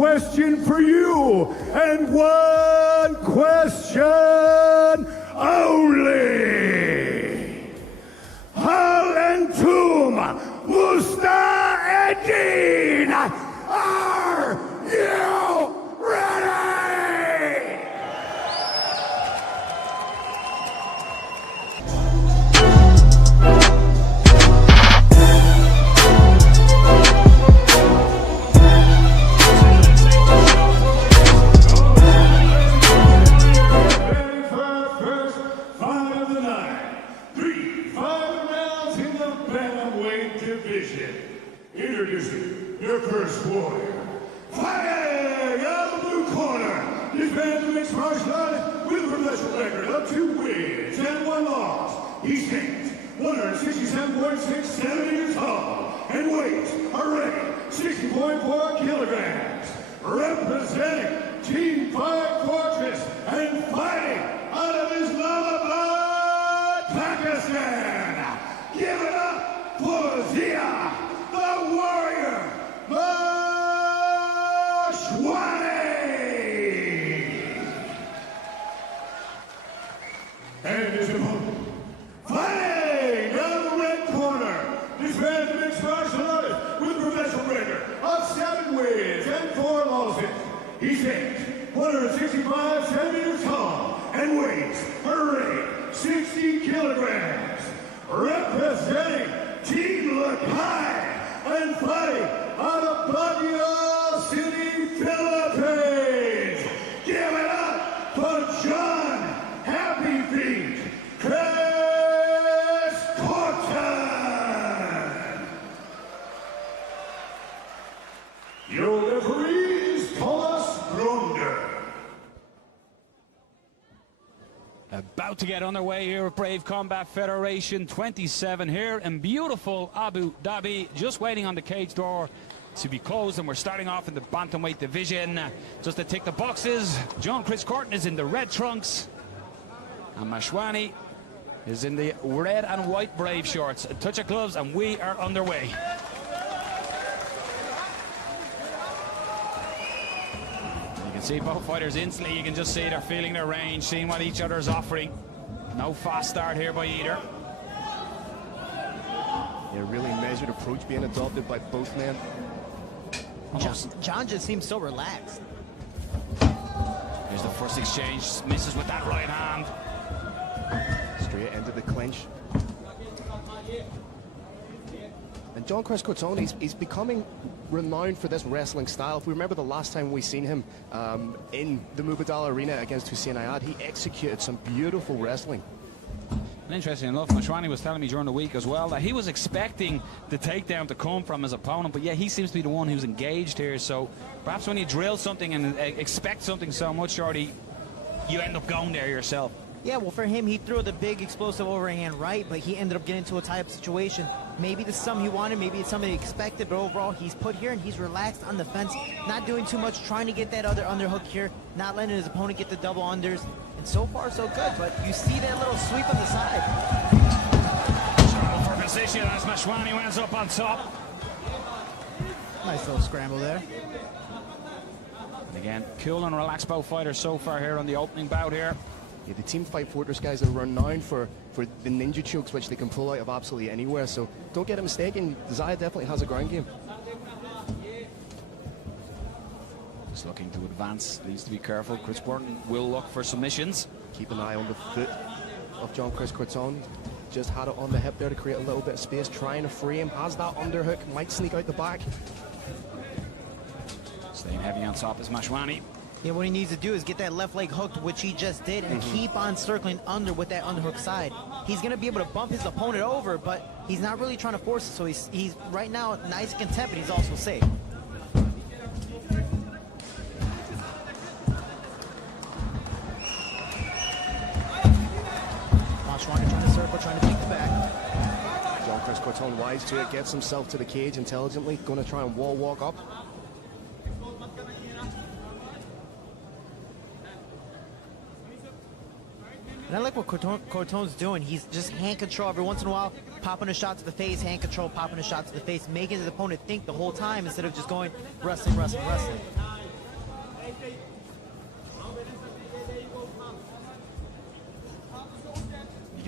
question for you, and one question only. Hal Entum Musta'edin, are you ready? Introducing your first warrior. Fighting out of the blue corner, this man's a mixed martial art with a professional record of 2 wins and 1 loss. He stands 167.6 centimeters tall and weighs already 60.4 kilograms. Representing Team Fight Fortress and fighting out of Islamabad, Pakistan. Give it up for Zia, the warrior, Mashwani! And his opponent, fighting out of the red corner, this man's a mixed martial artist with a professional record of 7 wins and 4 losses. He stands 165 centimeters tall and weighs already 60 kilograms. Representing Team Lateef and fighting out of Baguio City, Philippines. Give it up for John Happy Feet, Corton. Your referees, Thomas Grunder. About to get underway here at Brave Combat Federation 27 here in beautiful Abu Dhabi. Just waiting on the cage door to be closed, and we're starting off in the bantamweight division. Just to tick the boxes, John Chris Corton is in the red trunks, and Mashwani is in the red and white Brave shorts. A touch of gloves, and we are underway. See both fighters instantly, you can just see they're feeling their range, seeing what each other is offering. No fast start here by either. Yeah, really measured approach being adopted by both men. John just seems so relaxed. Here's the first exchange, misses with that right hand. Straight into the clinch. And John Chris Corton, he's becoming renowned for this wrestling style. If we remember the last time we seen him in the Mubadala Arena against Hussein Ayad, he executed some beautiful wrestling. And interesting enough, Mashwani was telling me during the week as well that he was expecting the takedown to come from his opponent, but yeah, he seems to be the one who's engaged here. So perhaps when you drill something and expect something so much, Shorty, you end up going there yourself. Yeah, well, for him, he threw the big explosive overhand right, but he ended up getting into a tie-up situation. Maybe this is something he wanted, maybe it's something he expected, but overall, he's put here and he's relaxed on the fence, not doing too much, trying to get that other underhook here, not letting his opponent get the double unders, and so far, so good, but you see that little sweep on the side. Scramble for position as Mashwani ends up on top. Nice little scramble there. And again, cool and relaxed both fighters so far here on the opening bout here. Yeah, the Team Fight Fortress guys are renowned for the ninja chokes, which they can pull out of absolutely anywhere. So don't get it mistaken, Daaja definitely has a ground game. Just looking to advance, needs to be careful. Chris Corton will look for submissions. Keep an eye on the foot of John Chris Corton. Just had it on the hip there to create a little bit of space, trying to frame, has that underhook, might sneak out the back. Staying heavy on top is Mashwani. Yeah, what he needs to do is get that left leg hooked, which he just did, and keep on circling under with that underhook side. He's going to be able to bump his opponent over, but he's not really trying to force it, so he's right now nice and content, but he's also safe. Mashwani trying to circle, trying to take the back. John Chris Corton wise to it, gets himself to the cage intelligently, going to try and wall walk up. And I like what Corton's doing. He's just hand control every once in a while, popping a shot to the face, hand control, popping a shot to the face, making his opponent think the whole time instead of just going wrestling, wrestling, wrestling.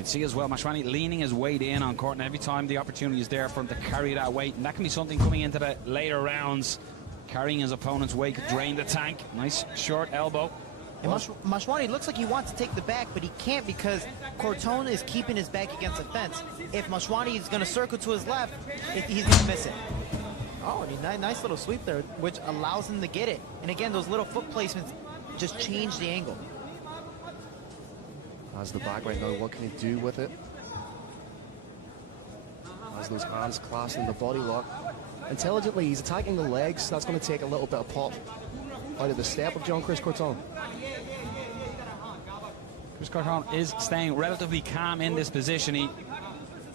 can see as well Mashwani leaning his weight in on Corton every time the opportunity is there for him to carry that weight, and that can be something coming into the later rounds. Carrying his opponent's weight could drain the tank. Nice short elbow. And Mashwani looks like he wants to take the back, but he can't because Corton is keeping his back against the fence. If Mashwani is going to circle to his left, he's going to miss it. Oh, and nice little sweep there, which allows him to get it. And again, those little foot placements just change the angle. Has the back right now, what can he do with it? Has those hands clasped in the body lock. Intelligently, he's attacking the legs. That's going to take a little bit of pop out of the step of Jean-Chris Corton. Chris Corton is staying relatively calm in this position.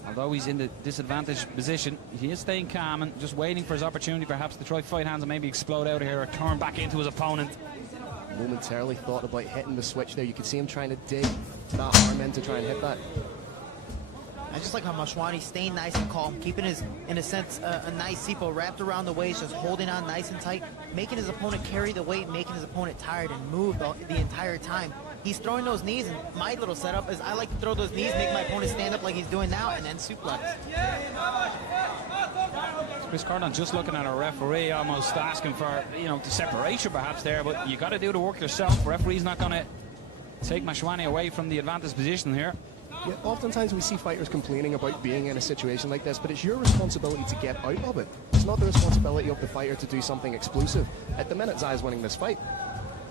Although he's in the disadvantaged position, he is staying calm and just waiting for his opportunity perhaps to try fight hands and maybe explode out of here or turn back into his opponent. Momentarily thought about hitting the switch there. You could see him trying to dig that arm in to try and hit that. I just like how Mashwani staying nice and calm, keeping his, in a sense, a nice sepo wrapped around the waist, just holding on nice and tight, making his opponent carry the weight, making his opponent tired and move the entire time. He's throwing those knees, and my little setup is I like to throw those knees, make my opponent stand up like he's doing now, and then suplex. Chris Corton just looking at our referee, almost asking for, the separation perhaps there, but you got to do the work yourself. The referee's not going to take Mashwani away from the advantage position here. Yeah, oftentimes we see fighters complaining about being in a situation like this, but it's your responsibility to get out of it. It's not the responsibility of the fighter to do something explosive. At the minute, Zai's winning this fight.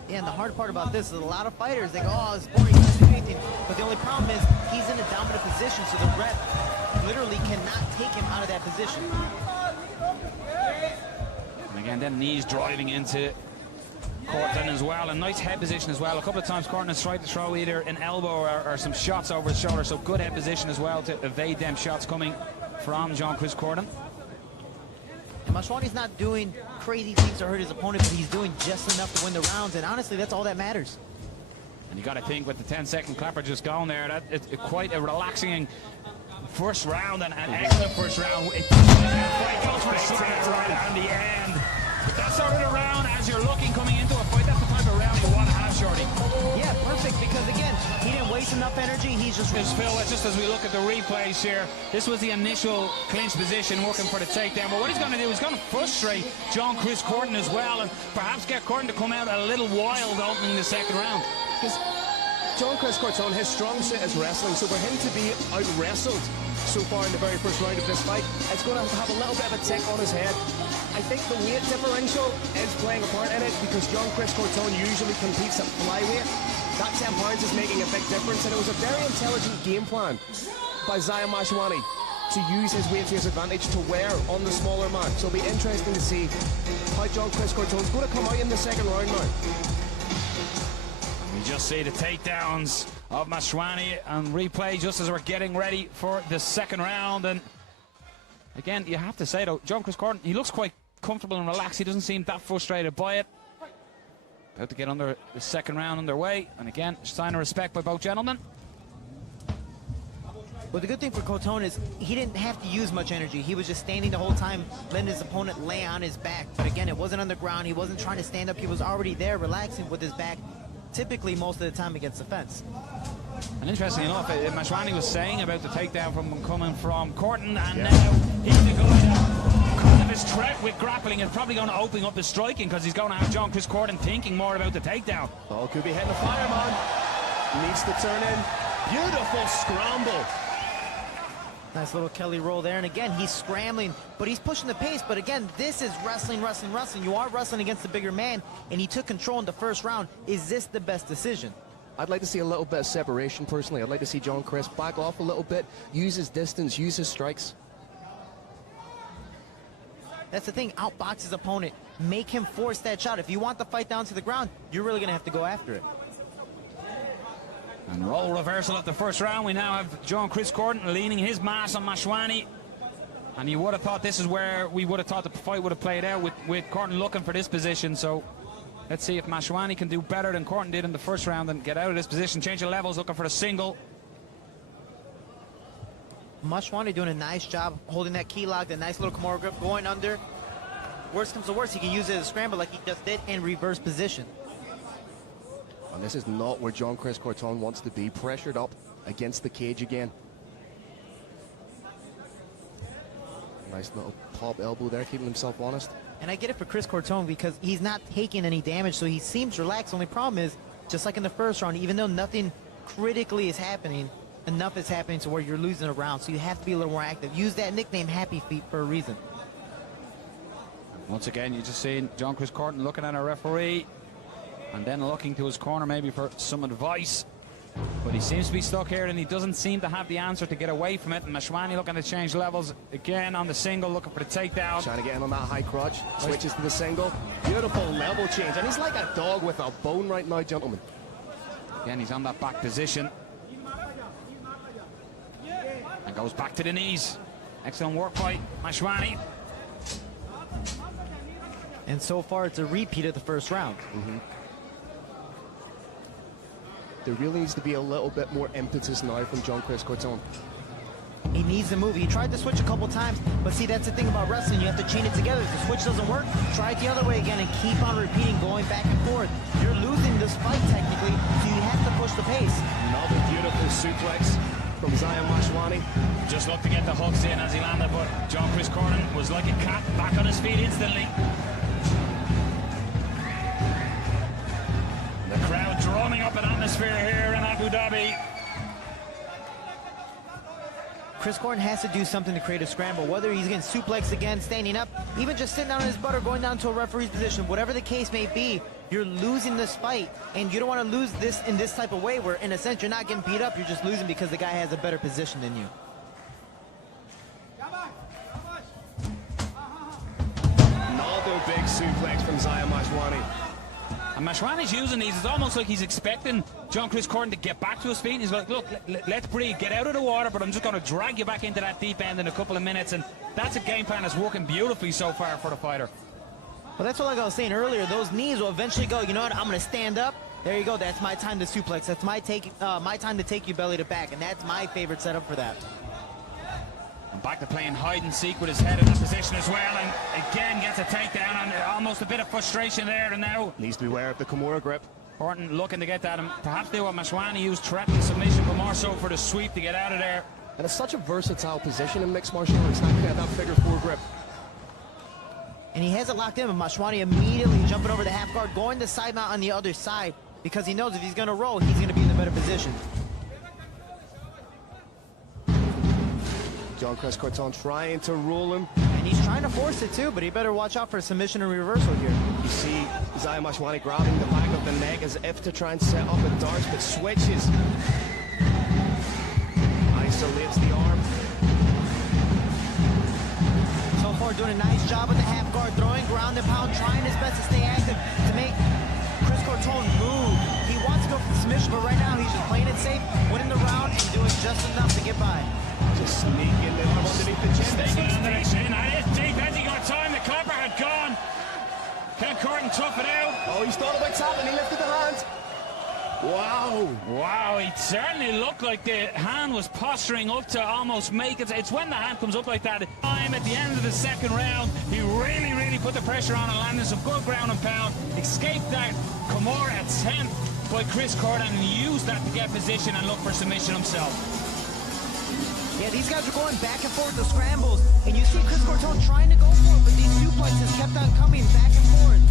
Yeah, and the hard part about this is a lot of fighters, they go, oh, it's boring, he doesn't do anything. But the only problem is he's in a dominant position, so the ref literally cannot take him out of that position. And again, then knees driving into Corton as well, and nice head position as well. A couple of times Corton has tried to throw either an elbow or some shots over his shoulder, so good head position as well to evade them shots coming from Jean-Chris Corton. And Mashwani's not doing crazy things to hurt his opponent, but he's doing just enough to win the rounds, and honestly, that's all that matters. And you got to think with the 10-second clapper just going there, that it's quite a relaxing first round and an excellent first round. It goes for a slam right on the end. But that sort of a round, as you're looking coming into a fight, that's the type of round you want to have, Shorty. Yeah, perfect, because again, he didn't waste enough energy. He's just... Phil, just as we look at the replays here, this was the initial clinch position working for the takedown. But what he's going to do is going to frustrate Jean-Chris Corton as well, and perhaps get Corton to come out a little wild opening the second round. Because Jean-Chris Corton, his strong suit is wrestling, so for him to be out-wrestled so far in the very first round of this fight, it's going to have a little bit of a tick on his head. I think the weight differential is playing a part in it because Jean-Chris Corton usually competes at flyweight. That 10 pounds is making a big difference, and it was a very intelligent game plan by Zaya Mashwani to use his weight to his advantage to wear on the smaller man. So it'll be interesting to see how Jean-Chris Corton's going to come out in the second round now. We just see the takedowns of Mashwani on replay just as we're getting ready for the second round. And again, you have to say though, Jean-Chris Corton, he looks quite comfortable and relaxed. He doesn't seem that frustrated by it. About to get under the second round underway. And again, sign of respect by both gentlemen. Well, the good thing for Corton is he didn't have to use much energy. He was just standing the whole time, letting his opponent lay on his back. But again, it wasn't on the ground. He wasn't trying to stand up. He was already there relaxing with his back, typically most of the time against the fence. And interestingly enough, Mashwani was saying about the takedown coming from Corton, and now he's going to cut of his threat with grappling is probably going to open up his striking because he's going to have Jean-Chris Corton thinking more about the takedown. Oh, could be hitting the fireman. Needs to turn in. Beautiful scramble. Nice little Kelly roll there, and again, he's scrambling, but he's pushing the pace. But again, this is wrestling. You are wrestling against the bigger man, and he took control in the first round. Is this the best decision? I'd like to see a little bit of separation, personally. I'd like to see Jean-Chris back off a little bit, use his distance, use his strikes. That's the thing, outbox his opponent. Make him force that shot. If you want the fight down to the ground, you're really going to have to go after it. And role reversal of the first round. We now have Jean-Chris Corton leaning his mass on Mashwani. And you would have thought this is where we would have thought the fight would have played out with Corton looking for this position. So let's see if Mashwani can do better than Corton did in the first round and get out of this position. Change the levels, looking for a single. Mashwani doing a nice job holding that key lock, the nice little Kimura grip, going under. Worst comes to worst, he can use it as a scramble like he just did in reverse position. And this is not where Jean-Chris Corton wants to be. Pressured up against the cage again. Nice little pop elbow there, keeping himself honest. And I get it for Chris Corton because he's not taking any damage, so he seems relaxed. Only problem is, just like in the first round, even though nothing critically is happening, enough is happening to where you're losing a round, so you have to be a little more active. Use that nickname Happy Feet for a reason. Once again, you just seen John Chris Corton looking at a referee and then looking to his corner maybe for some advice. But he seems to be stuck here and he doesn't seem to have the answer to get away from it. And Mashwani looking to change levels again on the single, looking for the takedown. Trying to get in on that high crotch, switches to the single. Beautiful level change, and he's like a dog with a bone right now, gentlemen. Again, he's on that back position. And goes back to the knees. Excellent work by Mashwani. And so far, it's a repeat of the first round. There really needs to be a little bit more impetus now from John Chris Corton. He needs to move. He tried to switch a couple times, but see, that's the thing about wrestling. You have to chain it together. If the switch doesn't work, try it the other way again and keep on repeating, going back and forth. You're losing this fight technically, so you have to push the pace. Another beautiful suplex from Mashwani. Just looked to get the hooks in as he landed, but John Chris Corton was like a cat, back on his feet instantly. The crowd drumming up an atmosphere here in Abu Dhabi. Chris Corton has to do something to create a scramble, whether he's getting suplexed again, standing up, even just sitting down on his butt or going down to a referee's position. Whatever the case may be, you're losing this fight, and you don't want to lose this in this type of way where, in a sense, you're not getting beat up, you're just losing because the guy has a better position than you. Another big suplex from Mashwani. And Mashwani's using these. It's almost like he's expecting John Chris Corton to get back to his feet. He's like, look, let's breathe, get out of the water, but I'm just going to drag you back into that deep end in a couple of minutes. And that's a game plan that's working beautifully so far for the fighter. Well, that's what like I was saying earlier. Those knees will eventually go, you know what, I'm going to stand up. There you go. That's my time to suplex. That's my time to take you belly to back. And that's my favorite setup for that. And back to playing hide and seek with his head in that position as well, and again gets a takedown, and almost a bit of frustration there. And now needs to be aware of the Kimura grip. Corton looking to get that, and perhaps do what Mashwani used, threatening submission, but more so for the sweep to get out of there. And it's such a versatile position in mixed martial arts. Not get that figure four grip. And he has it locked in, but Mashwani immediately jumping over the half guard, going to side mount on the other side, because he knows if he's going to roll, he's going to be in the better position. John Chris Corton trying to roll him. And he's trying to force it too, but he better watch out for a submission and reversal here. You see Mashwani grabbing the back of the neck as if to try and set up a dart, but switches. Isolates the arm. So far doing a nice job with the half guard, throwing ground and pound, trying his best to stay active to make Chris Corton move. He wants to go for the submission, but right now he's just playing it safe, winning the round and doing just enough to get by. Just sneaking the arm underneath the chin. Sneaking under the chin. That is deep. Has he got time? The copper had gone. Can Corton tough it out? Oh, he's thought about tapping. He lifted the hand. Wow. Wow, it certainly looked like the hand was posturing up to almost make it. It's when the hand comes up like that. Time at the end of the second round, he really put the pressure on and landed some good ground and pound. Escaped that Kimura at 10 by Chris Corton and used that to get position and look for submission himself. Yeah, these guys are going back and forth, the scrambles, and you see Chris Corton trying to go for it, but these suplexes kept on coming back and forth.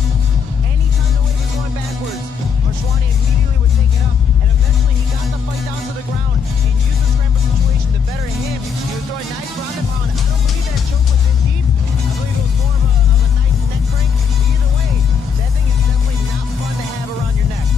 Anytime the wave was going backwards, Mashwani immediately would take it up, and eventually he got the fight down to the ground and used the scramble situation to better him. He was throwing nice ground and pound. I don't believe that choke was in deep. I believe it was more of a nice neck crank. Either way, that thing is definitely not fun to have around your neck.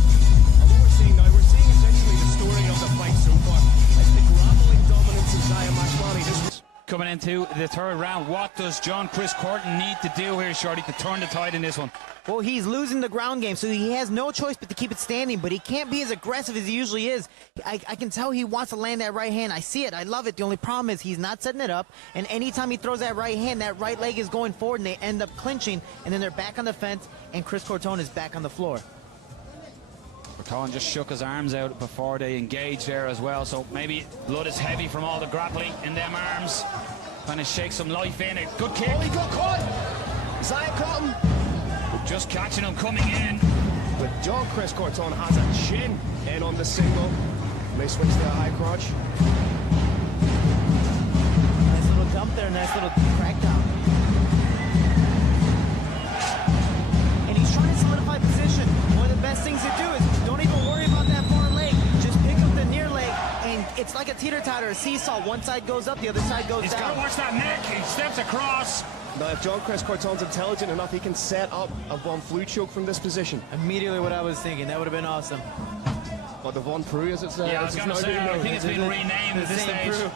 And what we're seeing now, we're seeing essentially the story of the fight so far. It's the grappling dominance of Mashwani. Coming into the third round, what does John Chris Corton need to do here, Shorty, to turn the tide in this one? Well, he's losing the ground game, so he has no choice but to keep it standing, but he can't be as aggressive as he usually is. I can tell he wants to land that right hand. I see it. I love it. The only problem is he's not setting it up, and anytime he throws that right hand, that right leg is going forward, and they end up clinching, and then they're back on the fence, and Chris Corton is back on the floor. Corton just shook his arms out before they engaged there as well, so maybe blood is heavy from all the grappling in them arms. Trying to shake some life in it. Good kick. Oh, he got caught. caught him. Just catching him coming in. But John Chris Corton has a chin in on the single. May switch to a high crotch. Nice little dump there, nice little crackdown. And he's trying to solidify position. One of the best things to do is don't even worry about that far leg. Just pick up the near leg, and it's like a teeter-totter, a seesaw. One side goes up, the other side goes down. He's got to watch that neck. He steps across. Now, if Jean-Chris Corton's intelligent enough, he can set up a Von Flue choke from this position. Immediately what I was thinking. That would have been awesome. But the Von Flue, as it's yeah, I was going to say, I think it's been renamed at this stage.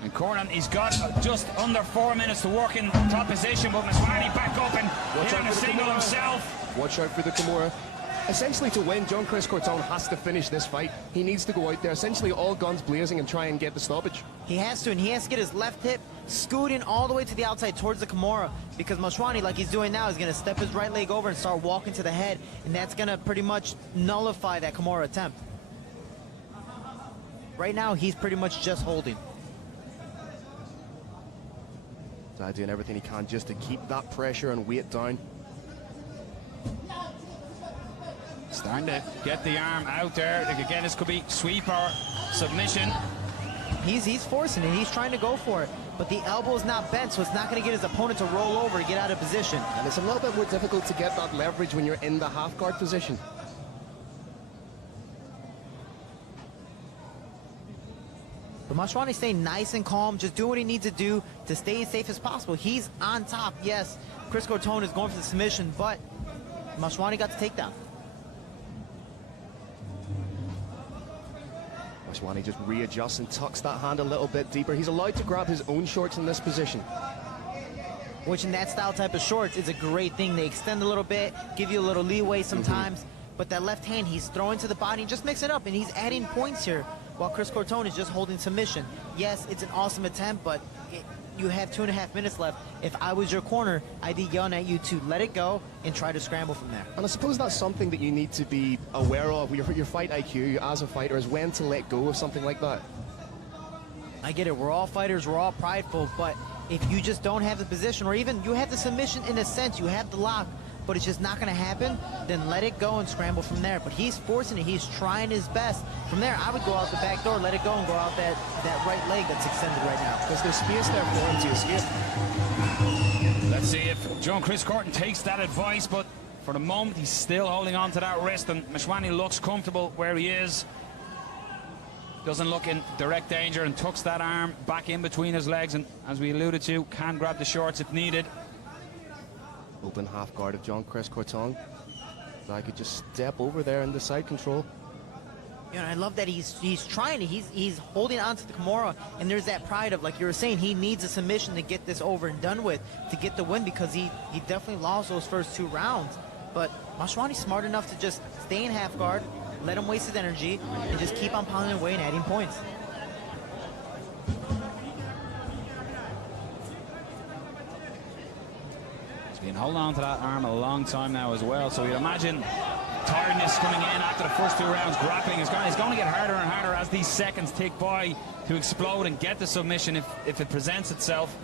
And Corton, he's got just under 4 minutes to work in top position, but Mashwani back up and hitting a single himself. Watch out for the Kimura. Essentially, to win, Jean-Chris Corton has to finish this fight. He needs to go out there, essentially all guns blazing, and try and get the stoppage. He has to, and he has to get his left hip scooting all the way to the outside towards the Kimura, because Mashwani, like he's doing now, is going to step his right leg over and start walking to the head, and that's going to pretty much nullify that Kimura attempt. Right now, he's pretty much just holding. Daaja doing everything he can just to keep that pressure and weight down. Starting to get the arm out there. Like, again, this could be sweep or submission. He's forcing it. He's trying to go for it. But the elbow is not bent, so it's not going to get his opponent to roll over and get out of position. And it's a little bit more difficult to get that leverage when you're in the half-guard position. But Mashwani staying nice and calm, just doing what he needs to do to stay as safe as possible. He's on top. Yes, Chris Corton is going for the submission, but Mashwani got the takedown. Mashwani just readjusts and tucks that hand a little bit deeper. He's allowed to grab his own shorts in this position. Which in that style type of shorts is a great thing. They extend a little bit, give you a little leeway sometimes. But that left hand, he's throwing to the body and just mix it up, and he's adding points here while Chris Corton is just holding submission. Yes, it's an awesome attempt, but you have 2.5 minutes left. If I was your corner, I'd be yelling at you to let it go and try to scramble from there. And I suppose that's something that you need to be aware of. Your fight IQ as a fighter is when to let go of something like that. I get it. We're all fighters. We're all prideful. But if you just don't have the position, or even you have the submission in a sense, you have the lock, but it's just not going to happen, then let it go and scramble from there. But he's forcing it. He's trying his best. From there, I would go out the back door, let it go, and go out that right leg that's extended right now. Because there's space there for him to escape. Let's see if Jean-Chris Corton takes that advice, but for the moment, he's still holding on to that wrist, and Mashwani looks comfortable where he is. Doesn't look in direct danger and tucks that arm back in between his legs, and as we alluded to, can grab the shorts if needed. Open half guard of Jean-Chris Corton. So I could just step over there in the side control. You know, I love that he's trying to, he's holding on to the Kimura, and there's that pride of, like you were saying, he needs a submission to get this over and done with, to get the win, because he definitely lost those first 2 rounds. But Mashwani's smart enough to just stay in half guard, let him waste his energy, and just keep on pounding away and adding points. He's been holding on to that arm a long time now as well, so you'd imagine tiredness coming in after the first 2 rounds. Grappling is going to get harder and harder as these seconds tick by to explode and get the submission if it presents itself.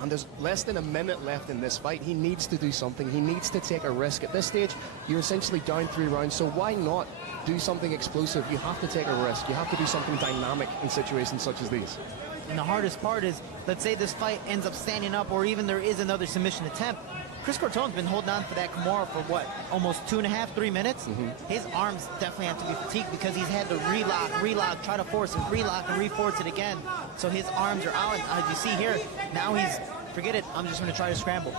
And there's less than a minute left in this fight. He needs to do something. He needs to take a risk. At this stage, you're essentially down 3 rounds, so why not do something explosive? You have to take a risk. You have to do something dynamic in situations such as these. And the hardest part is, let's say this fight ends up standing up, or even there is another submission attempt. Chris Corton's been holding on for that Kimura for what, almost 2.5, 3 minutes? His arms definitely have to be fatigued, because he's had to relock, try to force it, relock and reforce it again. So his arms are out, and as you see here, now he's, forget it, I'm just going to try to scramble.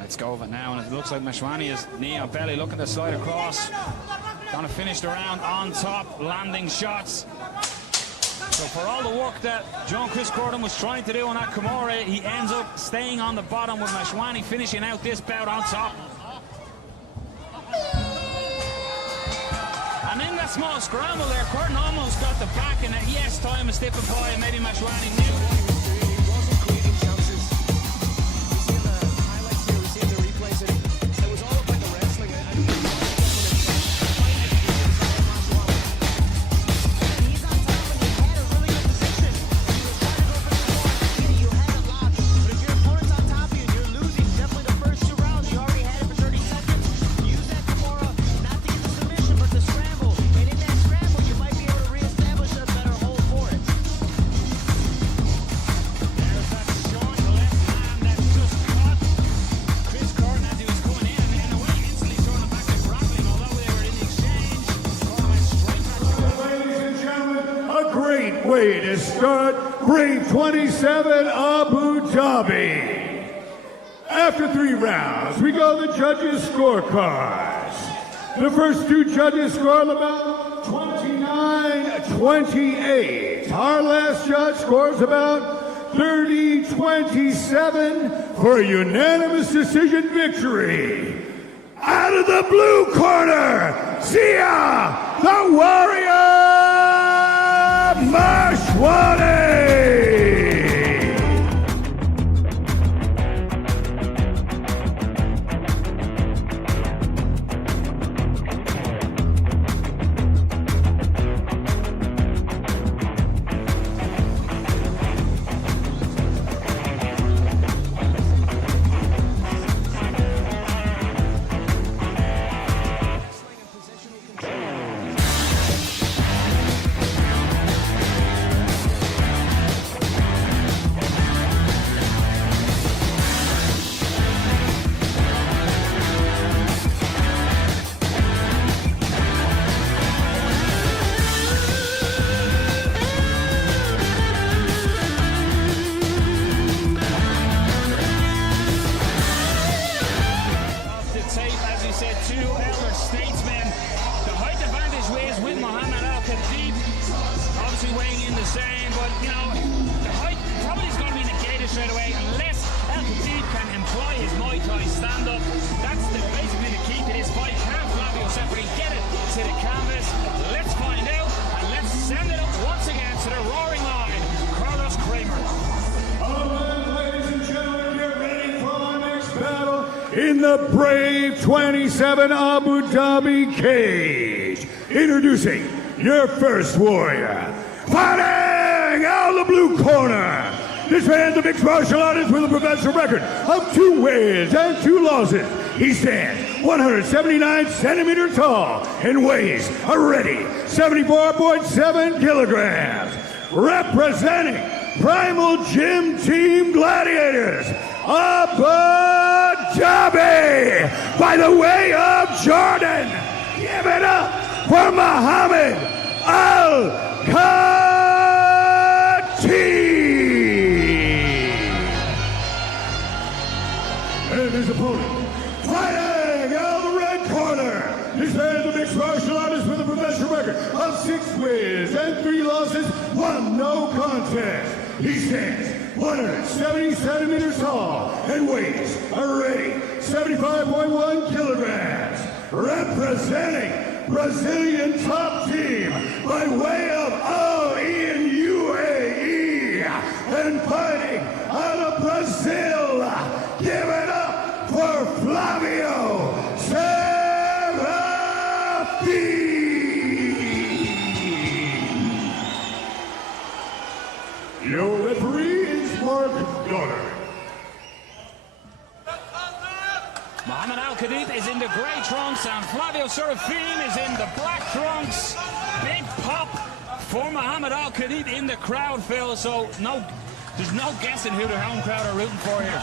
Let's go with it now, and it looks like Mashwani is knee on belly, looking to slide across. Going to finish the round on top, landing shots. So for all the work that Jean-Chris Corton was trying to do on that Kimura, he ends up staying on the bottom, with Mashwani finishing out this bout on top. And in that small scramble there, Corton almost got the back, and yes, time is slipping by, and maybe Mashwani knew. Scramble. ready to start Brave 27 Abu Dhabi. After 3 rounds, we go the judges' scorecards. The first 2 judges scored about 29-28. Our last judge scores about 30-27 for a unanimous decision victory. Out of the blue corner, Zia, the Warrior Mashwani. Khatib, obviously weighing in the same, but you know, the height probably is going to be negated straight away unless Khatib can employ his Muay Thai stand-up. That's basically the key to this fight. Can Flavio separately get it to the canvas? Let's find out, and let's send it up once again to the roaring line, Carlos Kramer. All right, ladies and gentlemen, get ready for our next battle in the Brave 27 Abu Dhabi cage. Introducing your first warrior, fighting out of the blue corner. This man's a mixed martial artist with a professional record of 2 wins and 2 losses. He stands 179 centimeters tall and weighs a ready 74.7 kilograms. Representing Primal Gym Team Gladiators, Abu Dhabi, by the way of Jordan. Give it up for Muhammad Al-Khatib. And his opponent, fighting out of the red corner. This man is a mixed martial artist with a professional record of 6 wins and 3 losses, 1 no contest. He stands 170 centimeters tall and weighs a ready 75.1 kilograms. Representing Brazilian top team by way of Al-Ain UAE and fighting out of Brazil. Give it up for Flavio Serafin. Your referee is Mark Donner. Muhammad Al-Khatib is in the grey trunks and Flavio Serafin is in the black trunks. Big pop for Muhammad Al-Khatib in the crowd, Phil, so there's no guessing who the home crowd are rooting for here.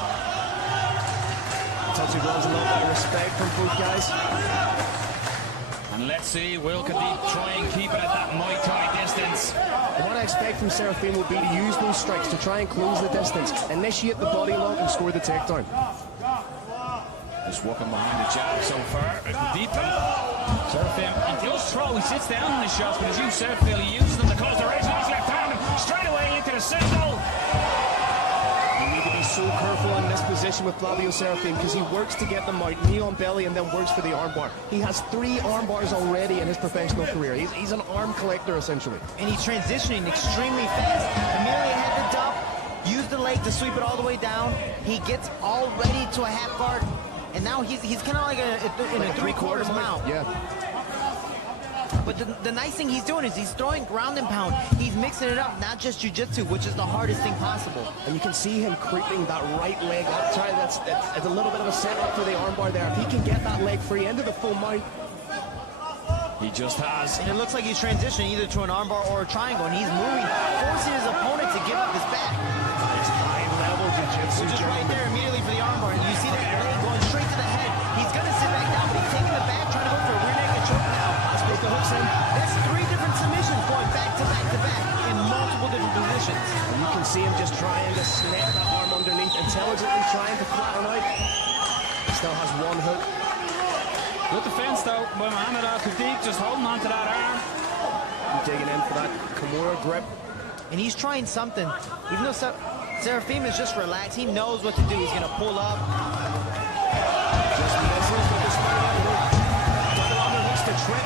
It's actually draws a lot of respect from both guys. And let's see, will Khatib try and keep it at that Muay Thai distance? What I expect from Serafin will be to use those strikes to try and close the distance, initiate the body lock and score the takedown. Just walking behind the jab so far. Deep. Serafin, he does throw, he sits down on his shots, but as you said, Phil, he uses them to cause the race. He's left hand straight away into the single. You need to be so careful in this position with Flavio Serafin because he works to get them out, knee on belly, and then works for the armbar. He has 3 arm bars already in his professional career. He's an arm collector, essentially. And he's transitioning extremely fast. Amelia had the dump, used the leg to sweep it all the way down. He gets all ready to a half guard. And now he's kind of like in a 3/4 mount. Yeah. But the nice thing he's doing is he's throwing ground and pound. He's mixing it up, not just jiu-jitsu, which is the hardest thing possible. And you can see him creeping that right leg up. It's a little bit of a setup for the armbar there. If he can get that leg free into the full mount. He just has. And it looks like he's transitioning either to an armbar or a triangle, and he's moving, forcing his opponent to give up his back. It's high-level jiu-jitsu. Just right there immediately for the armbar, and you see that leg going straight to the head. He's going to sit back down, but he's taking the back, trying to go for a rear naked choke now. Let's put the hooks in. That's 3 different submissions going back to back to back in multiple one hook. Good defense though by Mohamed Al-Khatib, just holding on to that arm. Digging in for that Kimura grip. And he's trying something. Even though Serafin is just relaxed, he knows what to do. He's going to pull up. Just misses, but despite that, double underhooks the trip,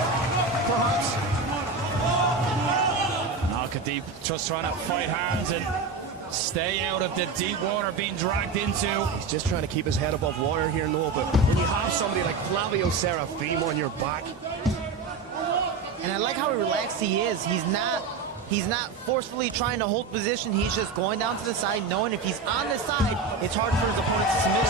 perhaps. Al-Khatib just trying to fight hands and stay out of the deep water being dragged into. He's just trying to keep his head above water here, Noel, but when you have somebody like Flavio Serafin on your back. And I like how relaxed he is. He's not forcefully trying to hold position. He's just going down to the side, knowing if he's on the side, it's hard for his opponent to submit.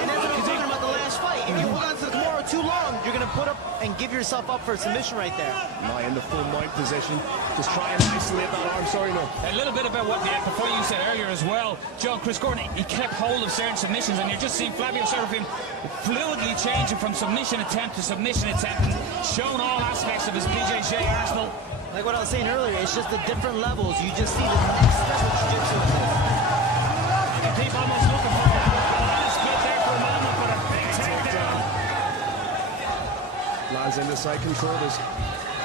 And that's what I'm talking about the last fight. If you hold on to the Kimura too long, you're going to put up and give yourself up for a submission right there. Now in the full mount position, just try and isolate that arm. Sorry, no. A little bit about what before you said earlier as well, John, Chris Corton, he kept hold of certain submissions, and you're just seeing Flavio Serafin fluidly changing from submission attempt to submission attempt and showing all aspects of his BJJ arsenal. Like what I was saying earlier, it's just the different levels. You just see the next step of jiu-jitsu with this. And keep almost looking for a split there for a moment, but a big takedown. Lands into side controllers.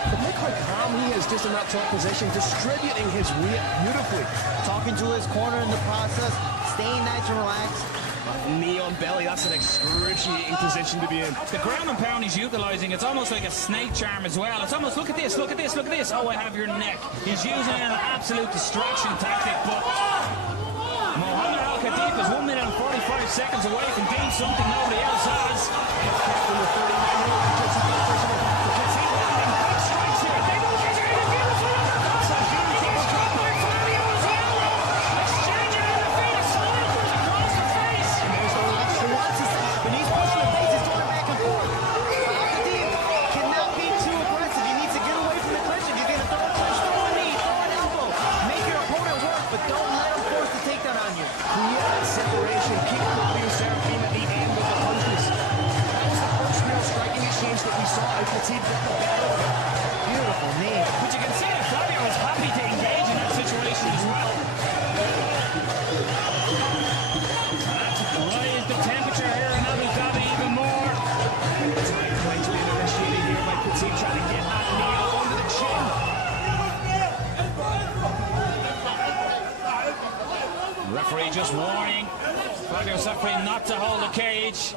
But look how calm he is just in that top position, distributing his weight beautifully. Talking to his corner in the process, staying nice and relaxed. Knee on belly, that's an excruciating position to be in. The ground and pound he's utilizing, it's almost like a snake charm as well. It's almost, look at this, look at this, look at this. Oh, I have your neck. He's using an absolute distraction tactic, but Mohamed Al-Khatib is 1 minute and 45 seconds away from doing something nobody else has. Separation, keep Flavio Serafin at the end with the punches. That was the first real striking exchange that we saw. Khatib got the better of it. Beautiful knee. But you can see that Flavio was happy to engage in that situation as well. That's raised the temperature here in Abu Dhabi even more. Fights being initiated here by Khatib, trying to get that knee up under the chin. Referee just warning Flavio Serafin not to hold the cage.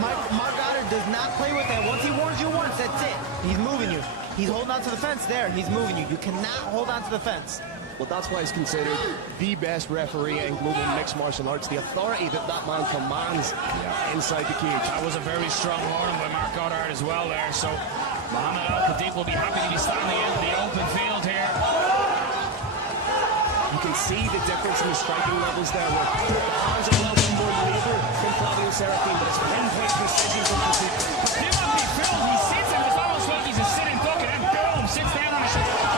Mark Goddard does not play with that. Once he warns you once, that's it. He's moving you. He's holding on to the fence there. He's moving you. You cannot hold on to the fence. Well, that's why he's considered the best referee in global mixed martial arts. The authority that man commands inside the cage. That was a very strong warning by Mark Goddard as well there. So Mohamed Al-Khatib will be happy to be standing in the open field here. You can see the difference in the striking levels there. Where the hands are a little bit more labor than Flavio Serafin, but it's pinpoint precision from Khatib. Do not be filmed. He sits and it's almost like he's a sitting duck and then boom, sits down on his shoulder.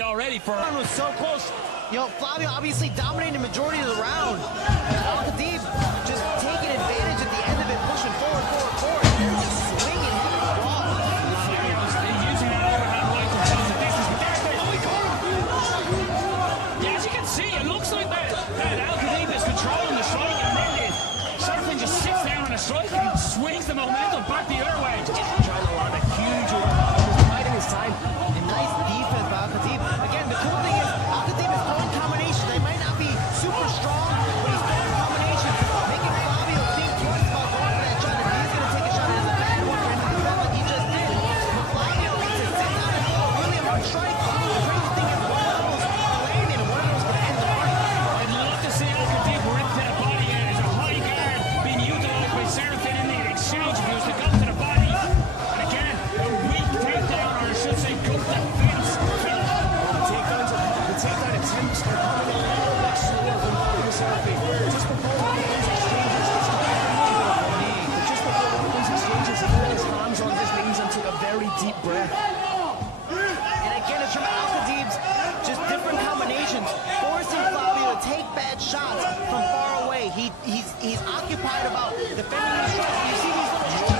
Already for That was so close. You know, Flavio obviously dominating the majority of the round. Al-Khatib just taking advantage at the end of it, pushing forward. They're just swinging him raw. using that overhand right to close the distance, but yeah, as you can see, it looks like that Al-Khatib is controlling the strike, and then Serafin just sits down on a strike and swings the momentum back the other way. Just trying to land a huge very deep breath. And again, it's from Khatib's just different combinations, forcing Flavio to take bad shots from far away. He's occupied about defending his shots. You see these little shots.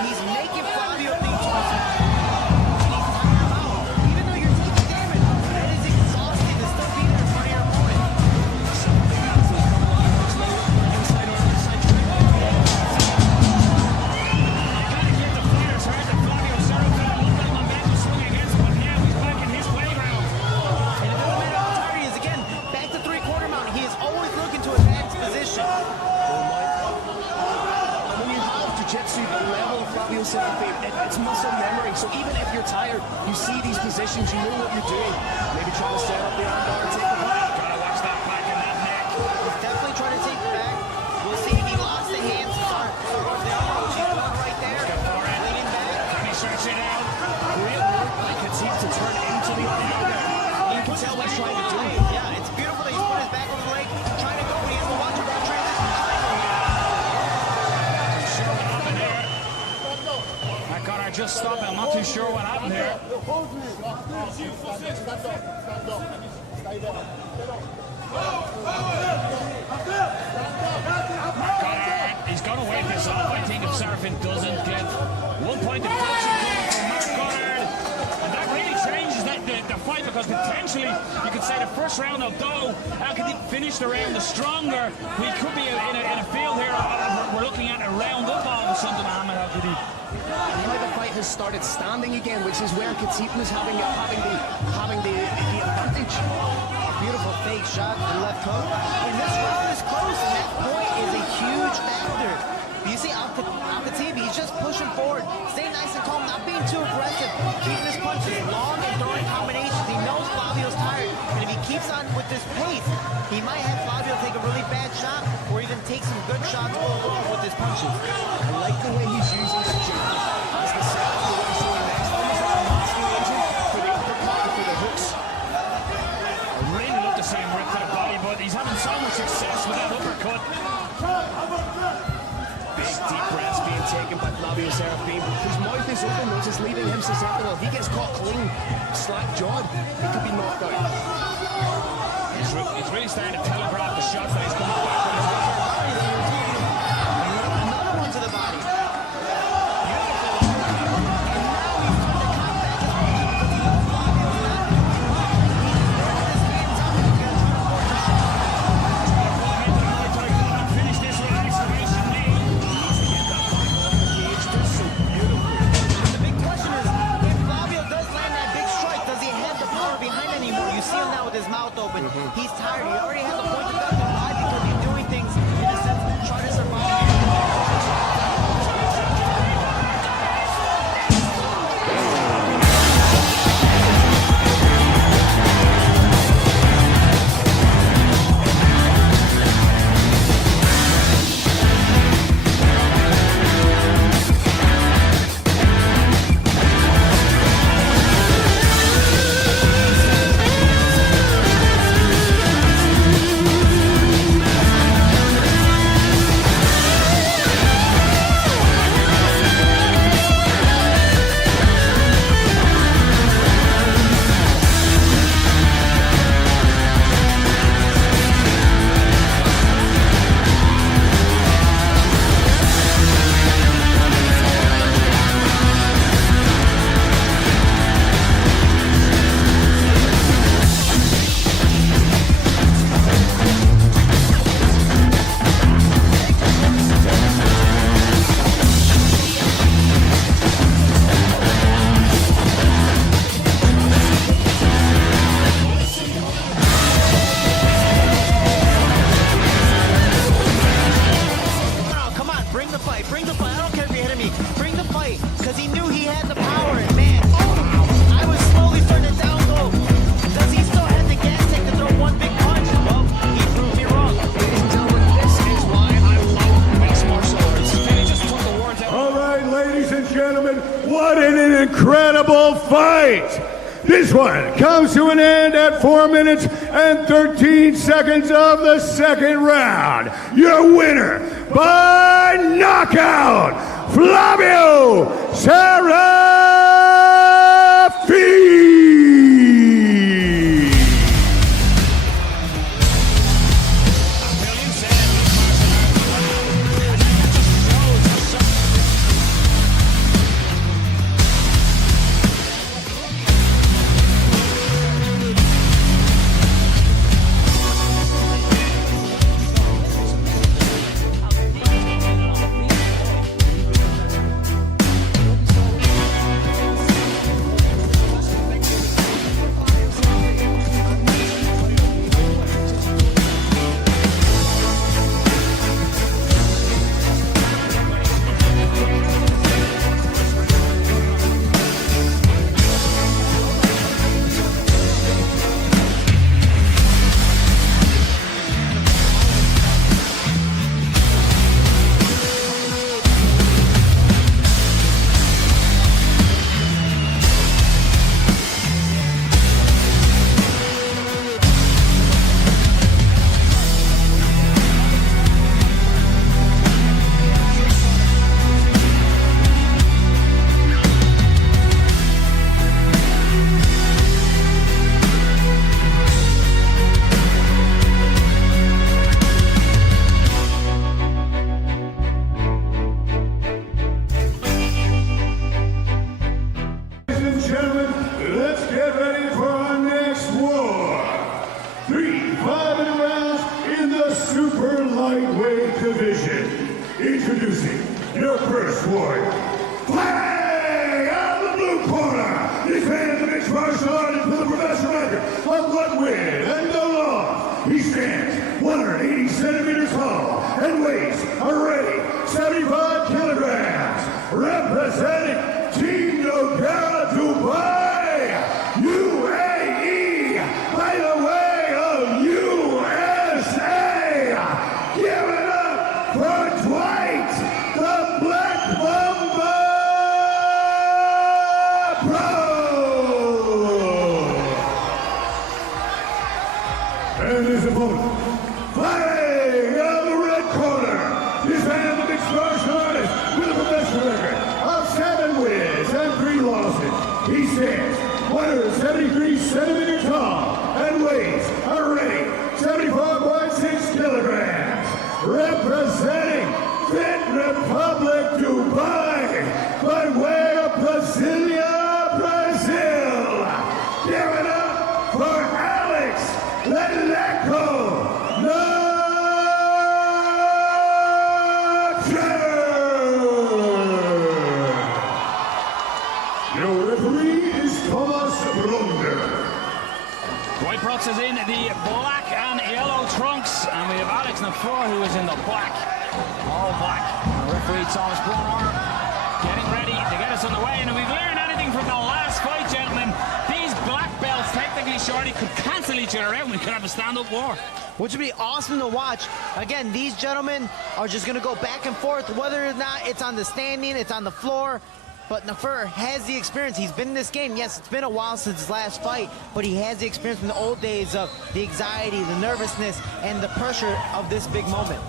He's making Flavio think twice. And he's tired him out. Even though you're taking damage, that is exhausting to still be there in front of your opponent. Serafin, it's muscle memory, so even if you're tired, you see these positions, you know what you're doing. Maybe trying to set up the armbar and take the back. Gotta watch that back and that neck. He's definitely trying to take the back. We'll see if he lost the hands. Start the armbar. She's going right there. Leaning back. Can he stretch it out? Great work by Khatib to turn into the armbar there. You can tell what he's trying to do. Yeah, it's beautiful that he's put his back over the leg, trying to go, but he has to watch him transition. Just stop it. I'm not too sure what happened here. He's going to wait this off. I think if Serafin doesn't get 1 point of coaching coming from Mark, and that really changes the fight, because potentially you could say the first round, although Al-Khatib finished the round the stronger, we could be in a field here. We're looking at a round up all of a sudden, Ahmed Al-Khatib. And now the fight has started standing again, which is where Khatib was having the advantage. Beautiful fake shot, the left hook. And this round is close, and that point is a huge factor. You see Al-Khatib, he's just pushing forward, staying nice and calm, not being too aggressive, keeping his punches long and throwing combinations. He knows Flavio's tired, and if he keeps on with this pace, he might have Flavio take a really bad shot, or even take some good shots overall with his punches. I like the way he's using his jab as the setup for what he's doing next. Almost like a masking agent for the uppercut and for the hooks. I really love to see him rip to the body, but he's having so much success with that uppercut. Big deep breaths being taken by Flavio Serafin, whose mouth is open, which is leaving him susceptible. If he gets caught clean, slack-jawed, he could be knocked out. He's really starting to telegraph the shots that he's coming back with. Another one to the body. His mouth open. He's tired. He already has a point to cut. Why? Because he's doing things in a sense to try to survive. incredible fight. This one comes to an end at 4 minutes and 13 seconds of the second round. Your winner by knockout, Flavio Serafin. Introducing your first warrior, flag out of the blue corner. This man is a mixed martial artist with a professional record of 1 win and no loss. He stands 180 centimeters tall and weighs already 75 kilograms. Representing Team Nogara Dubai, UAE, by the way of USA. Give it up for Dwight, the Black Mamba Pro! And his opponent, fighting out of the red corner, this man is a mixed martial artist with a professional record of 7 wins and 3 losses. He stands 173 centimeters tall and weighs already 74.6 kilograms. Representing Fit Republic Dubai by way of Brasilia, Brazil. Give it up for Alex Leleco Nacfur. Your referee is Thomas Brunder. Dwight Brooks is in the black and yellow trunks, and we have Alex Nacfur who is in the black, all black. And referee Thomas Brunner getting ready to get us on the way. And if we've learned anything from the last fight, gentlemen, these black belts, technically shorty, could cancel each other out and we could have a stand-up war. Which would be awesome to watch. Again, these gentlemen are just going to go back and forth, whether or not it's on the standing, it's on the floor. But Nacfur has the experience. He's been in this game. Yes, it's been a while since his last fight, but he has the experience from the old days of the anxiety, the nervousness, and the pressure of this big moment.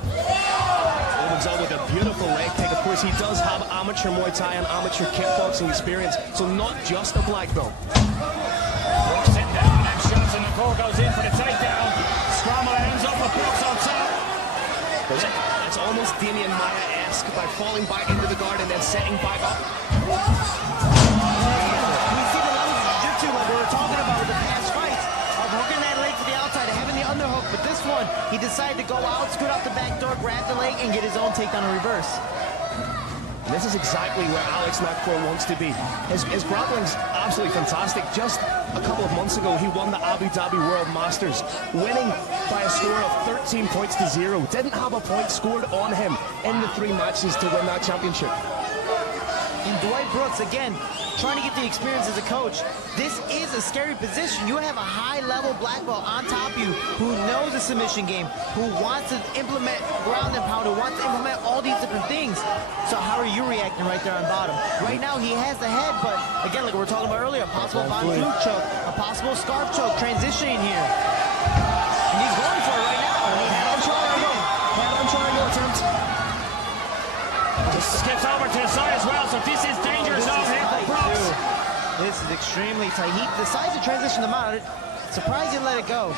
Opens up with a beautiful leg kick. Of course, he does have amateur Muay Thai and amateur kickboxing experience, so not just a black belt. Brooks sitting down, and shots, and Nacfur goes in for the takedown. Scramble ends up with Brooks on top. It's almost Damian Maia-esque by falling back into the guard and then setting back up. We see the levels of jiu-jitsu like we were talking about with the past fights of hooking that leg to the outside and having the underhook, but this one, he decided to go out, scoot out the back door, grab the leg, and get his own takedown in reverse. And this is exactly where Alex Nacfur wants to be. His grappling's absolutely fantastic. Just a couple of months ago, he won the Abu Dhabi World Masters, winning by a score of 13 points to 0. Didn't have a point scored on him in the 3 matches to win that championship. And Dwight Brooks, again, trying to get the experience as a coach. This is a scary position. You have a high-level black belt on top of you who knows the submission game, who wants to implement ground and pound, who wants to implement all these different things. So how are you reacting right there on bottom? Right now, he has the head, but again, like we were talking about earlier, a possible Von Flug choke, a possible scarf choke, transitioning here. And he's going for it right now. Head on triangle attempt. skips over to the side as well, so this is dangerous zone here for Brooks. This is extremely tight. He decides to transition them out. Surprised he let it go.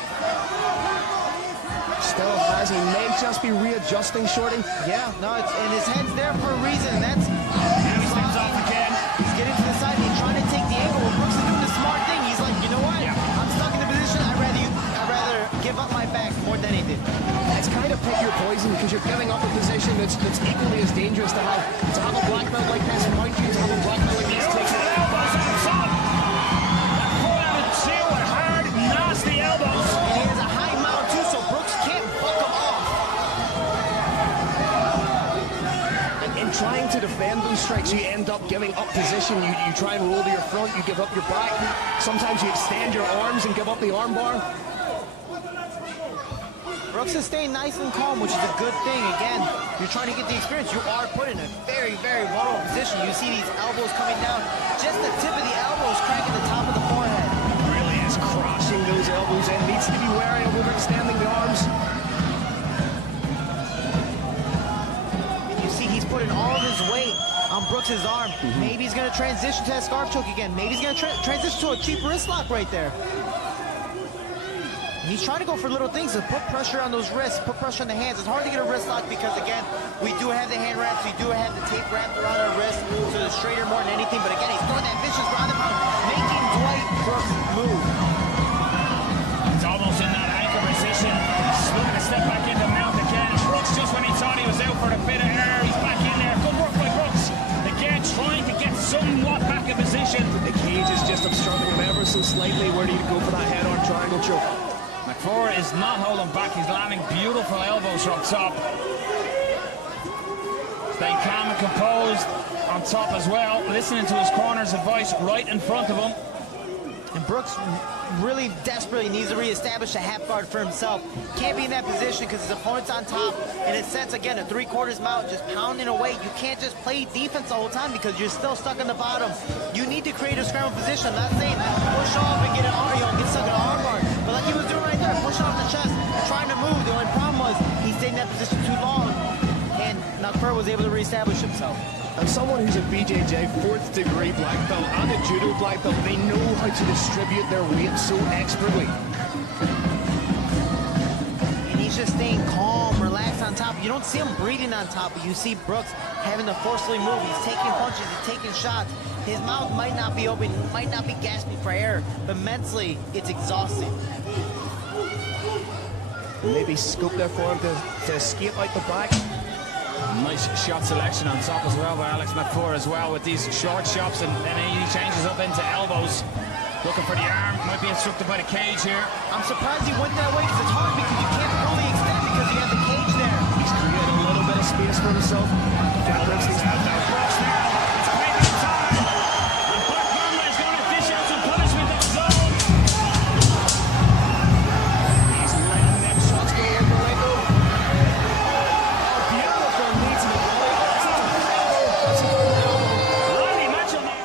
Still has, he may just be readjusting, Shorty. Yeah, no, and his head's there for a reason, and that's... He steps off again. He's getting to the side, and he's trying to take the angle. Well, Brooks is doing the smart thing. He's like, you know what? Yeah. I'm stuck in the position. I'd rather give up my back more than anything. It's kind of pick your poison, because you're giving up a position that's equally as dangerous to have a black belt like this, mind you, to have a black belt like this. Takes it out. Hard, nasty elbows. And he has a high mount too, so Brooks can't buck him off. In trying to defend those strikes, you end up giving up position. You try and roll to your front, you give up your back. Sometimes you extend your arms and give up the arm bar. Brooks is staying nice and calm, which is a good thing. Again, you're trying to get the experience. You are put in a very, very vulnerable position. You see these elbows coming down. Just the tip of the elbows cracking the top of the forehead. Really is crushing those elbows in. Needs to be wary of overextending the arms. And you see he's putting all of his weight on Brooks's arm. Maybe he's going to transition to that scarf choke again. Maybe he's going to transition to a cheap wrist lock right there. He's trying to go for little things to put pressure on those wrists, put pressure on the hands. It's hard to get a wrist lock because, again, we do have the hand wraps, we do have the tape wrapped around our wrist, so the straighter more than anything. But again, he's throwing that vicious ground and pound, making Dwight Brooks move. He's almost in that anchor position. He's looking to step back into mount again. Brooks, just when he thought he was out for a bit of air, he's back in there. Good work by Brooks. Again, trying to get somewhat back in position. The cage is just obstructing him ever so slightly. Where do you go for that head-on triangle choke? Nacfur is not holding back. He's landing beautiful elbows from top. Staying calm and composed on top as well. Listening to his corner's advice right in front of him. And Brooks really desperately needs to reestablish a half guard for himself. Can't be in that position because his opponent's on top. And it sets, again, a three-quarters mount, just pounding away. You can't just play defense the whole time because you're still stuck on the bottom. You need to create a scramble position. I'm not saying push off and get an arm, get stuck in an arm bar. But like he was doing right there, pushing off the chest, trying to move. The only problem was he stayed in that position too long. And Nacfur was able to reestablish himself. And someone who's a BJJ 4th degree black belt and a judo black belt, they know how to distribute their weight so expertly. And he's just staying calm, relaxed on top. You don't see him breathing on top, but you see Brooks having to forcefully move. He's taking punches, he's taking shots. His mouth might not be open, might not be gasping for air, but mentally, it's exhausting. Maybe scope there for him to escape out the back. Nice shot selection on top as well by Alex Nacfur as well with these short shots, and then he changes up into elbows. Looking for the arm, might be instructed by the cage here. I'm surprised he went that way because it's hard because you can't fully extend because you have the cage there. He's created a little bit of space for himself. Brooks now. It's breaking time. And Black Mamba is going to dish out some punishment of his own. He's letting them shots go in the window. Beautiful knee to the body. That's a good elbow. Lovely match on that.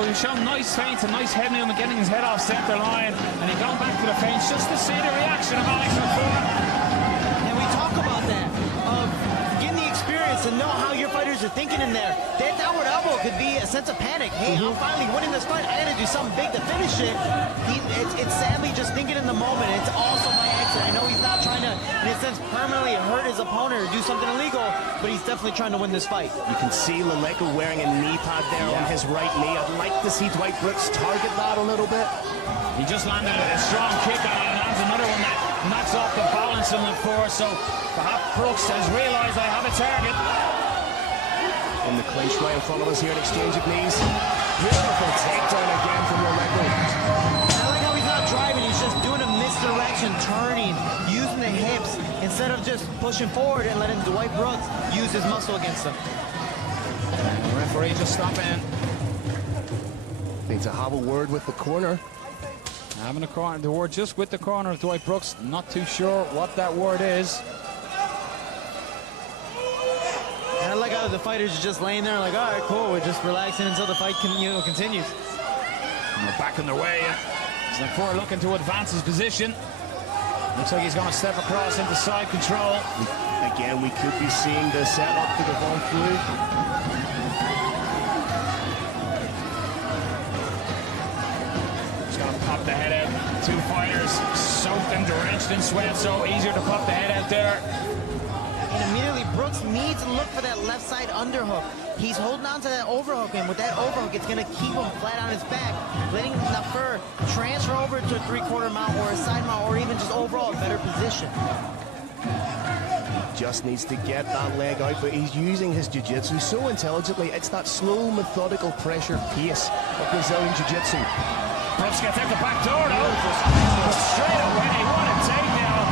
He's shown nice feints and nice head movement, getting his head off center line, and he's going back to the feints just to see the reaction of Alex Nacfur. And we talk about that, of getting the experience and know how your fighters are thinking in there. That downward elbow could be a sense of panic. Hey, I'm finally winning this fight. I got to do something big to finish it. It's sadly just thinking in the moment. It's also by accident. I know he's not trying to, in a sense, permanently hurt his opponent or do something illegal, but he's definitely trying to win this fight. You can see Laleko wearing a knee pad there on his right knee. I'd like to see Dwight Brooks target that a little bit. He just landed a strong kick on it, and lands another one that knocks off the balance on the floor. So perhaps Brooks has realized I have a target. In the clinch right in front of us here, an exchange of knees. Beautiful takedown again from Laleko. I like how he's not driving, he's just doing a misdirection, turning, using the hips, instead of just pushing forward and letting Dwight Brooks use his muscle against him. The referee just stopping. Need to have a word with the corner. Having the word just with the corner of Dwight Brooks. Not too sure what that word is. And I like how the fighters are just laying there like, all right, cool, we're just relaxing until the fight continues. And they're back on their way. Nacfur looking to advance his position. Looks like he's going to step across into side control. Again, we could be seeing the setup to the ball through. Pop the head out. Two fighters soaked and drenched in sweat, so easier to pop the head out there. And immediately Brooks needs to look for that left side underhook. He's holding on to that overhook, and with that overhook, it's going to keep him flat on his back, letting Nacfur transfer over to a three-quarter mount or a side mount, or even just overall a better position. Just needs to get that leg out, but he's using his jiu-jitsu so intelligently. It's that slow, methodical pressure pace of Brazilian jiu-jitsu. Brooks gets out the back door, though. Straight away, what a takedown.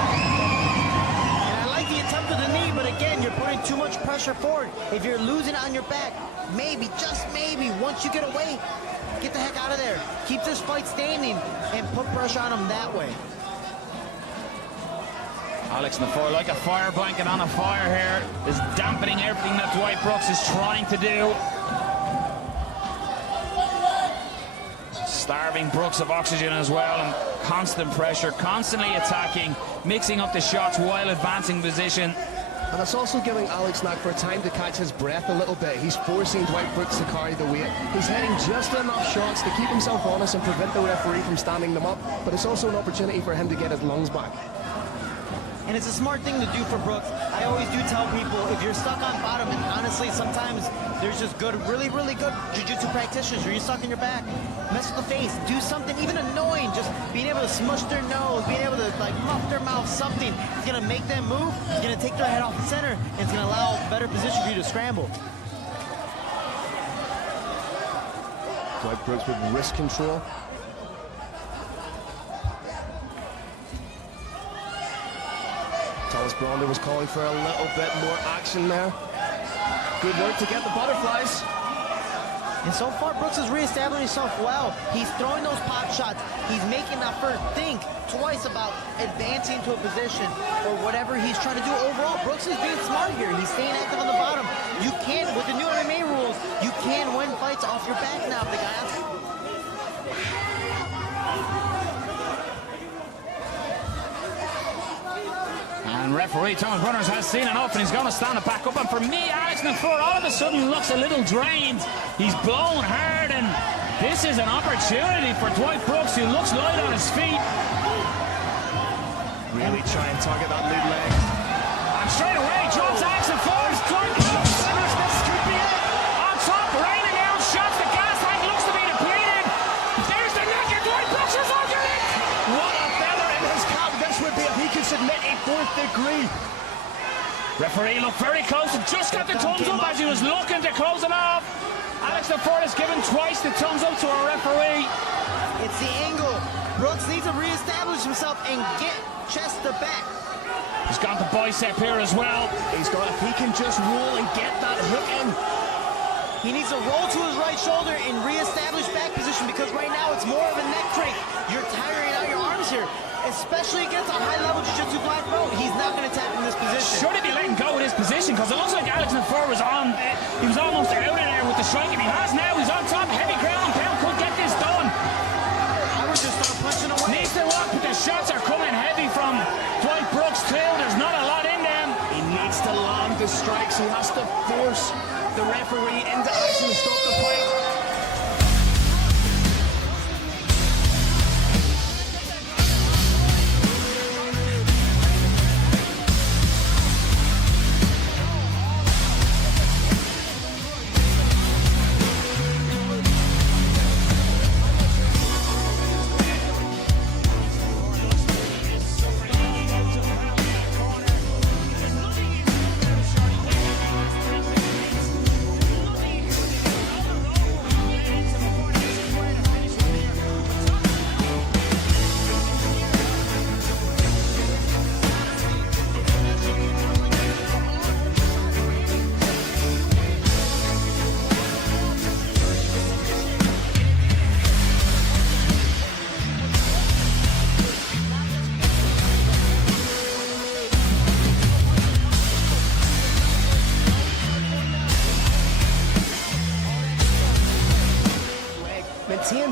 And I like the attempt of the knee, but again, you're putting too much pressure forward. If you're losing on your back, maybe, just maybe, once you get away, get the heck out of there. Keep this fight standing and put pressure on him that way. Alex Nacfur, like a fire blanket on a fire here, is dampening everything that Dwight Brooks is trying to do. Starving Brooks of oxygen as well, and constant pressure, constantly attacking, mixing up the shots while advancing position. And it's also giving Alex Nacfur time to catch his breath a little bit. He's forcing Dwight Brooks to carry the weight. He's hitting just enough shots to keep himself honest and prevent the referee from standing them up, but it's also an opportunity for him to get his lungs back. And it's a smart thing to do for Brooks. I always do tell people, if you're stuck on bottom, and honestly, sometimes there's just good, really, really good jiu-jitsu practitioners where you're stuck in your back. Mess with the face, do something even annoying, just being able to smush their nose, being able to like muff their mouth, something. It's gonna make them move, it's gonna take their head off the center, and it's gonna allow a better position for you to scramble. Dwight Brooks with wrist control. Thomas Bronder was calling for a little bit more action there. Good work to get the butterflies. And so far, Brooks has reestablished himself well. He's throwing those pop shots. He's making Nacfur think twice about advancing to a position or whatever he's trying to do overall. Brooks is being smart here. He's staying active on the bottom. You can't, with the new MMA rules, you can win fights off your back now, big guys. And referee Thomas Runners has seen enough, and he's going to stand it back up. And for me, Alex Nacfur all of a sudden looks a little drained. He's blown hard, and this is an opportunity for Dwight Brooks, who looks light on his feet. Really try and target that lead leg. And straight away, drops Alex Nacfur. This could be it. On top, raining down shots. The gas tank looks to be depleted. There's the neck, and Dwight Brooks is under it. What a feather in his cap this would be if he could submit a fourth degree. Referee looked very close and just got the thumbs up as he was looking to close it off. Alex Nacfur has given twice the thumbs up to a referee. It's the angle. Brooks needs to reestablish himself and get chest to back. He's got the bicep here as well. He's got, if he can just roll and get that hook in. He needs to roll to his right shoulder and reestablish back position, because right now it's more of a neck break. You're tiring out your arms here, especially against a high-level jiu-jitsu black belt. He's not going to tap in this position. Should he be letting go in his position? Because it looks like Alex Nacfur was on. He was almost out of there with the striking. He has now. He's on top. Heavy ground and pound could get this done. I would just start punching away. Needs to walk, but the shots are coming heavy from Dwight Brooks too. There's not a lot in them. He needs to land the strikes. He has to force the referee into action to stop the fight.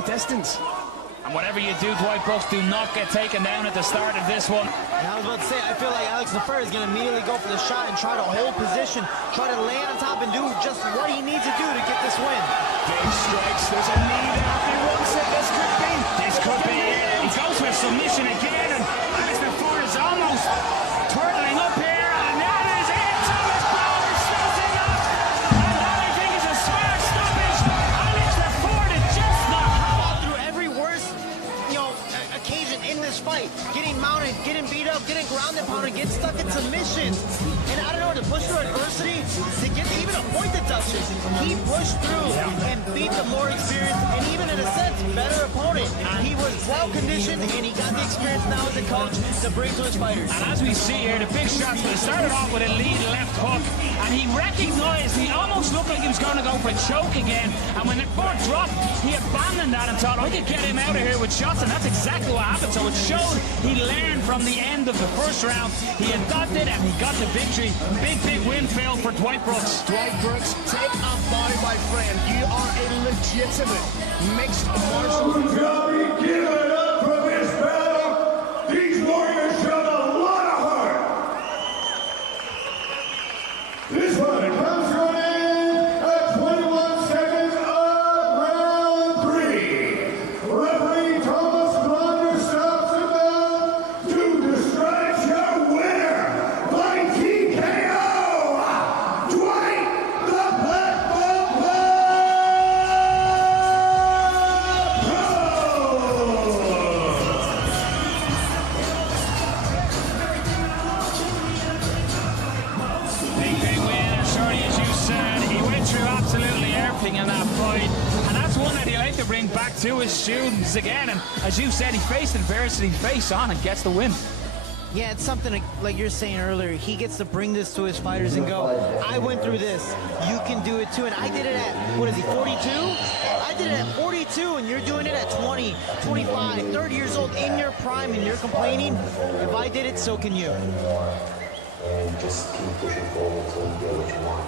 distance. And whatever you do, Dwight Brooks, do not get taken down at the start of this one. And I was about to say, I feel like Alex Nacfur is going to immediately go for the shot and try to hold position, try to lay on top and do just what he needs to do to get this win. Big strikes, there's a knee there. He wants it, this could be. This could be it. He goes for a submission again, and Alex Nacfur is almost twirling up here, and that is it. Thomas Power stopping up, and that I think is a smart stoppage. Alex Nacfur did just not have Through every worst, occasion in this fight, getting mounted, getting beat up, getting grounded pounded, get stuck in submissions, and I don't know, to push through adversity, to get even a point deduction. He pushed through and beat the more experienced and even in a sense better opponent. He was well conditioned and he got the experience now as a coach to bring to his fighters. And as we see here, the big shots, they started off with a lead left hook, and he recognized, he almost looked like he was going to go for a choke again, and when the foot dropped, he abandoned that and thought, I could get him out of here with shots, and that's exactly what happened. So it showed he learned from the end of the first round. He adopted and he got the victory. Big win, Phil, for Dwight Brooks. Dwight Brooks, take a bow, my friend. You are a legitimate mixed martial Abu Dhabi, give it up for this battle. These warriors showed a lot of heart. This one comes to an end at 21 seconds of round 3. Referee Thomas Blonder stops the bell to discharge your winner by TKO, Dwight the Black Belt Big win, and Shorty, as you said, he went through absolutely everything in that fight, and that's one that he like to bring back to his students again. And as you said, he faced adversity face on and gets the win. Yeah, it's something like you're saying earlier. He gets to bring this to his fighters and go, I went through this. You can do it too. And I did it at, what is he, 42? I did it at 42, and you're doing it at 20, 25, 30 years old in your prime, and you're complaining. If I did it, so can you. And just keep pushing forward till you get what you want.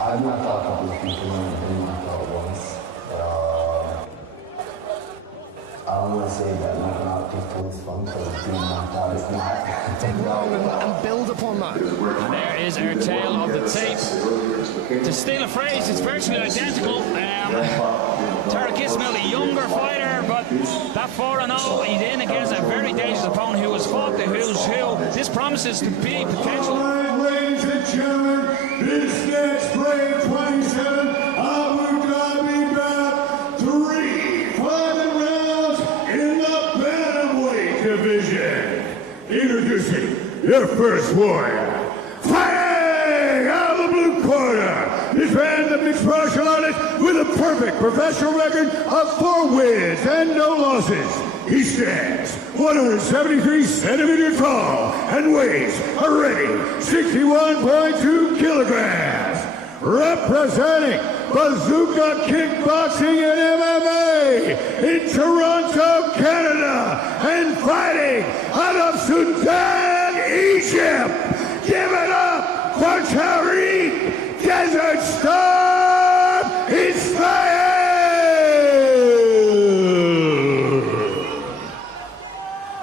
I've knocked out a couple of people and I've been knocked out once. I don't want to say that knocking out people is fun, because being knocked out is not. take long and build upon that. And there is our tale of the tape. To steal a phrase, it's virtually identical. Tarek Ismail, the younger fighter, but that 4-0, he's in against a very dangerous opponent who has fought the who's who. This promises to be potential. All right, ladies and gentlemen, this next play, 27, Abu Dhabi bout 3 final rounds in the bantamweight division. Introducing your first warrior, fighting out of the blue corner. This man, the mixed martial artist with a perfect professional record of 4 wins and no losses. He stands 173 centimeters tall and weighs a ready 61.2 kilograms. Representing Bazooka Kickboxing and MMA in Toronto, Canada, and fighting out of Sudan, Egypt. Give it up for Tariq Desert Storm Ismail.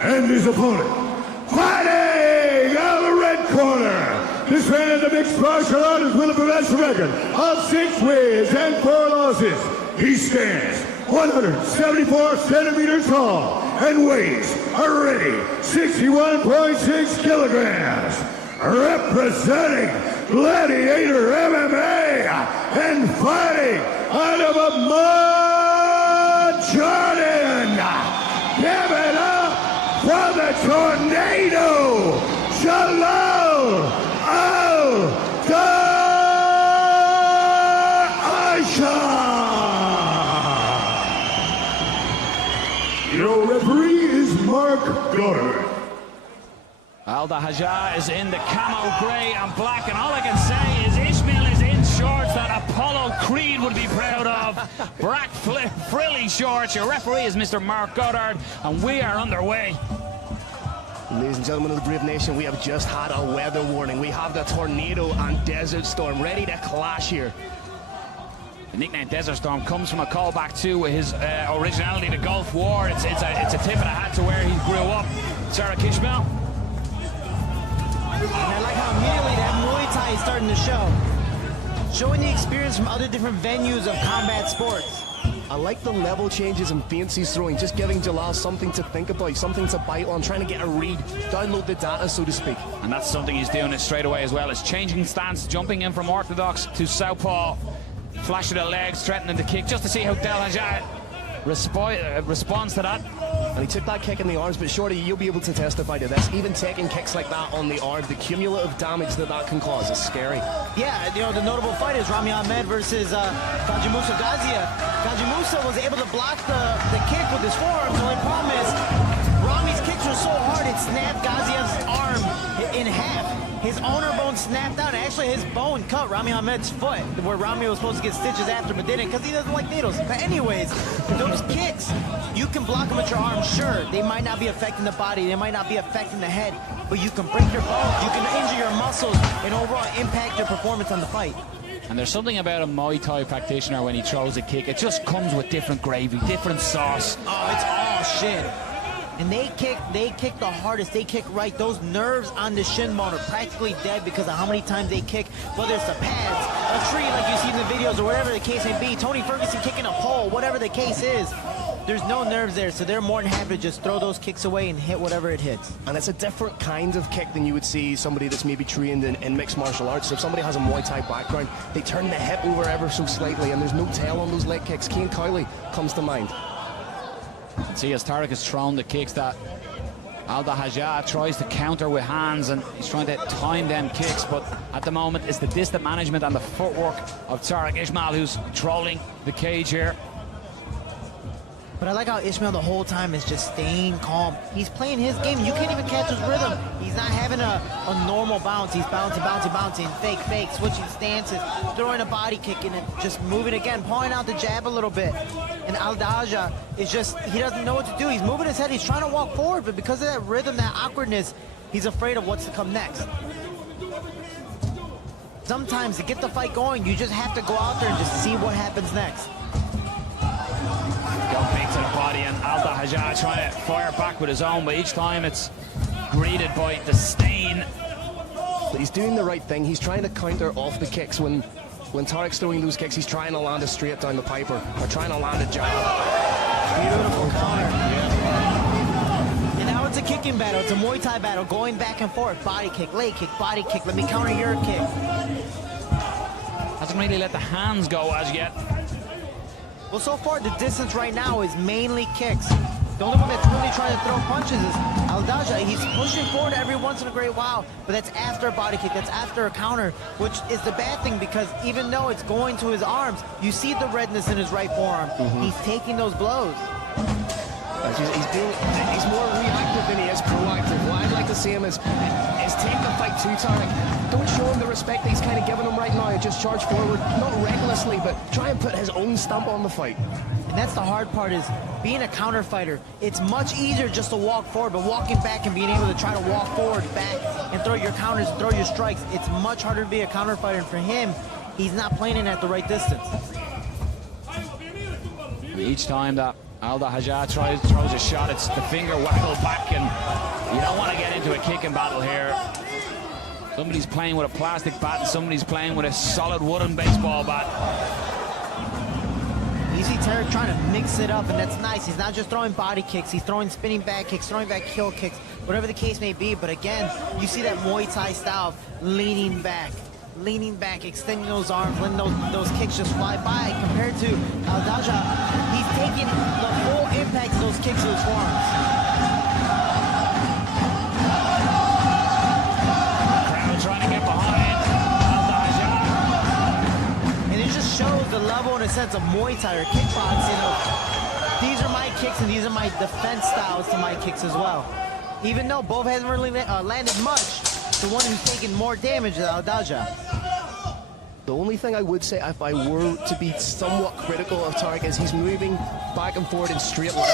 And his opponent, fighting out of the red corner, this man, the mixed martial artist with a professional record of 6 wins and 4 losses. He stands 174 centimeters tall and weighs a ready 61.6 kilograms. Representing Gladiator MMA and fighting out of a mud Jordan. Give it up for the Tornado, Jarrah Al-Silawi. Your referee is Mark Goddard. Daaja is in the camo grey and black, and all I can say is Ismail is in shorts that Apollo Creed would be proud of. Black frilly shorts. Your referee is Mr. Mark Goddard, and we are underway. Ladies and gentlemen of the Brave Nation, we have just had a weather warning. We have the tornado and desert storm ready to clash here. The nickname Desert Storm comes from a callback to his originality, the Gulf War. It's a tip of the hat to where he grew up. Sarah Kishmael. And I like how immediately that Muay Thai is starting to show. Showing the experience from other different venues of combat sports. I like the level changes and feints he's throwing, just giving Jalal something to think about, something to bite on, trying to get a read, download the data, so to speak. And that's something he's doing straight away as well. It's changing stance, jumping in from orthodox to southpaw, flashing the legs, threatening the kick, just to see how Daaja responds to that. And he took that kick in the arms, but Shorty, you'll be able to testify to this. Even taking kicks like that on the arms, the cumulative damage that can cause is scary. Yeah, you know, the notable fight is Rami Ahmed versus Gajimusa Gaziev. Gajimusa was able to block the kick with his forearm. The only problem is Rami's kicks were so hard it snapped Gaziev's arm in half. His ulnar bone snapped out. Actually, his bone cut Rami Ahmed's foot, where Rami was supposed to get stitches after, but didn't, because he doesn't like needles. But anyways, those kicks, you can block them with your arm, sure. They might not be affecting the body, they might not be affecting the head, but you can break your bones, you can injure your muscles, and overall impact your performance on the fight. And there's something about a Muay Thai practitioner when he throws a kick. It just comes with different gravy, different sauce. Oh, it's all shit. And they kick the hardest, they kick right. Those nerves on the shin bone are practically dead because of how many times they kick, whether it's the pads, a tree like you see in the videos, or whatever the case may be, Tony Ferguson kicking a pole, whatever the case is. There's no nerves there, so they're more than happy to just throw those kicks away and hit whatever it hits. And it's a different kind of kick than you would see somebody that's maybe trained in mixed martial arts. So if somebody has a Muay Thai background, they turn the hip over ever so slightly, and there's no tail on those leg kicks. Keane Cowley comes to mind. See, as Tarek has thrown the kicks, that Daaja tries to counter with hands, and he's trying to time them kicks, but at the moment it's the distant management and the footwork of Tarek Ismail who's trolling the cage here. But I like how Ismail the whole time is just staying calm. He's playing his game. You can't even catch his rhythm. He's not having a normal bounce. He's bouncing, fake, switching stances, throwing a body kick, and just moving again, pulling out the jab a little bit. And Daaja is just, he doesn't know what to do. He's moving his head. He's trying to walk forward, but because of that rhythm, that awkwardness, he's afraid of what's to come next. Sometimes to get the fight going, you just have to go out there and just see what happens next. Got big to the body, and Daaja trying to fire back with his own, but each time it's greeted by disdain. But he's doing the right thing. He's trying to counter off the kicks. When Tarek's throwing those kicks, he's trying to land a straight down the piper, or trying to land a jab. Beautiful counter. And now it's a kicking battle. It's a Muay Thai battle, going back and forth. Body kick, leg kick, body kick. Let me counter your kick. Hasn't really let the hands go as yet. Well, so far the distance right now is mainly kicks. The only one that's really trying to throw punches is Daaja. He's pushing forward every once in a great while, but that's after a body kick, that's after a counter, which is the bad thing, because even though it's going to his arms, you see the redness in his right forearm. He's taking those blows. He's more reactive than he is proactive. What I'd like to see him is take the fight to Tarek. Don't show him the respect that he's kind of giving him right now and just charge forward, not recklessly, but try and put his own stamp on the fight. And that's the hard part, is being a counter fighter. It's much easier just to walk forward, but walking back and being able to try to walk forward, back, and throw your counters, throw your strikes, it's much harder to be a counter fighter, and for him, he's not playing it at the right distance. Each time that Daaja throws a shot, it's the finger waggle back, and you don't want to get into a kicking battle here. Somebody's playing with a plastic bat, and somebody's playing with a solid wooden baseball bat. You see Tarek trying to mix it up, and that's nice. He's not just throwing body kicks, he's throwing spinning back kicks, throwing back heel kicks, whatever the case may be. But again, you see that Muay Thai style of leaning back, extending those arms, letting those kicks just fly by. Compared to Daaja, he's taking the full impact of those kicks to his forearms. Crowd trying to get behind Daaja. And it just shows the level, in a sense, of Muay Thai or kickboxing. These are my kicks, and these are my defense styles to my kicks as well. Even though both haven't really landed much, the one who's taking more damage is Daaja. The only thing I would say, if I were to be somewhat critical of Tariq, is he's moving back and forward in straight lines.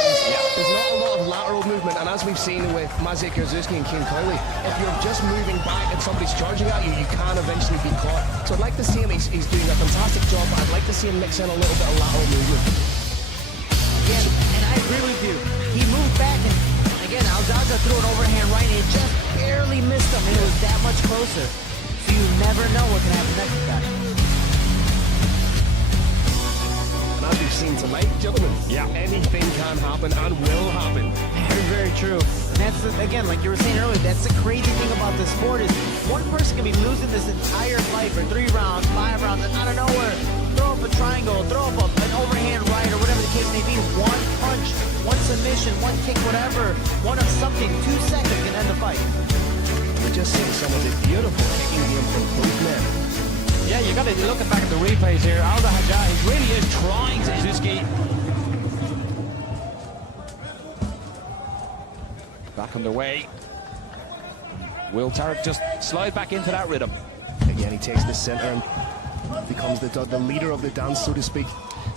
There's not a lot of lateral movement, and as we've seen with Maciej Krzyzewski and Kane Cowley, if you're just moving back and somebody's charging at you, you can eventually be caught. So I'd like to see him, he's doing a fantastic job, but I'd like to see him mix in a little bit of lateral movement. Yeah, and I agree with you. He moved back, and again, Daaja threw an overhand right, and it just barely missed him, and it was that much closer. So you never know what can happen next with that. And as we've seen tonight, gentlemen, anything can happen and will happen. Very, very true. And that's, again, like you were saying earlier, that's the crazy thing about this sport is one person can be losing this entire fight for 3 rounds, 5 rounds, and out of nowhere, throw up a triangle, throw up an overhand right, or whatever the case may be. One punch, one submission, one kick, whatever, one of something, 2 seconds can end the fight. We're just seeing some of the beautiful kicking game from both men. Yeah, you got to look back at the replays here. Al-Daaja, he really is trying to Krzyzewski. Back underway. Will Tariq just slide back into that rhythm? Again, he takes the center and becomes the leader of the dance, so to speak.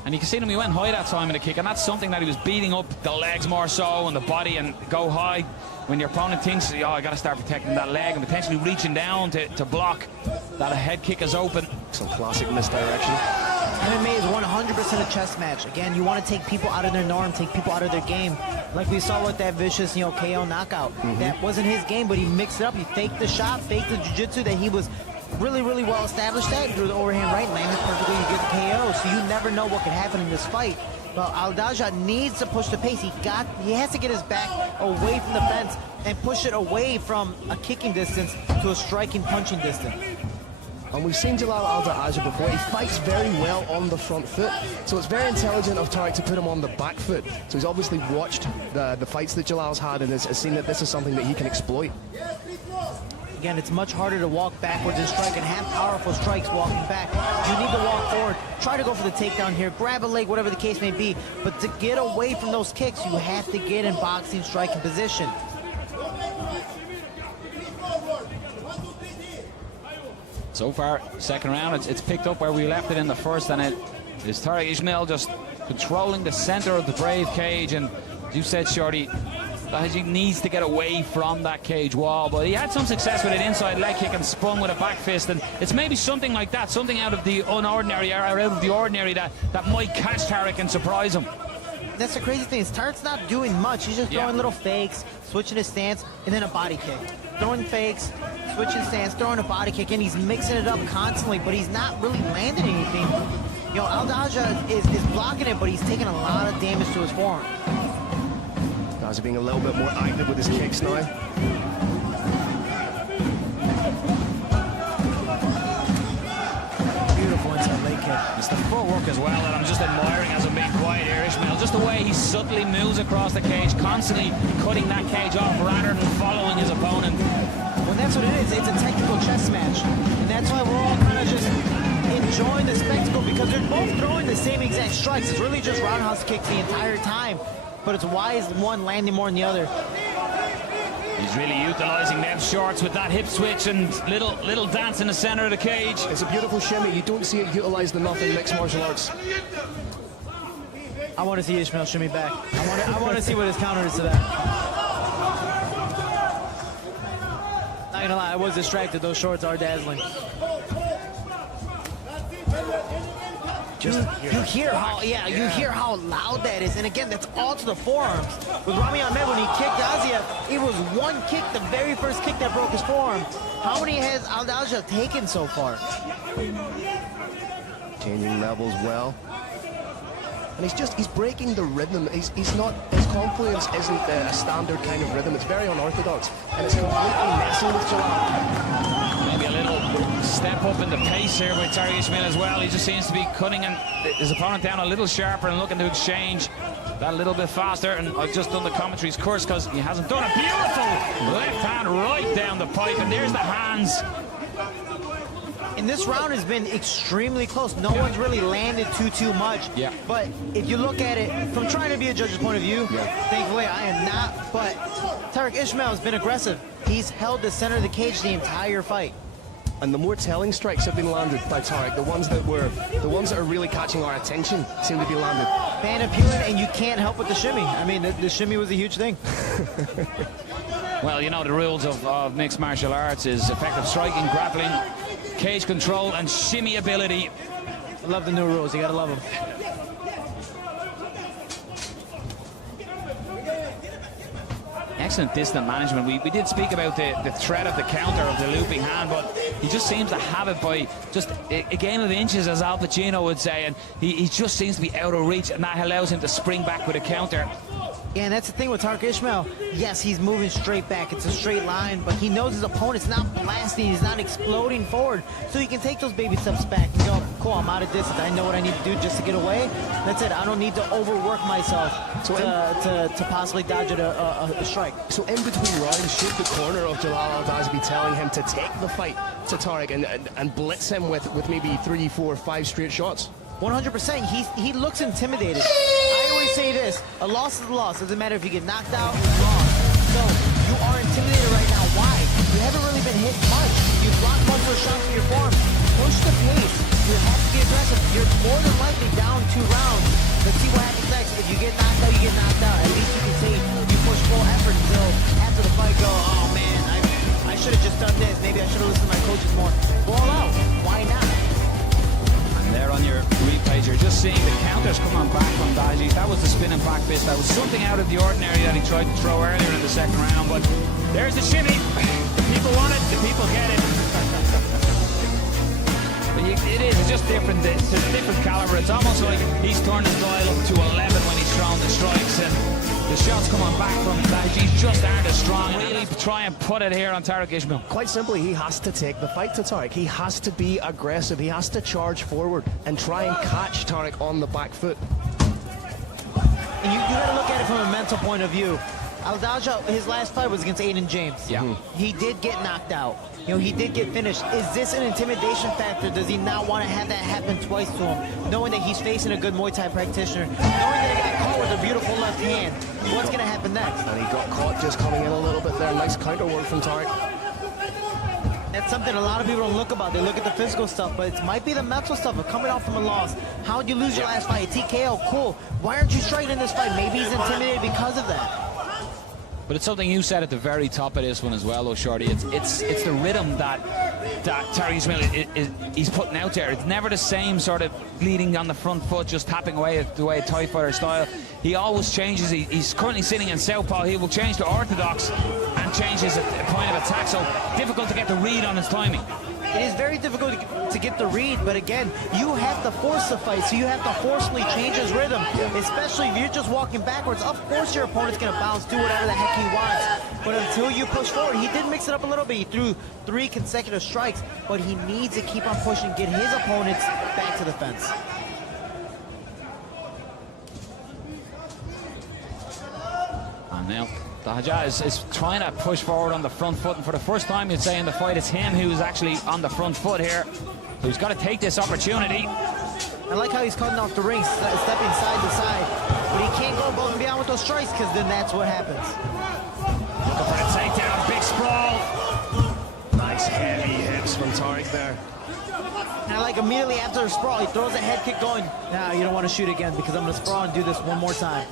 And you can see him, he went high that time in the kick, and that's something that he was beating up the legs more so, and the body, and go high when your opponent thinks, oh, I got to start protecting that leg, and potentially reaching down to block that a head kick is open. Some classic misdirection. MMA is 100% a chess match. Again, you want to take people out of their norm, take people out of their game. Like we saw with that vicious, KO knockout. That wasn't his game, but he mixed it up. He faked the shot, faked the jiu-jitsu that he was really, really well established at. Threw the overhand right, landed perfectly, you get the KO. So you never know what could happen in this fight. But Daaja needs to push the pace. He has to get his back away from the fence and push it away from a kicking distance to a striking, punching distance. And we've seen Jalal Al-Daaja before. He fights very well on the front foot, so it's very intelligent of Tariq to put him on the back foot. So he's obviously watched the fights that Jalal's had and has seen that this is something that he can exploit. Again, it's much harder to walk backwards and strike and have powerful strikes walking back. You need to walk forward, try to go for the takedown here, grab a leg, whatever the case may be. But to get away from those kicks, you have to get in boxing striking position. So far, second round, it's picked up where we left it in the first, and it is Tariq Ismail just controlling the center of the Brave cage. And as you said, Shorty, he needs to get away from that cage wall, but he had some success with an inside leg kick and spun with a back fist, and it's maybe something like that, something out of the unordinary or out of the ordinary that might catch Tariq and surprise him. That's the crazy thing, is Tariq's not doing much. He's just throwing little fakes, switching his stance, and then a body kick. Throwing fakes, switching stance, throwing a body kick, and he's mixing it up constantly, but he's not really landing anything. Al-Daaja is blocking it, but he's taking a lot of damage to his forearm. Daaja being a little bit more active with his kicks now. Beautiful inside leg kick. It's the footwork as well that I'm just admiring as I'm being quiet here, Ismail. Just the way he subtly moves across the cage, constantly cutting that cage off rather than following his opponent. Well, that's what it is. It's a technical chess match. And that's why we're all kind of just enjoying the spectacle, because they're both throwing the same exact strikes. It's really just roundhouse kicks the entire time. But it's why is one landing more than the other? He's really utilizing them shorts with that hip switch and little dance in the center of the cage. It's a beautiful shimmy. You don't see it utilized enough in mixed martial arts. I want to see Ismail shimmy back. I want to see what his counter is to that. Not gonna lie, I was distracted. Those shorts are dazzling. You hear how loud that is, and again, that's all to the forearms. With Rami Ahmed, when he kicked Daaja, it was one kick, the very first kick that broke his forearm. How many has Al-Daaja taken so far? Changing levels well. And he's breaking the rhythm. His confluence isn't a standard kind of rhythm. It's very unorthodox, and it's completely messing with Jalal. Maybe a little step up in the pace here by Tariq Ismail as well. He just seems to be cutting his opponent down a little sharper and looking to exchange that a little bit faster. And I've just done the commentary's course because he hasn't done a beautiful left hand right down the pipe, and there's the hands. And this round has been extremely close. No one's really landed too much. Yeah. But if you look at it from trying to be a judge's point of view, thankfully I am not. But Tariq Ismail has been aggressive. He's held the center of the cage the entire fight. And the more telling strikes have been landed by Tarek, the ones that are really catching our attention seem to be landed. Fan appealing, and you can't help but the shimmy. I mean, the shimmy was a huge thing. Well, you know, the rules of mixed martial arts is effective striking, grappling, cage control, and shimmy ability. I love the new rules. You gotta love them. Excellent distant management. We did speak about the threat of the counter of the looping hand, but he just seems to have it by just a game of inches, as Al Pacino would say, and he just seems to be out of reach, and that allows him to spring back with a counter. Yeah, and that's the thing with Tarek Ismail. Yes, he's moving straight back. It's a straight line, but he knows his opponent's not blasting. He's not exploding forward. So he can take those baby steps back and go, cool, I'm out of distance. I know what I need to do just to get away. That's it. I don't need to overwork myself to possibly dodge a strike. So in between rounds, should the corner of Jalal Al-Daaja be telling him to take the fight to Tarek and blitz him with maybe 3, 4, 5 straight shots? 100%. He looks intimidated. I always say this, a loss is a loss. Doesn't matter if you get knocked out or lost. So you are intimidated right now. Why? You haven't really been hit much. You've blocked most of the shots with your form. Push the pace. You have to get aggressive. You're more than likely down 2 rounds. Let's see what happens next. If you get knocked out, you get knocked out. At least you can say you push full effort until after the fight go, oh man, I should have just done this. Maybe I should have listened to my coaches more. Ball out. Why not? There on your replays, you're just seeing the counters come on back from Daaja. That was the spinning back fist. That was something out of the ordinary that he tried to throw earlier in the second round. But there's the shimmy. The people want it. The people get it. But it's just different. It's a different caliber. It's almost like he's turned his dial up to 11 when he's thrown the strikes. And the shots coming back from Daaja just aren't as strong. Really try and put it here on Tarek Ismail. Quite simply, he has to take the fight to Tarek. He has to be aggressive. He has to charge forward and try and catch Tarek on the back foot. And you got to look at it from a mental point of view. Al-Daaja, his last fight was against Aiden James. Yeah. He did get knocked out. You know, he did get finished. Is this an intimidation factor? Does he not want to have that happen twice to him? Knowing that he's facing a good Muay Thai practitioner. Knowing that he got caught with a beautiful left hand. What's going to happen next? And he got caught just coming in a little bit there. Nice counter work from Tarek. That's something a lot of people don't look about. They look at the physical stuff, but it might be the mental stuff of coming off from a loss. How did you lose your last fight? TKO, cool. Why aren't you striking in this fight? Maybe he's intimidated because of that. But it's something you said at the very top of this one as well, though, Shorty. It's the rhythm that Tarek Ismail he's putting out there. It's never the same sort of leading on the front foot, just tapping away at the way a Thai fighter style. He always changes. He's currently sitting in southpaw. He will change to orthodox and change his point of attack. So difficult to get the read on his timing. It is very difficult to get the read, but again, you have to force the fight, so you have to forcefully change his rhythm, especially if you're just walking backwards. Of course your opponent's going to bounce, do whatever the heck he wants, but until you push forward, he did mix it up a little bit. He threw 3 consecutive strikes, but he needs to keep on pushing, get his opponents back to the fence. And now Daaja is trying to push forward on the front foot, and for the first time you'd say in the fight it's him who's actually on the front foot here. So he's got to take this opportunity. I like how he's cutting off the ring, stepping side to side, but he can't go above and beyond with those strikes, because then that's what happens. Looking for the takedown, big sprawl. Nice heavy hits from Tarek there. And I like immediately after the sprawl, he throws a head kick going, nah, you don't want to shoot again because I'm going to sprawl and do this one more time.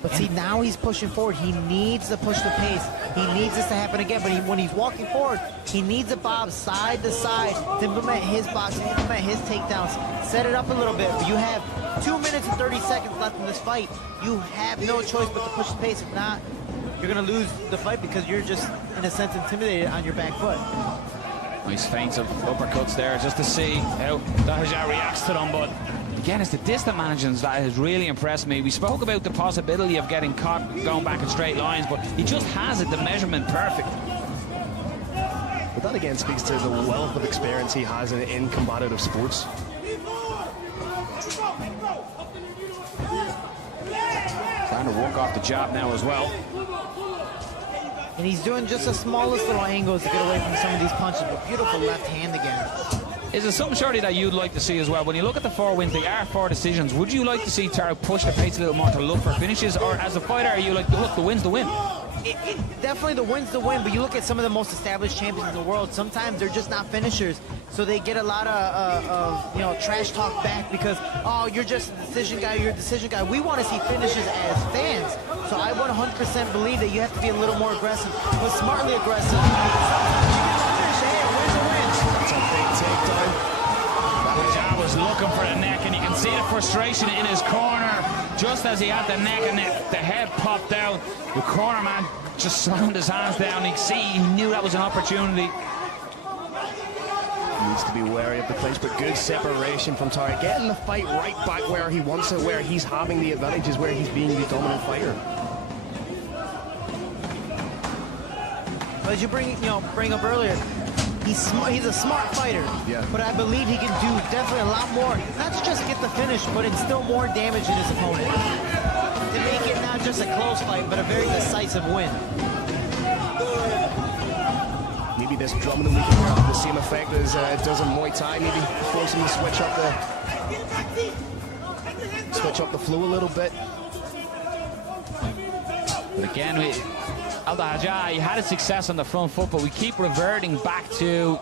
But see, now he's pushing forward. He needs to push the pace. He needs this to happen again. But when he's walking forward, he needs to bob side to side to implement his boxing, implement his takedowns, set it up a little bit. But you have 2 minutes and 30 seconds left in this fight. You have no choice but to push the pace. If not, you're going to lose the fight because you're just, in a sense, intimidated on your back foot. Nice feints of uppercuts there just to see how Daaja reacts to them, but again, it's the distant management that has really impressed me. We spoke about the possibility of getting caught going back in straight lines, but he just has it, the measurement perfect. But that again speaks to the wealth of experience he has in combative sports. Trying to work off the jab now as well. And he's doing just the smallest little angles to get away from some of these punches, but beautiful left hand again. Is it something, surely, that you'd like to see as well? When you look at the 4 wins, they are 4 decisions. Would you like to see Tarek push the pace a little more to look for finishes? Or as a fighter, are you like, look, the win's the win? Definitely the win's the win, but you look at some of the most established champions in the world, sometimes they're just not finishers. So they get a lot of you know, trash talk back because, oh, you're just a decision guy, you're a decision guy. We want to see finishes as fans. So I 100% believe that you have to be a little more aggressive, but smartly aggressive. That's a big takedown. Daaja was looking for the neck, and you can see the frustration in his corner. Just as he had the neck and the head popped out, the corner man just slammed his hands down. You can see he knew that was an opportunity. Needs to be wary of the clinch, but good separation from Tarek. Getting the fight right back where he wants it, where he's having the advantages, where he's being the dominant fighter. But as you bring up earlier, he's a smart fighter. Yeah. But I believe he can do definitely a lot more. Not to just get the finish, but instill more damage in his opponent. To make it not just a close fight, but a very decisive win. Maybe this drumming we can have the same effect as it does in Muay Thai. Maybe force him to switch up the flow a little bit. But again, Daaja, he had his success on the front foot, but we keep reverting back to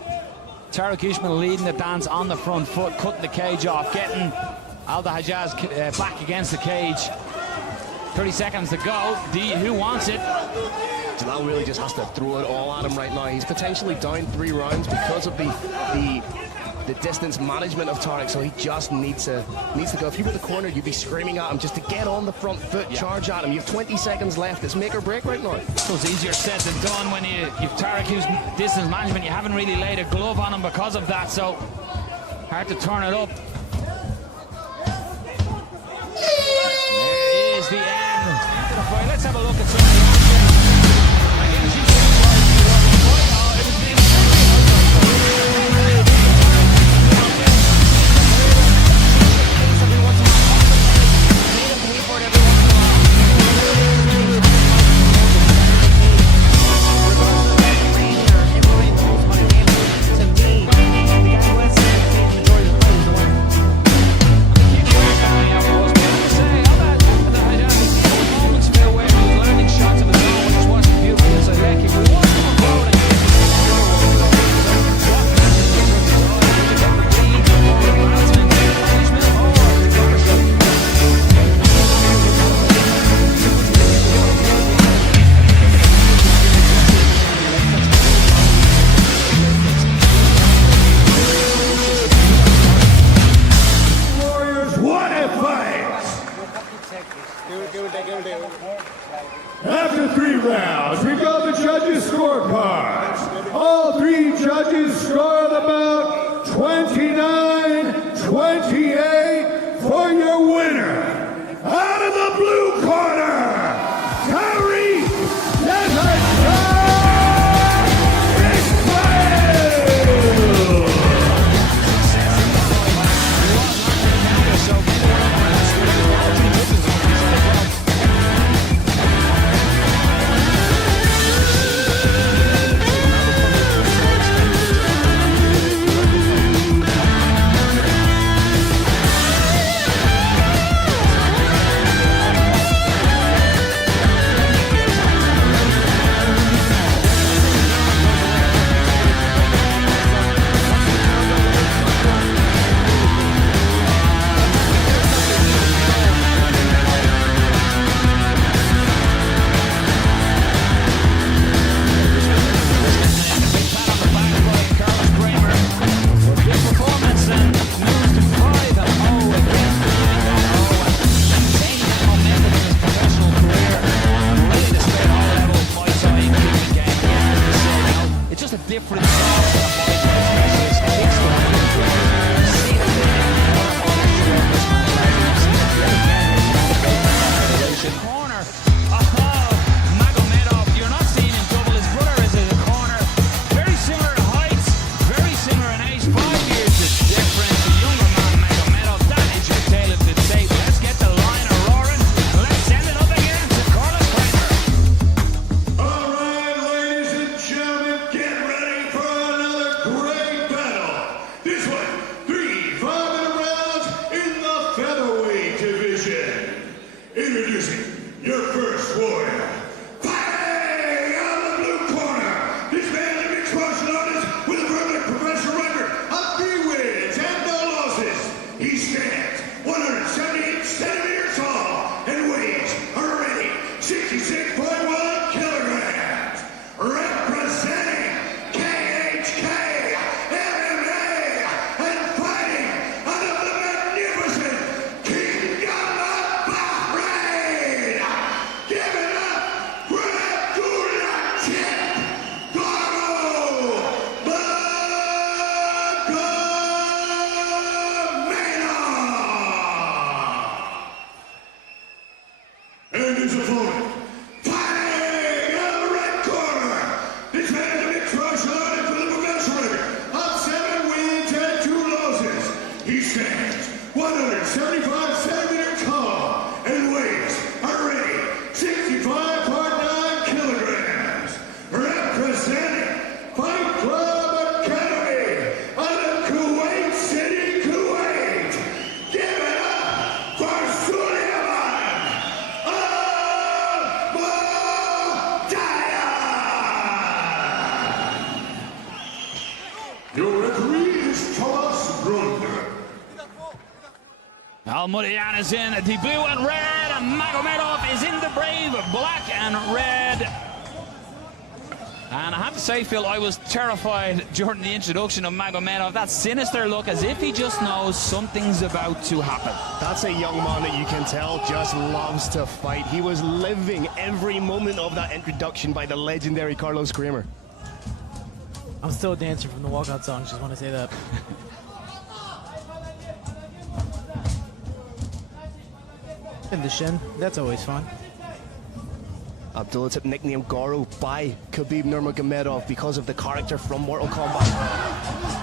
Tarek Ismail leading the dance on the front foot, cutting the cage off, getting Daaja's back against the cage. 30 seconds to go. Who wants it? Jalal really just has to throw it all at him right now. He's potentially down 3 rounds because of the distance management of Tarek, so he just needs to go. If you were the corner, you'd be screaming at him just to get on the front foot, charge at him. You have 20 seconds left. It's make or break right now. So it's easier said than done when you've Tarek who's distance management. You haven't really laid a glove on him because of that, so hard to turn it up. There is the end of the fight. Let's have a look at some of the action. Shots of 175-centimeter tall and weighs already 65.9 kilograms. Representing Fight Club Academy out of Kuwait City, Kuwait. Give it up for Solan Abudhabi. Your referee is Thomas Brunder. Al-Mudyan is in the blue and red, and Magomedov is in the brave black and red. And I have to say, Phil, I was terrified during the introduction of Magomedov. That sinister look, as if he just knows something's about to happen. That's a young man that you can tell just loves to fight. He was living every moment of that introduction by the legendary Carlos Kramer. I'm still dancing from the walkout song, just want to say that. And the shin, that's always fun. Abdul Lateef nicknamed Goro by Khabib Nurmagomedov because of the character from Mortal Kombat.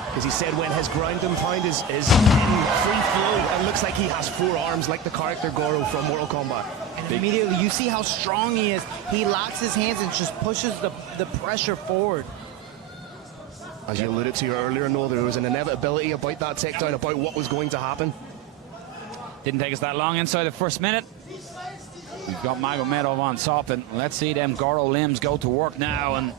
Because he said when his ground and pound is in free flow, it looks like he has 4 arms like the character Goro from Mortal Kombat. And immediately you see how strong he is. He locks his hands and just pushes the pressure forward. As you alluded to earlier, Noel, there was an inevitability about that takedown, about what was going to happen. Didn't take us that long inside the first minute. We've got Magomedov on top, and let's see them Goro limbs go to work now. And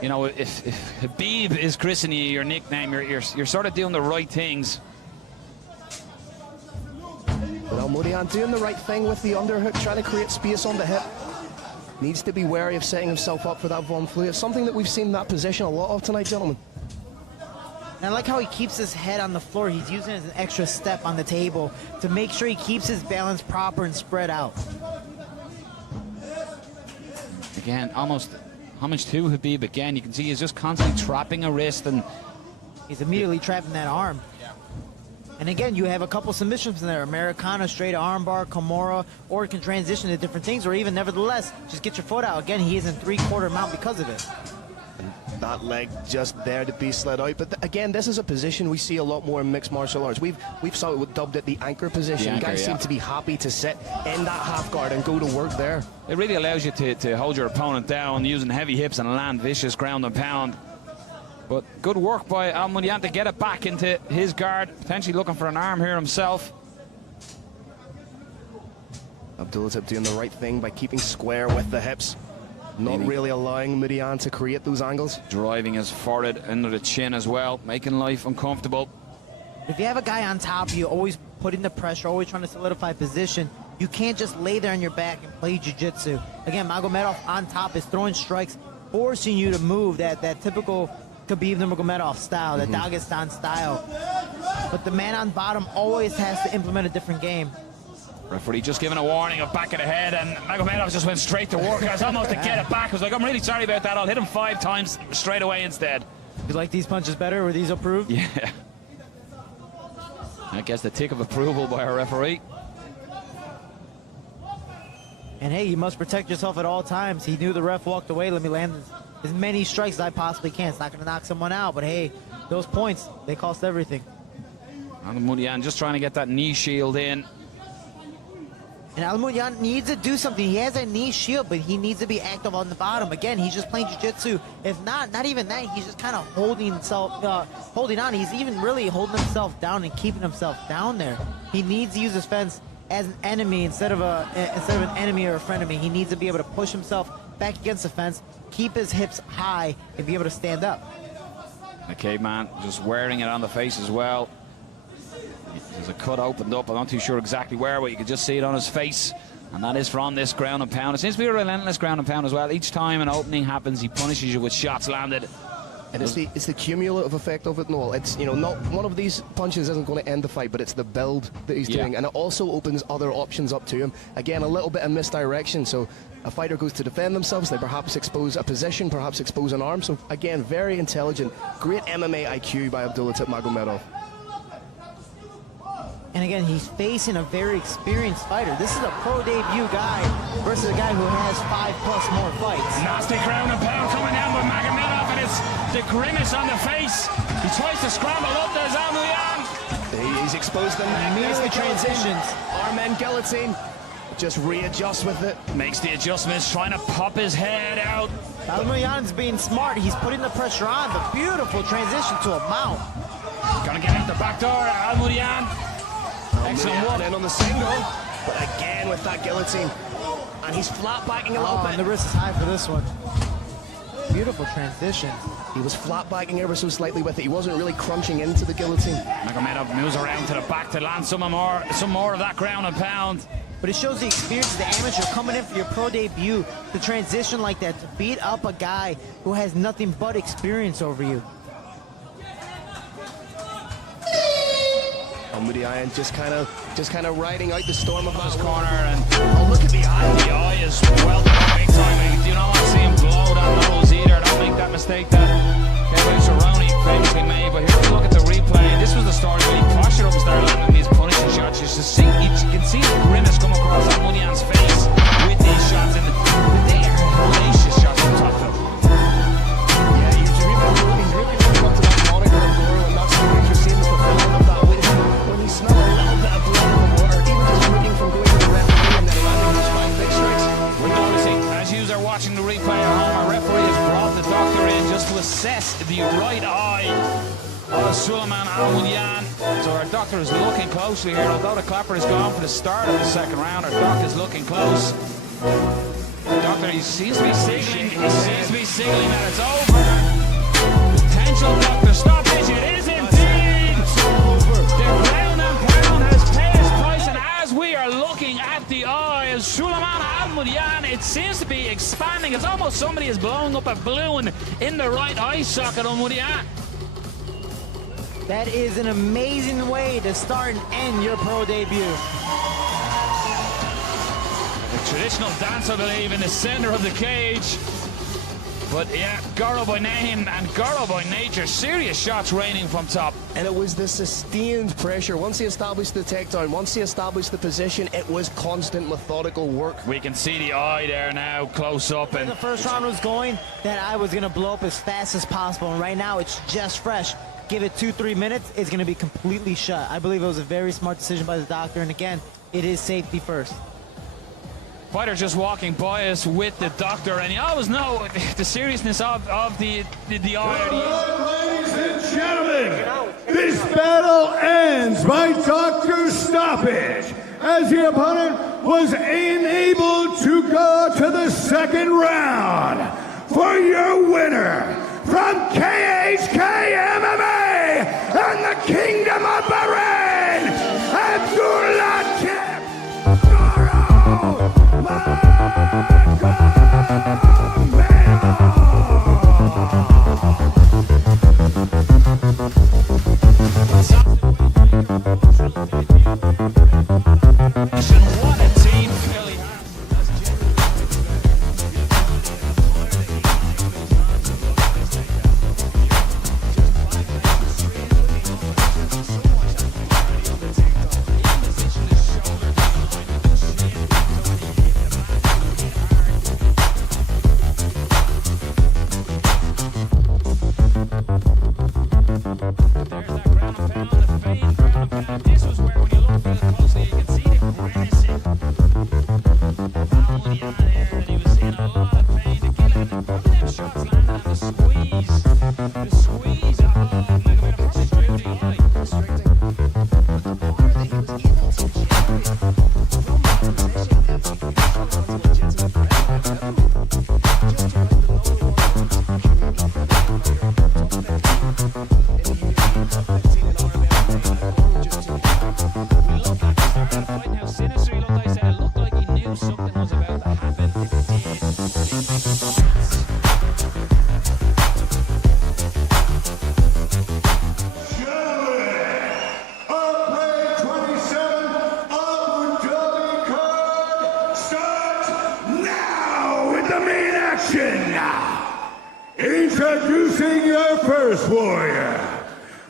you know, if Khabib is christening you your nickname, you're sort of doing the right things. Well, Mudyan doing the right thing with the underhook, trying to create space on the hip. Needs to be wary of setting himself up for that Von Flue. It's something that we've seen in that position a lot of tonight, gentlemen. And I like how he keeps his head on the floor. He's using it as an extra step on the table to make sure he keeps his balance proper and spread out. Again, almost homage to Khabib again. You can see he's just constantly trapping a wrist, and he's immediately trapping that arm. And again, you have a couple submissions in there. Americana, straight armbar, Kimura, or it can transition to different things, or even nevertheless, just get your foot out. Again, he is in 3/4 mount because of it. That leg just there to be slid out. But again, this is a position we see a lot more in mixed martial arts. We've sort of dubbed it the anchor position. The anchor, guys seem to be happy to sit in that half guard and go to work there. It really allows you to hold your opponent down using heavy hips and land vicious ground and pound. But good work by Al-Mudyan to get it back into his guard, potentially looking for an arm here himself. Abdul Lateef doing the right thing by keeping square with the hips. Not really allowing Mudyan to create those angles. Driving his forehead under the chin as well, making life uncomfortable. If you have a guy on top of you, always putting the pressure, always trying to solidify position, you can't just lay there on your back and play jiu-jitsu. Again, Magomedov on top is throwing strikes, forcing you to move that typical Khabib Nurmagomedov style, that Dagestan style. But the man on bottom always has to implement a different game. Referee just giving a warning of back of the head, and Magomedov just went straight to work. I was almost to get it back. I was like, I'm really sorry about that. I'll hit him 5 times straight away instead. You like these punches better? Were these approved? Yeah. I guess the tick of approval by our referee. And hey, you must protect yourself at all times. He knew the ref walked away. Let me land as many strikes as I possibly can. It's not going to knock someone out, but hey, those points, they cost everything. Al-Mudyan just trying to get that knee shield in. And Al-Mudyan needs to do something. He has a knee shield, but he needs to be active on the bottom. Again, he's just playing jiu-jitsu. If not even that, he's just kind of holding himself, holding on. He's even really holding himself down and keeping himself down there. He needs to use his fence as an enemy instead of an enemy or a frenemy. He needs to be able to push himself back against the fence, keep his hips high, and be able to stand up. The caveman just wearing it on the face as well. There's a cut opened up. I'm not too sure exactly where, but you can just see it on his face. And that is from this ground and pound. It seems to be a relentless ground and pound as well. Each time an opening happens, he punishes you with shots landed. And it's the cumulative effect of it, Noel. It's, you know, not one of these punches isn't going to end the fight, but it's the build that he's doing, and it also opens other options up to him. Again, a little bit of misdirection, so a fighter goes to defend themselves, they perhaps expose a position, perhaps expose an arm. So again, very intelligent, great MMA IQ by Abdul Lateef Magomedov. And again, he's facing a very experienced fighter. This is a pro debut guy versus a guy who has 5+ more fights. Nasty ground and pound coming down with Magomedov, and it's the grimace on the face. He tries to scramble up. There's Al-Mudyan. He's exposed the neck. Immediately transitions. Arm end guillotine. Just readjusts with it. Makes the adjustments, trying to pop his head out. Al-Mulyan's being smart. He's putting the pressure on, but beautiful transition to a mount. Gonna get out the back door, Al-Mulyan. Excellent work. And on the single, but again with that guillotine. And he's flat backing a little bit. And the wrist is high for this one. Beautiful transition. He was flat backing ever so slightly with it. He wasn't really crunching into the guillotine. Magomedov moves around to the back to land some more of that ground and pound. But it shows the experience of the amateur coming in for your pro debut to transition like that, to beat up a guy who has nothing but experience over you. Al-Mulyan just kind of riding out the storm of that Corner, and oh, look at the eye. the eye is well done big time. You do not want to see him blow that nose either. Don't make that mistake that Cerrone famously made. But here we look at the replay. This was the start when he postured up and started landing these punishing shots. You can see the grimace come across Al-Mulyan's face with these shots, and they are hellacious shots from top to. Yeah, he's really up to that monitor of Goro, and that's what you're seeing the fulfillment of that when he smelled a little bit of blood in the water, even just looking from going to the referee and then landing these 5 big strikes. We're noticing, as you are watching the replay at home, our referee has brought the doctor in just to assess the right eye of Suleiman Al-Mulyan. So our doctor is looking closely here. Although the clapper is gone for the start of the second round, our doctor is looking close. The doctor, he seems to be signaling. He seems to be signaling that it's over. Potential doctor stoppage. It is indeed. The ground and pound has paid its price, and as we are looking at the eye of Suleiman Al-Mulyan, it seems to be expanding. It's almost somebody is blowing up a balloon in the right eye socket on Mulyan. That is an amazing way to start and end your pro debut. A traditional dance, I believe, in the center of the cage. But yeah, Goro by name and Goro by nature. Serious shots raining from top. And it was the sustained pressure. Once he established the takedown, once he established the position, it was constant, methodical work. We can see the eye there now, close up. And the first round was going, that eye was going to blow up as fast as possible. And right now, it's just fresh. Give it 2-3 minutes, it's going to be completely shut. I believe it was a very smart decision by the doctor. And again, it is safety first. Fighter just walking by us with the doctor, and you always know the seriousness of the eye. Ladies and gentlemen, this battle ends by doctor stoppage, as the opponent was unable to go to the second round. For your winner, from KHK MMA and the Kingdom of Bahrain, Abdoul Abdouraguimov. What a team Philly has. Introducing your first warrior,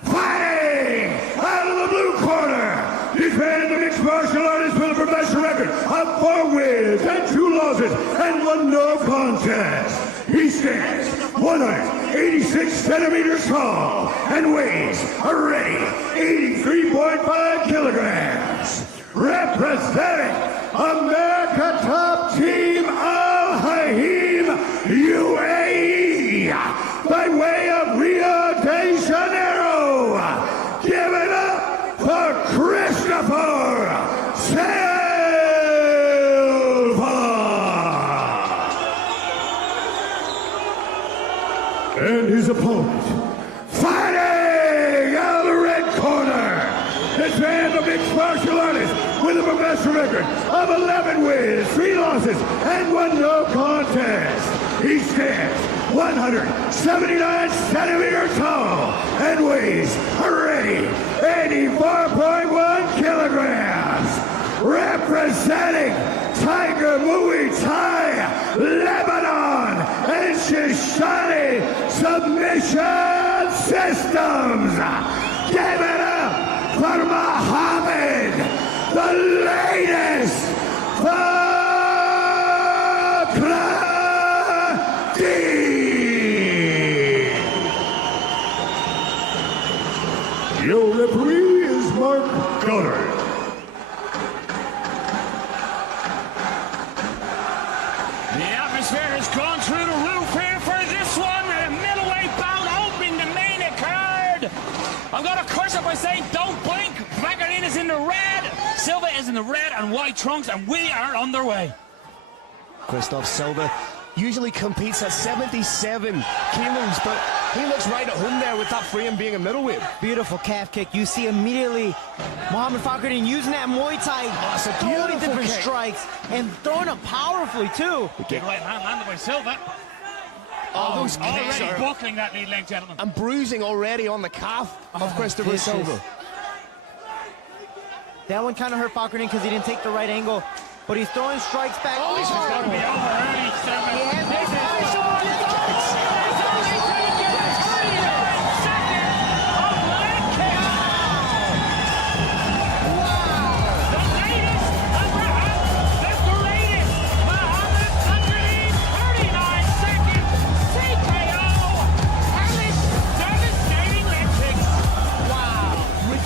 fighting out of the blue corner, defending the mixed martial artist with a professional record of 4 wins and 2 losses and 1 no contest. He stands 185 86 centimeters tall, and weighs a ready 83.5 kilograms. Representing America Top Team Al-Haim, UAE, by way of Rio de Janeiro. Give it up for Christopher Silva. And his opponent, fighting out of the red corner, this man, the mixed martial artist, with a professional record of 11 wins, 3 losses, and 1 no contest. He stands 179 centimeters tall and weighs already 84.1 kilograms. Representing Tiger Muay Thai, Lebanon, and Shoshone Submission Systems. Give it up for Muhammad, the latest Khatib. Your referee is Mark Goddard. The atmosphere has gone through the roof here for this one. A middleweight bout opening the main card. I'm going to curse it by saying don't blink. Martinez is in the red. Silva is in the red and white trunks, and we are underway. Christoph Silva usually competes at 77 kilos, but he looks right at home there with that frame being a middleweight. Beautiful calf kick. You see immediately Muhammad Fakardin using that Muay Thai, throwing different strikes and throwing them powerfully too. Big right hand landed by Silva. Oh, those kicks already are buckling that lead leg, gentlemen. and bruising already on the calf of Christopher vicious. Silva. That one kind of hurt Fakardin because he didn't take the right angle, but he's throwing strikes back. Oh, this is going to be over early, Silva. He has This is no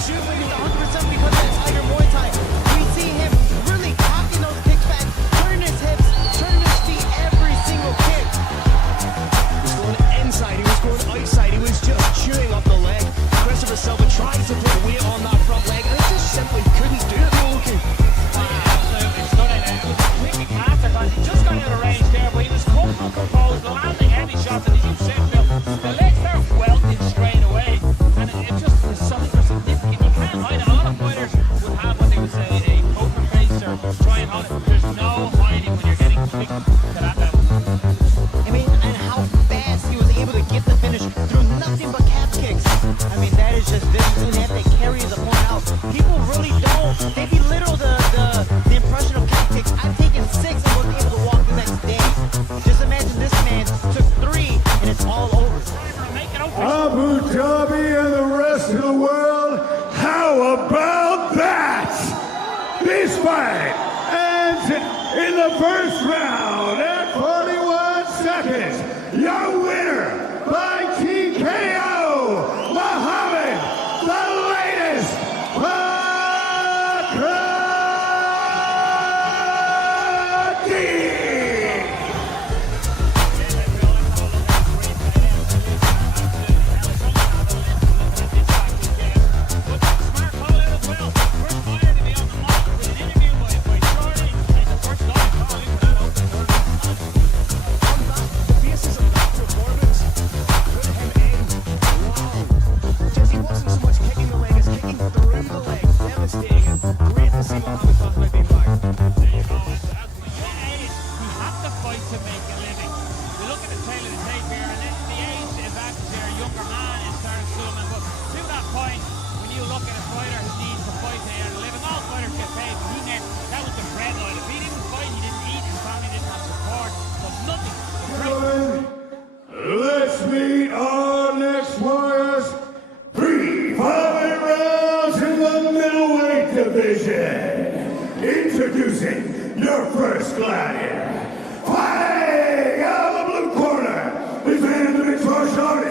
rejuvenated 100% because of that Tiger Muay Thai. We see him really cocking those kicks back, turning his hips, turning his feet every single kick. He was going inside, he was going outside, he was just chewing up the leg. Christopher Silva tried to put weight on that front leg, and he just simply couldn't do it, Loki. Absolutely stunning. It was a quick masterclass. He just got out of range there, but he was comfortable, composed, landing heavy shots, and as you said, Phil, the legs there welted straight away, and it just was something significant. You can't hide it. A lot of fighters would have what they would say a poker face or try and hide it. There's no hiding when you're getting quick to that level. I mean, and how fast he was able to get the finish through nothing but calf kicks. I mean, that is just vicious. And they have to carry his opponent out. People really don't. They belittle the impression of calf kicks. I've taken 6 and wasn't able to walk the next day. Just imagine this man took 3 and it's all over. Abu Dhabi and the rest of the world, how about that? This fight ends in the first round at 41 seconds. Your winner by TKO, Muhammad, the latest Let's meet our next warriors. 3 fighting rounds in the middleweight division. Introducing your first gladiator. Fighting out of the blue corner, his man, the mixed martial artist.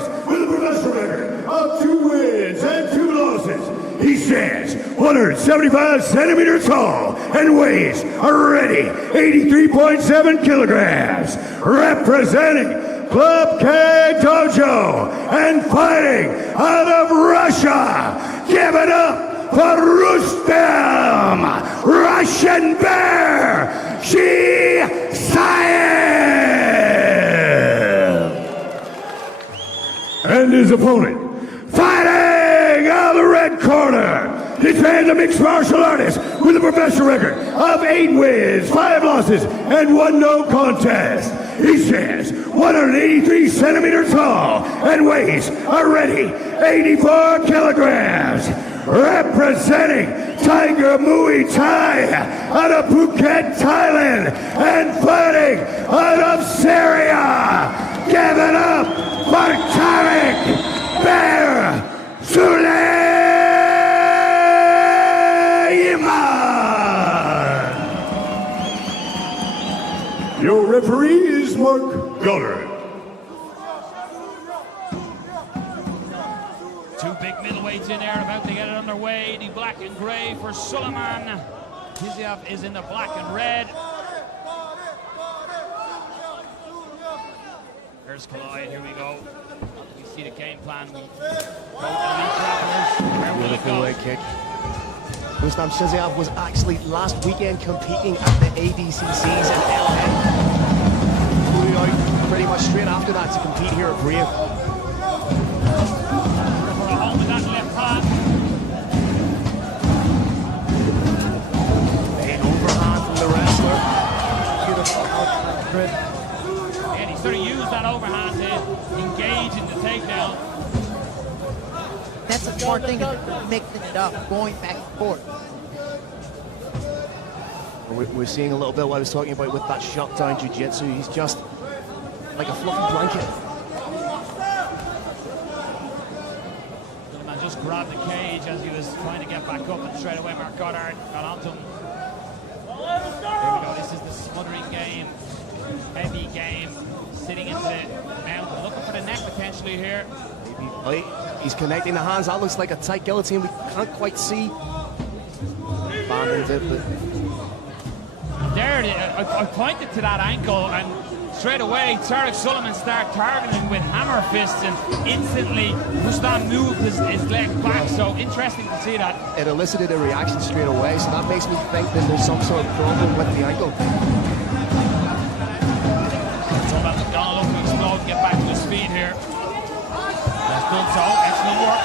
stands 175 centimeters tall and weighs already 83.7 kilograms. Representing Club K Dojo and fighting out of Russia, give it up for Rustam Russian Bear Shisaev. And his opponent, fighting out of the red corner, this man's a mixed martial artist with a professional record of 8 wins, 5 losses, and 1 no contest. He stands 183 centimeters tall and weighs already 84 kilograms. Representing Tiger Muay Thai out of Phuket, Thailand, and fighting out of Syria. Give it up for Tariq Bear Suleiman. Your referee is Mark Guller. Two big middleweights in there about to get it underway. The black and gray for Suleiman. Kiziev is in the black and red. There's Collide, here we go. We see the game plan. We go to the Beautiful leg kick. Rustam Kiziev was actually last weekend competing at the ADCCs in LA. Flew out pretty much straight after that to compete here at Brave. Home with that left hand. An overhand from the wrestler. Beautiful outside grip. And he sort of used that overhand to engage in the takedown. That's a smart thing, mixing it up, going back and forth. We're seeing a little bit what I was talking about with that shutdown jiu-jitsu. He's just like a fluffy blanket. Suleiman just grabbed the cage as he was trying to get back up, and straight away Mark Goddard got onto him. There we go, this is the smothering game, heavy game, sitting into the mount, looking for the neck potentially here. Maybe. He's connecting the hands. That looks like a tight guillotine. We can't quite see. Banded it, but there, I pointed to that ankle, and straight away Tariq Suleiman started targeting with hammer fists, and instantly Rustam moved his leg back. So interesting to see that. It elicited a reaction straight away, so that makes me think that there's some sort of problem with the ankle. Suleiman's gonna look to explode, get back to his feet here. Has done so. Excellent work.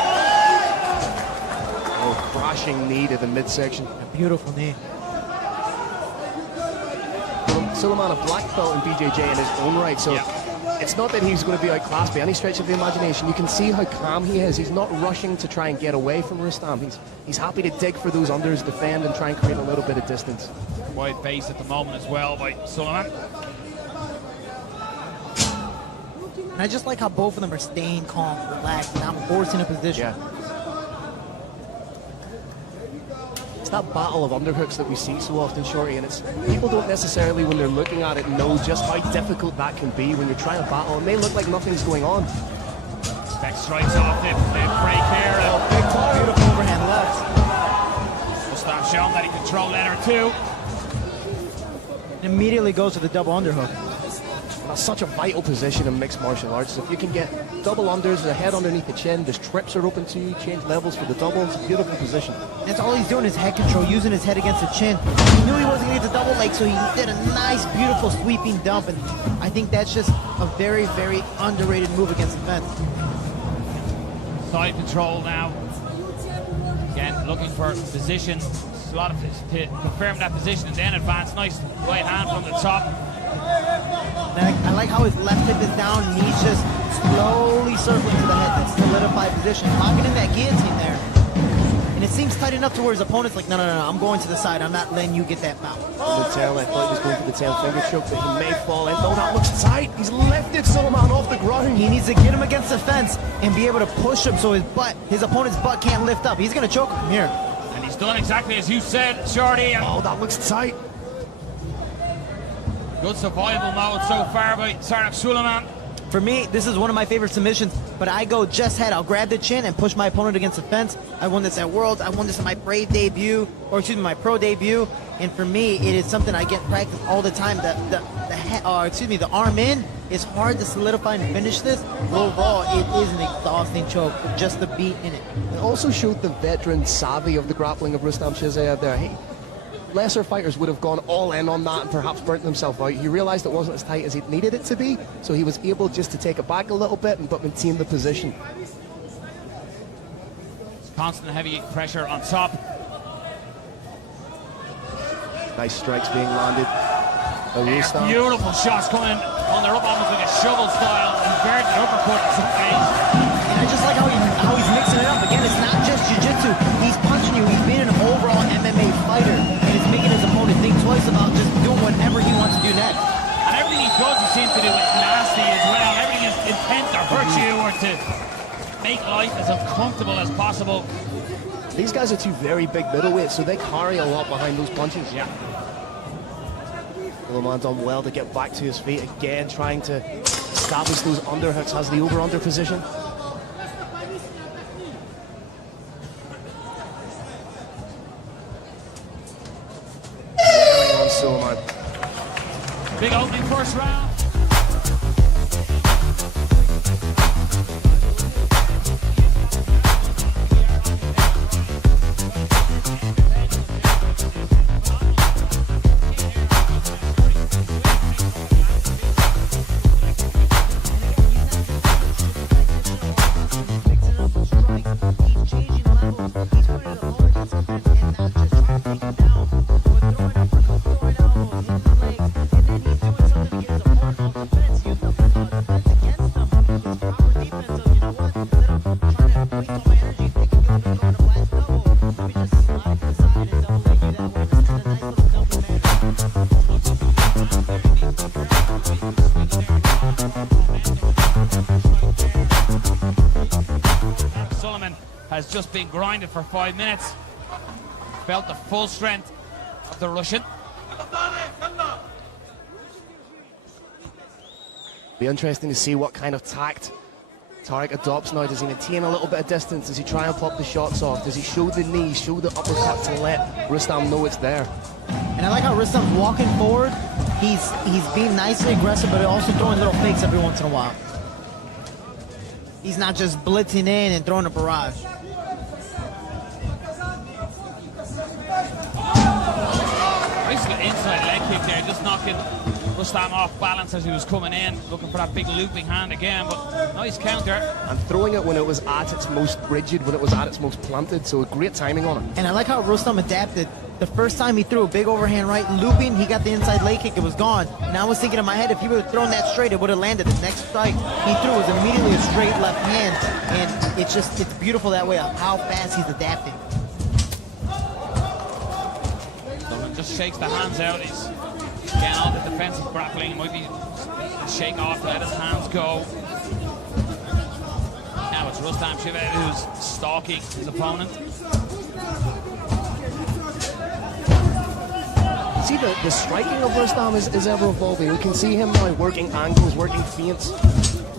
Oh, crashing knee to the midsection. A beautiful knee. Suleiman a black belt in BJJ in his own right, so it's not that he's going to be outclassed by any stretch of the imagination. You can see how calm he is. He's not rushing to try and get away from Rustam. He's happy to dig for those unders, defend, and try and create a little bit of distance. Wide base at the moment as well by Suleiman. And I just like how both of them are staying calm, relaxed, not forcing a position. Yeah. It's that battle of underhooks that we see so often, Shorty, and it's people don't necessarily, when they're looking at it, know just how difficult that can be when you're trying to battle. It may look like nothing's going on. Back strikes off the break here. Beautiful overhand left. Rustam showing that he can control letter two. Immediately goes to the double underhook. That's such a vital position in mixed martial arts. If you can get double unders, the head underneath the chin, the trips are open to you, change levels for the double. It's a beautiful position. That's all he's doing is head control, using his head against the chin. He knew he wasn't going to get the double leg, so he did a nice, beautiful sweeping dump, and I think that's just a very, very underrated move against the fence. Side control now. Again, looking for position. A lot of to confirm that position and then advance. Nice right hand from the top. I like how his left hip is down and he's just slowly circling to the head, that solidified position, locking in that guillotine there. And it seems tight enough to where his opponent's like, no, I'm going to the side. I'm not letting you get that mount. The tail, I thought he was going for the tail finger choke, but he may fall in. Oh, that looks tight. He's lifted Suleiman off the ground. He needs to get him against the fence and be able to push him so his opponent's butt can't lift up. He's going to choke him from here. And he's done exactly as you said, Shorty. Oh, that looks tight. Good survival mode so far by Tariq Suleiman. For me, this is one of my favorite submissions, but I go just head. I'll grab the chin and push my opponent against the fence. I won this at Worlds. I won this in my Brave debut, or excuse me, my pro debut. And for me, it is something I get practice all the time. The arm in is hard to solidify and finish this. Overall, it is an exhausting choke, just the beat in it. It also showed the veteran savvy of the grappling of Rustam Chizaev there. Lesser fighters would have gone all in on that and perhaps burnt themselves out. He realized it wasn't as tight as he needed it to be, so he was able just to take it back a little bit but maintain the position. Constant heavy pressure on top. Nice strikes being landed. Beautiful shots coming on the up, almost like a shovel style, inverted uppercut to the face. And I just like how he's mixing it up. Again, it's not just jiu-jitsu. He's punching you. He's being an overall MMA fighter, and it's making his opponent think twice about just doing whatever he wants to do next. And everything he does, he seems to do it nasty as well. Everything is intent to hurt you or to make life as uncomfortable as possible. These guys are two very big middleweights, so they carry a lot behind those punches. Yeah. Suleiman done well to get back to his feet again, trying to establish those underhooks, has the over-under position. On Suleiman. Big opening first round. Has just been grinded for 5 minutes. Felt the full strength of the Russian. Be interesting to see what kind of tact Tariq adopts now. Does he maintain a little bit of distance? Does he try and pop the shots off? Does he show the knees, show the uppercut to let Rustam know it's there? And I like how Rustam's walking forward. He's being nicely aggressive, but also throwing little fakes every once in a while. He's not just blitzing in and throwing a barrage. Basically inside leg kick there, just knocking Rustam off balance as he was coming in, looking for that big looping hand again, but nice counter. And throwing it when it was at its most rigid, when it was at its most planted, so great timing on it. And I like how Rustam adapted. The first time he threw a big overhand right looping, he got the inside leg kick, it was gone. And I was thinking in my head, if he would have thrown that straight, it would have landed. The next strike he threw was immediately a straight left hand, and it's beautiful that way of how fast he's adapting. Solan just shakes the hands out. He's getting on the defensive grappling. It might be a shake off to let his hands go. Now it's Rustam Chizaev who's stalking his opponent. See, the striking of Rustam is ever evolving. We can see him now working angles, working feints,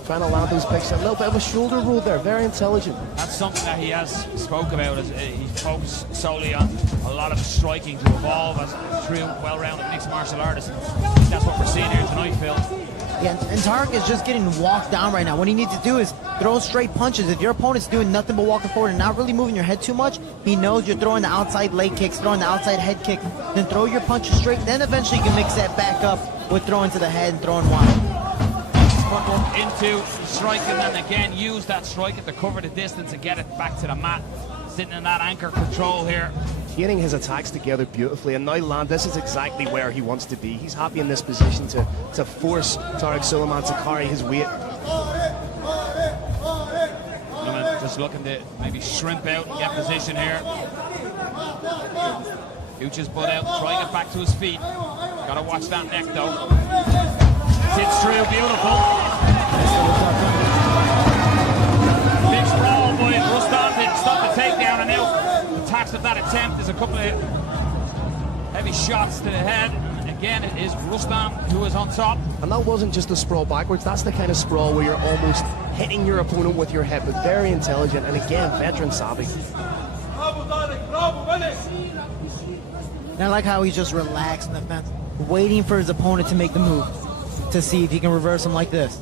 trying to land those picks. A little bit of a shoulder roll there, very intelligent. That's something that he has spoke about. Is he focused solely on a lot of striking to evolve as a true, well-rounded mixed martial artist. That's what we're seeing here tonight, Phil. Yeah, and Tariq is just getting walked down right now. What he needs to do is throw straight punches. If your opponent's doing nothing but walking forward and not really moving your head too much, he knows you're throwing the outside leg kicks, throwing the outside head kick, then throw your punches straight. Then eventually you can mix that back up with throwing to the head and throwing wide. Footwork into striking, and again use that striking to cover the distance and get it back to the mat. Sitting in that anchor control here. Getting his attacks together beautifully, and now land, this is exactly where he wants to be. He's happy in this position to force Tariq Suleiman to carry his weight. Just looking to maybe shrimp out and get position here. Future's butt out, trying to get back to his feet. Gotta watch that neck though. Sits through, beautiful. Big sprawl by Rustam to stop the takedown, and now attacks of that attempt. There's a couple of heavy shots to the head. again, it is Rustam who is on top. And that wasn't just a sprawl backwards, that's the kind of sprawl where you're almost hitting your opponent with your hip, but very intelligent, and again, veteran savvy. And I like how he's just relaxed in the fence, waiting for his opponent to make the move, to see if he can reverse him like this.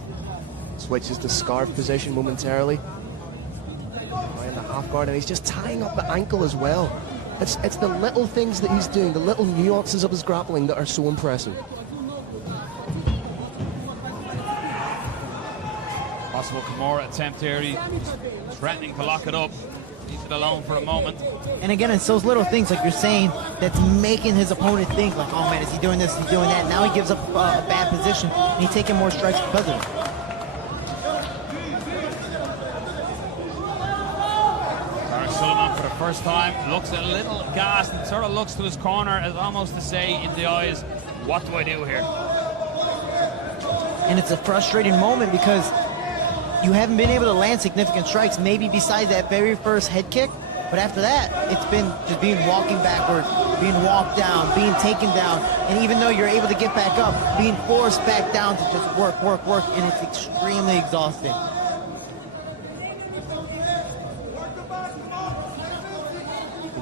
Switches to scarf position momentarily. In the half guard, and he's just tying up the ankle as well. It's the little things that he's doing, the little nuances of his grappling that are so impressive. Possible Kimura attempt here. He's threatening to lock it up. Leaves it alone for a moment. And again, it's those little things, like you're saying, that's making his opponent think, like, oh man, is he doing this, is he doing that? Now he gives up a bad position, and he's taking more strikes because of it. Solan for the first time looks a little gassed and sort of looks to his corner as almost to say in the eyes, what do I do here? And it's a frustrating moment because you haven't been able to land significant strikes, maybe besides that very first head kick, but after that, it's been just being walking backward, being walked down, being taken down, and even though you're able to get back up, being forced back down to just work, and it's extremely exhausting.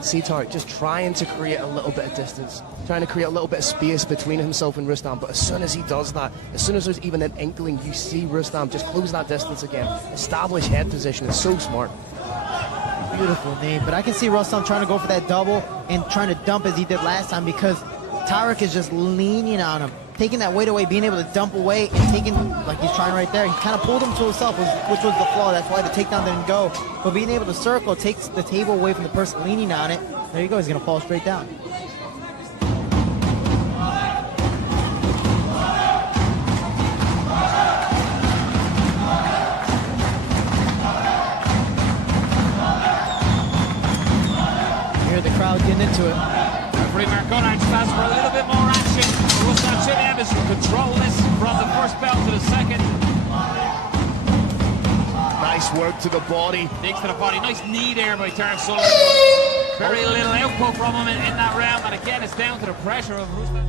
See Tarek just trying to create a little bit of distance, trying to create a little bit of space between himself and Rustam, but as soon as he does that, as soon as there's even an inkling, you see Rustam just close that distance again, establish head position. It's so smart. Beautiful name, but I can see Rustam trying to go for that double and trying to dump as he did last time because Tarek is just leaning on him, taking that weight away, being able to dump away and taking, like he's trying right there, he kind of pulled him to himself, which was the flaw. That's why the takedown didn't go. But being able to circle takes the table away from the person leaning on it. There you go, he's going to fall straight down. Here the crowd getting into it. Referee Marcona just asks for a little bit more action. Rustam Shimia is to control this from the first bell to the second. Nice work to the body. Digs to the body. Nice knee there by Jarrah Al-Silawi. Very little output from him in that round. And again, it's down to the pressure of Rustam.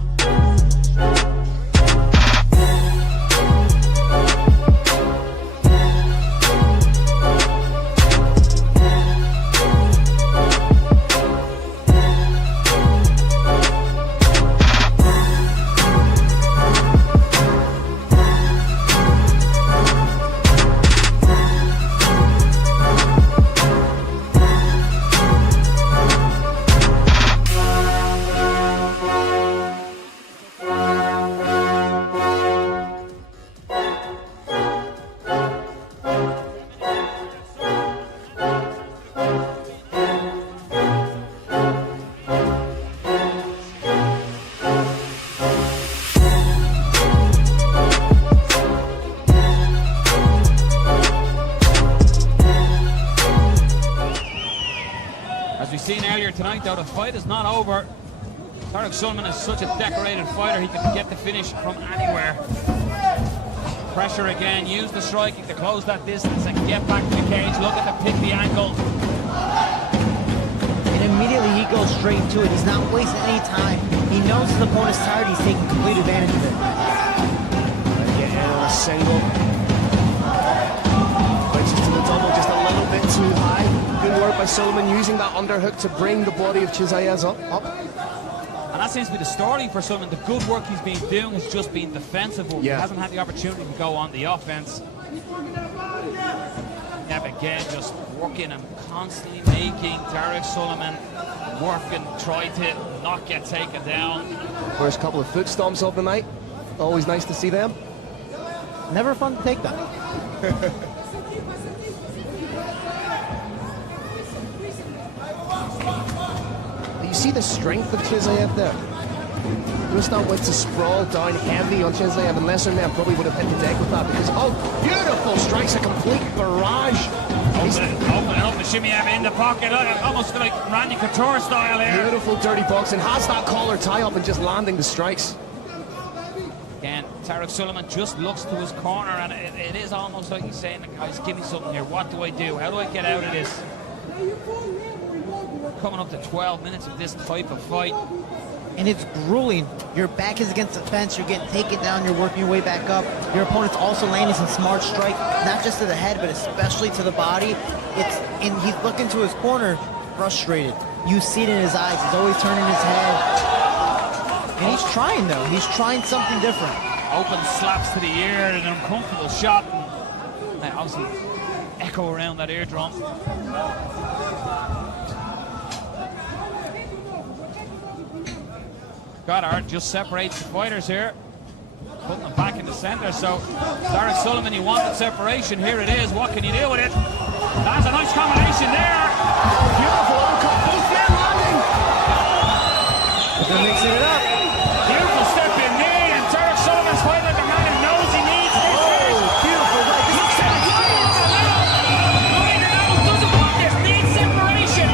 Tonight, though, the fight is not over. Tarek Sulman is such a decorated fighter, he can get the finish from anywhere. Pressure again, use the striking to close that distance and get back to the cage. Look at the pick the ankle. And immediately he goes straight to it. He's not wasting any time. He knows his opponent's tired, he's taking complete advantage of it. Get in on a single. Switches to the double just a little bit too high. Good work by Solan using that underhook to bring the body of Chisaez up. And that seems to be the story for Solan. The good work he's been doing has just been defensive work. Yeah. He hasn't had the opportunity to go on the offense. Yeah, again, just working and constantly making Tarek Sulman work and try to not get taken down. First couple of foot stomps of the night. Always nice to see them. Never fun to take that. You see the strength of Chisaez there. Rustam went to sprawl down heavy on Chisaez, and lesser men probably would have hit the deck with that because, oh, beautiful strikes, a complete barrage. Open up the Shimia in the pocket, almost like Randy Couture style here. Beautiful dirty boxing, has that collar tie up and just landing the strikes. Again, Tarek Sulman just looks to his corner, and it is almost like he's saying, guys, give me something here. What do I do? How do I get out of this? Coming up to 12 minutes of this type of fight. and it's grueling. Your back is against the fence, you're getting taken down, you're working your way back up. Your opponent's also landing some smart strike, not just to the head, but especially to the body. And he's looking to his corner, frustrated. You see it in his eyes, he's always turning his head. And he's trying though, he's trying something different. Open slaps to the ear, an uncomfortable shot. And obviously echo around that eardrum. Goddard just separates the fighters here, putting them back in the center. So Derek Sullivan, he wanted separation. Here it is. What can you do with it? That's a nice combination there. Beautiful overcut. Both men landing. They're mixing it up. Beautiful step in knee, and Derek Sullivan's fighting like a man who knows he needs this. Beautiful right. This is Doesn't want this. Needs separation.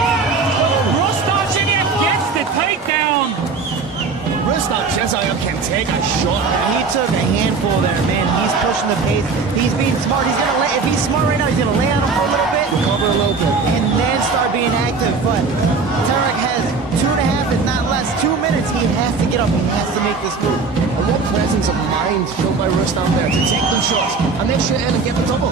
Rustam Shimia gets the takedown. Rustam Shimia can take a shot. He took a handful there, man. He's pushing the pace. He's being smart. He's gonna lay, if he's smart right now, he's gonna lay on him for a little bit, Recover a little bit, and then start being active. But Tarek has 2.5, if not less, 2 minutes. He has to get up. He has to make this move. and what presence of mind shown by Rustam there to take those shots and then shoot in and get the double.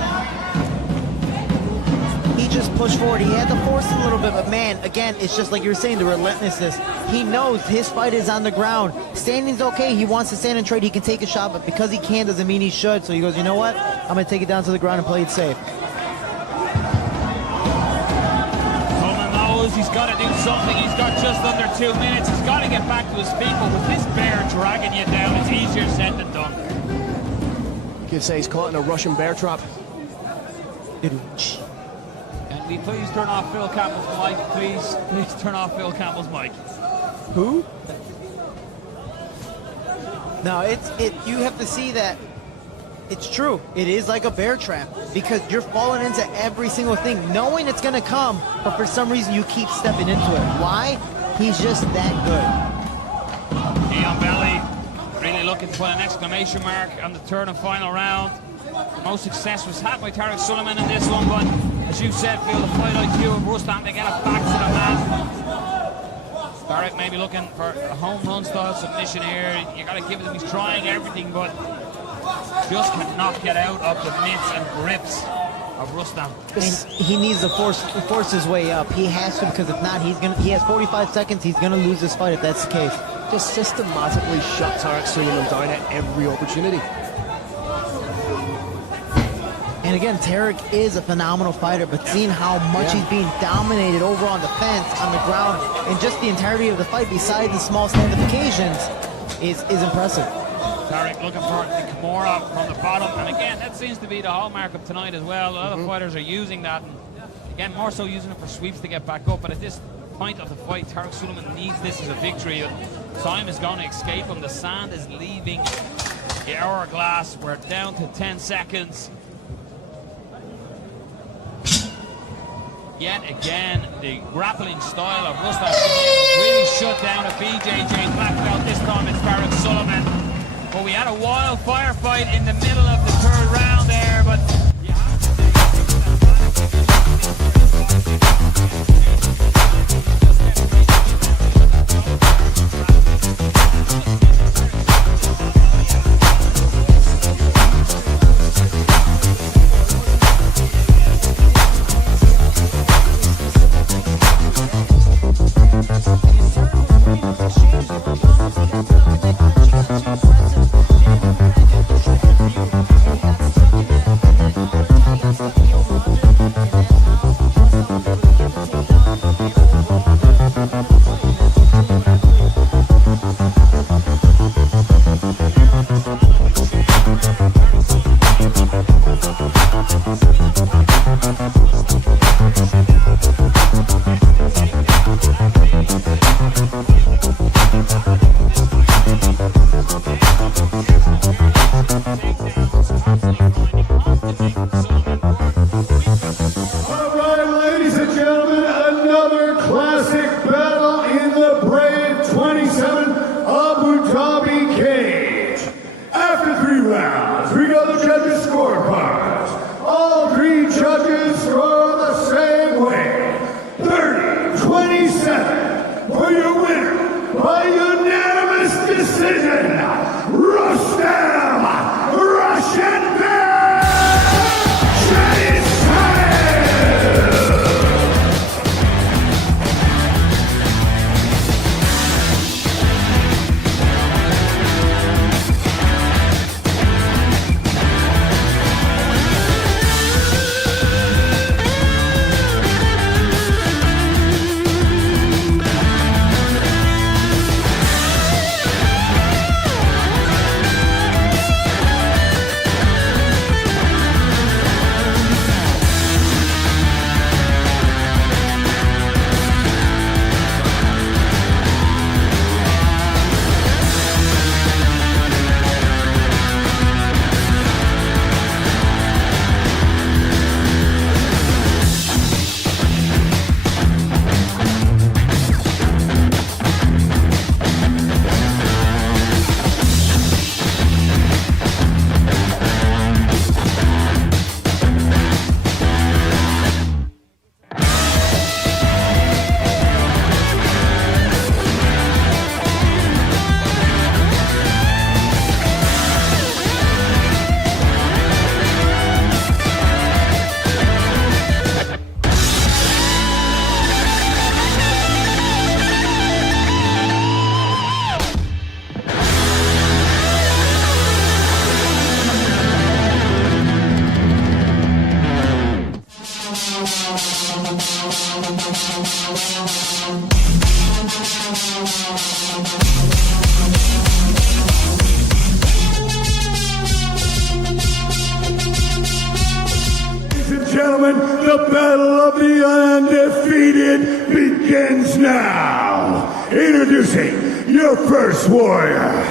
He just pushed forward. He had to force it a little bit, but man, again, it's just like you were saying, the relentlessness. He knows his fight is on the ground. Standing's okay. He wants to stand and trade. He can take a shot, but because he can doesn't mean he should. So he goes, you know what? I'm going to take it down to the ground and play it safe. Coleman knows he's got to do something. He's got just under 2 minutes. He's got to get back to his feet, but with this bear dragging you down, it's easier said than done. You could say he's caught in a Russian bear trap. And we please turn off Phil Campbell's mic. Please turn off Phil Campbell's mic. Who? No, you have to see that it's true. It is like a bear trap because you're falling into every single thing, knowing it's going to come, but for some reason you keep stepping into it. Why? He's just that good. Knee on belly, really looking to put an exclamation mark on the third and final round. Most success was had by Tarek Sullivan in this one, but as you said, Phil, the fight IQ of Rustam to get it back to the mat. Tarek maybe looking for a home run style submission here. You got to give him, he's trying everything, but just cannot get out of the mitts and grips of Rustam. And he needs to force his way up. He has to, because if not, he has 45 seconds. He's gonna lose this fight if that's the case. Just systematically shut Tarek Sullivan down at every opportunity. And again, Tarek is a phenomenal fighter, but seeing how much he's being dominated over on the fence, on the ground, and just the entirety of the fight, besides the small standifications, is impressive. Tarek looking for the Kimura from the bottom, and again, that seems to be the hallmark of tonight as well. A lot of fighters are using that, and again, more so using it for sweeps to get back up. But at this point of the fight, Tarek Sullivan needs this as a victory. Time is going to escape him. The sand is leaving the hourglass. We're down to 10 seconds. Yet again, the grappling style of Rustam really shut down a BJJ black belt. This time it's Tarek Sullivan. But we had a wild firefight in the middle of the third round there, but for your winner by unanimous decision, Rustam Russian Bear Ismail. Gentlemen, the battle of the undefeated begins now. Introducing your first warrior.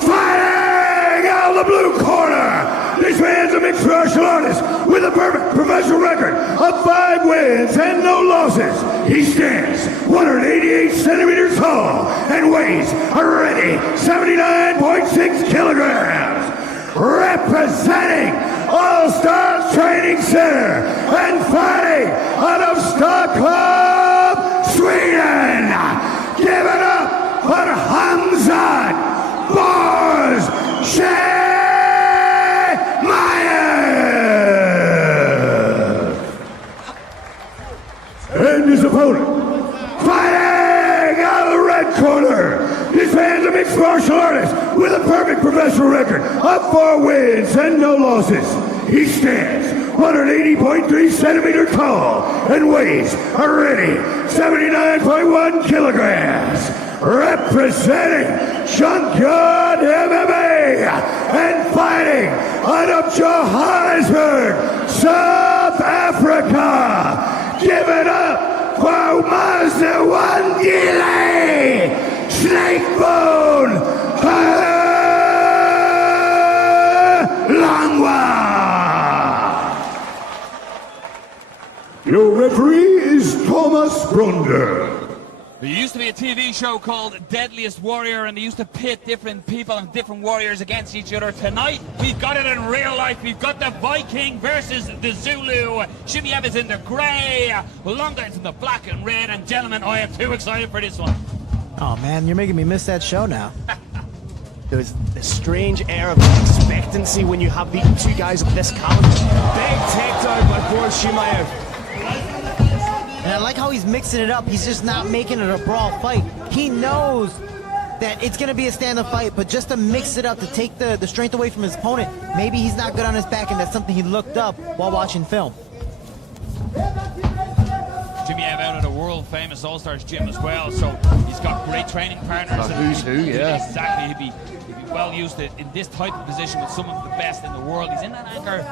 Fighting out of the blue corner. This man's a mixed martial artist with a perfect professional record of 5 wins and no losses. He stands 188 centimeters tall and weighs a ready 79.6 kilograms. Representing All-Stars Training Center and fighting out of Stockholm, Sweden. Give it up for Hamzat Bars Shimia. And his opponent, fighting out of the red corner. This man's a mixed martial artist with a perfect professional record of 4 wins and no losses. He stands 180.3 centimeters tall and weighs a ready 79.1 kilograms. Representing Junkyard MMA and fighting out of Johannesburg, South Africa. Give it up for Mashwani, Snakebone, Langwa. Your referee is Thomas Brunder. There used to be a TV show called Deadliest Warrior, and they used to pit different people and different warriors against each other. Tonight, we've got it in real life. We've got the Viking versus the Zulu. Shimia is in the grey, Honga is in the black and red. And gentlemen, I am too excited for this one. Oh man, you're making me miss that show now. There's a strange air of expectancy when you have the 2 guys of this caliber. Big takedown by Shimia. And I like how he's mixing it up. He's just not making it a brawl fight. He knows that it's going to be a stand-up fight, but just to mix it up, to take the strength away from his opponent, maybe he's not good on his back, and that's something he looked up while watching film. Jimmy out of the world-famous All-Stars gym as well, so he's got great training partners. Who's who, yeah. Exactly, he'd be well used to in this type of position with some of the best in the world. He's in that anchor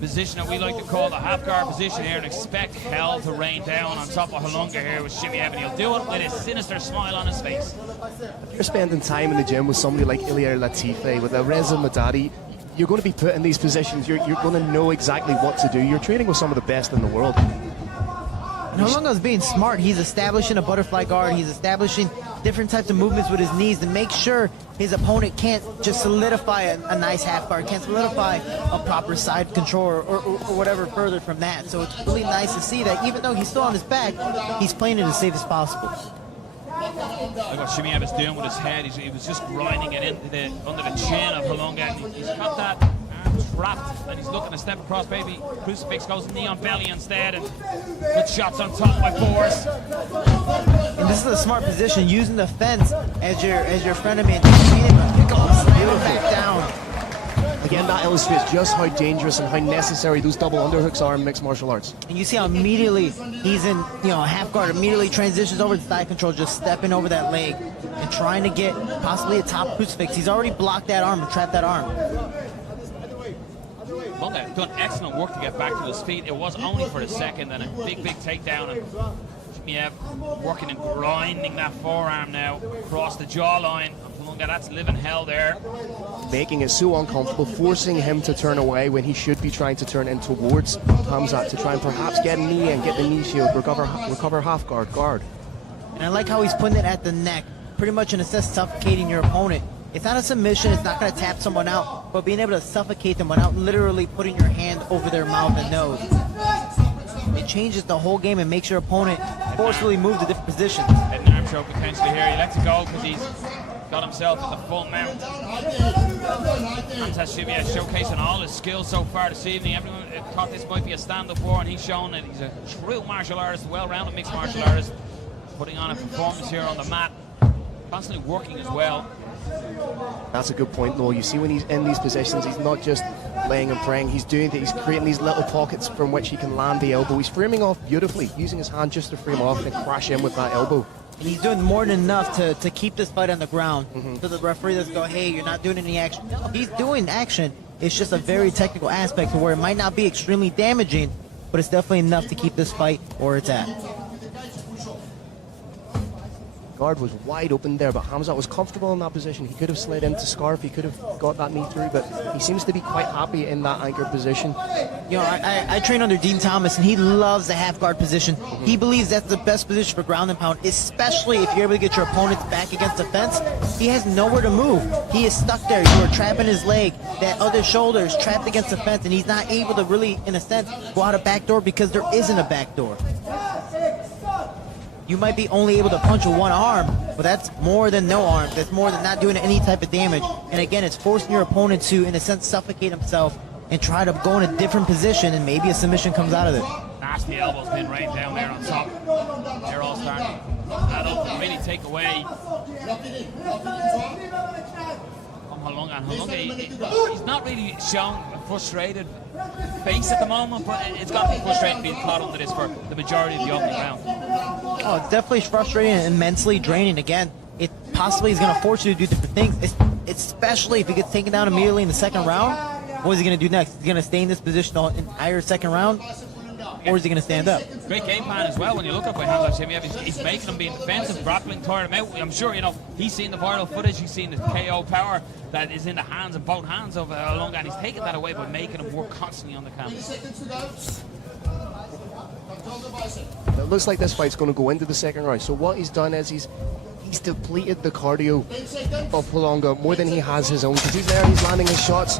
position that we like to call the half-guard position here, and expect hell to rain down on top of Honga here with Shimia, and he'll do it with a sinister smile on his face. If you're spending time in the gym with somebody like Al-Lateef, with a Reza Madadi, you're going to be put in these positions. You're going to know exactly what to do. You're training with some of the best in the world. And Honga's being smart. He's establishing a butterfly guard. He's establishing different types of movements with his knees to make sure his opponent can't just solidify a nice half guard, can't solidify a proper side control or whatever further from that. So it's really nice to see that even though he's still on his back, he's playing it as safe as possible. Look what Shimia was doing with his head. He was just grinding it into under the chin of Honga, and he's got that arm trapped, and he's looking to step across. Baby crucifix goes knee on belly instead, and good shots on top by force. And this is a smart position, using the fence as your frenemy, and pick him up, slam him back down. Again, that illustrates just how dangerous and how necessary those double underhooks are in mixed martial arts. And you see how immediately he's in, half guard, immediately transitions over to side control, just stepping over that leg and trying to get possibly a top crucifix. He's already blocked that arm and trapped that arm. Honga done excellent work to get back to his feet. It was only for a second, and a big takedown. And Shimia working and grinding that forearm now across the jawline. Honga, that's living hell there. Making it so uncomfortable, forcing him to turn away when he should be trying to turn in towards Hamzat to try and perhaps get a knee and get the knee shield, recover half guard. And I like how he's putting it at the neck, pretty much in a sense suffocating your opponent. It's not a submission, it's not going to tap someone out, but being able to suffocate them without literally putting your hand over their mouth and nose. It changes the whole game and makes your opponent forcefully move to different positions. An arm choke potentially here. He lets it go because he's got himself at the full mount. Shimia showcasing all his skills so far this evening. Everyone thought this might be a stand-up war, and he's shown that he's a true martial artist, a well-rounded mixed martial artist, putting on a performance here on the mat, constantly working as well. That's a good point, Noel. You see when he's in these positions, he's not just laying and praying, he's doing that. He's creating these little pockets from which he can land the elbow. He's framing off beautifully, using his hand just to frame off and crash in with that elbow. And he's doing more than enough to keep this fight on the ground. So the referee doesn't go, hey, you're not doing any action. No, he's doing action. It's just a very technical aspect to where it might not be extremely damaging, but it's definitely enough to keep this fight where it's at. Guard was wide open there, but Hamzat was comfortable in that position. He could have slid into scarf, he could have got that knee through, but he seems to be quite happy in that anchored position. I train under Dean Thomas, and he loves the half guard position. He believes that's the best position for ground and pound, especially if you're able to get your opponent's back against the fence. He has nowhere to move. He is stuck there. You are trapping his leg. That other shoulder is trapped against the fence, and he's not able to really, in a sense, go out a back door because there isn't a back door. You might be only able to punch with one arm, but that's more than no arm. That's more than not doing any type of damage. And again, it's forcing your opponent to, in a sense, suffocate himself and try to go in a different position, and maybe a submission comes out of it. Nasty elbows being rained down there on top. They're all starting to add up and really take away from Honga. He's not really shown a frustrated face at the moment, but it's got to be frustrating being caught under this for the majority of the opening round. Oh, it's definitely frustrating and immensely draining. Again, it possibly is going to force you to do different things, especially if he gets taken down immediately in the second round. What is he going to do next? Is he going to stay in this position the entire second round, or is he going to stand up? Great game plan as well when you look up at Hamzat Shimia. He's making him be defensive, grappling, tired him out. I'm sure, he's seen the viral footage, he's seen the KO power that is in the hands, and both hands of Honga, and he's taking that away by making him work constantly on the canvas. It looks like this fight's going to go into the second round. So what he's done is he's depleted the cardio of Honga more than he has his own, because he's there, he's landing his shots.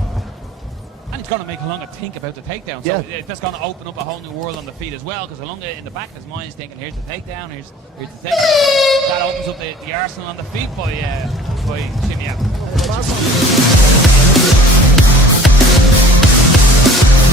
And it's going to make Honga think about the takedown. So that's going to open up a whole new world on the feet as well, because Honga in the back of his mind is thinking, here's the takedown, here's the takedown. That opens up the arsenal on the feet by Shimia. This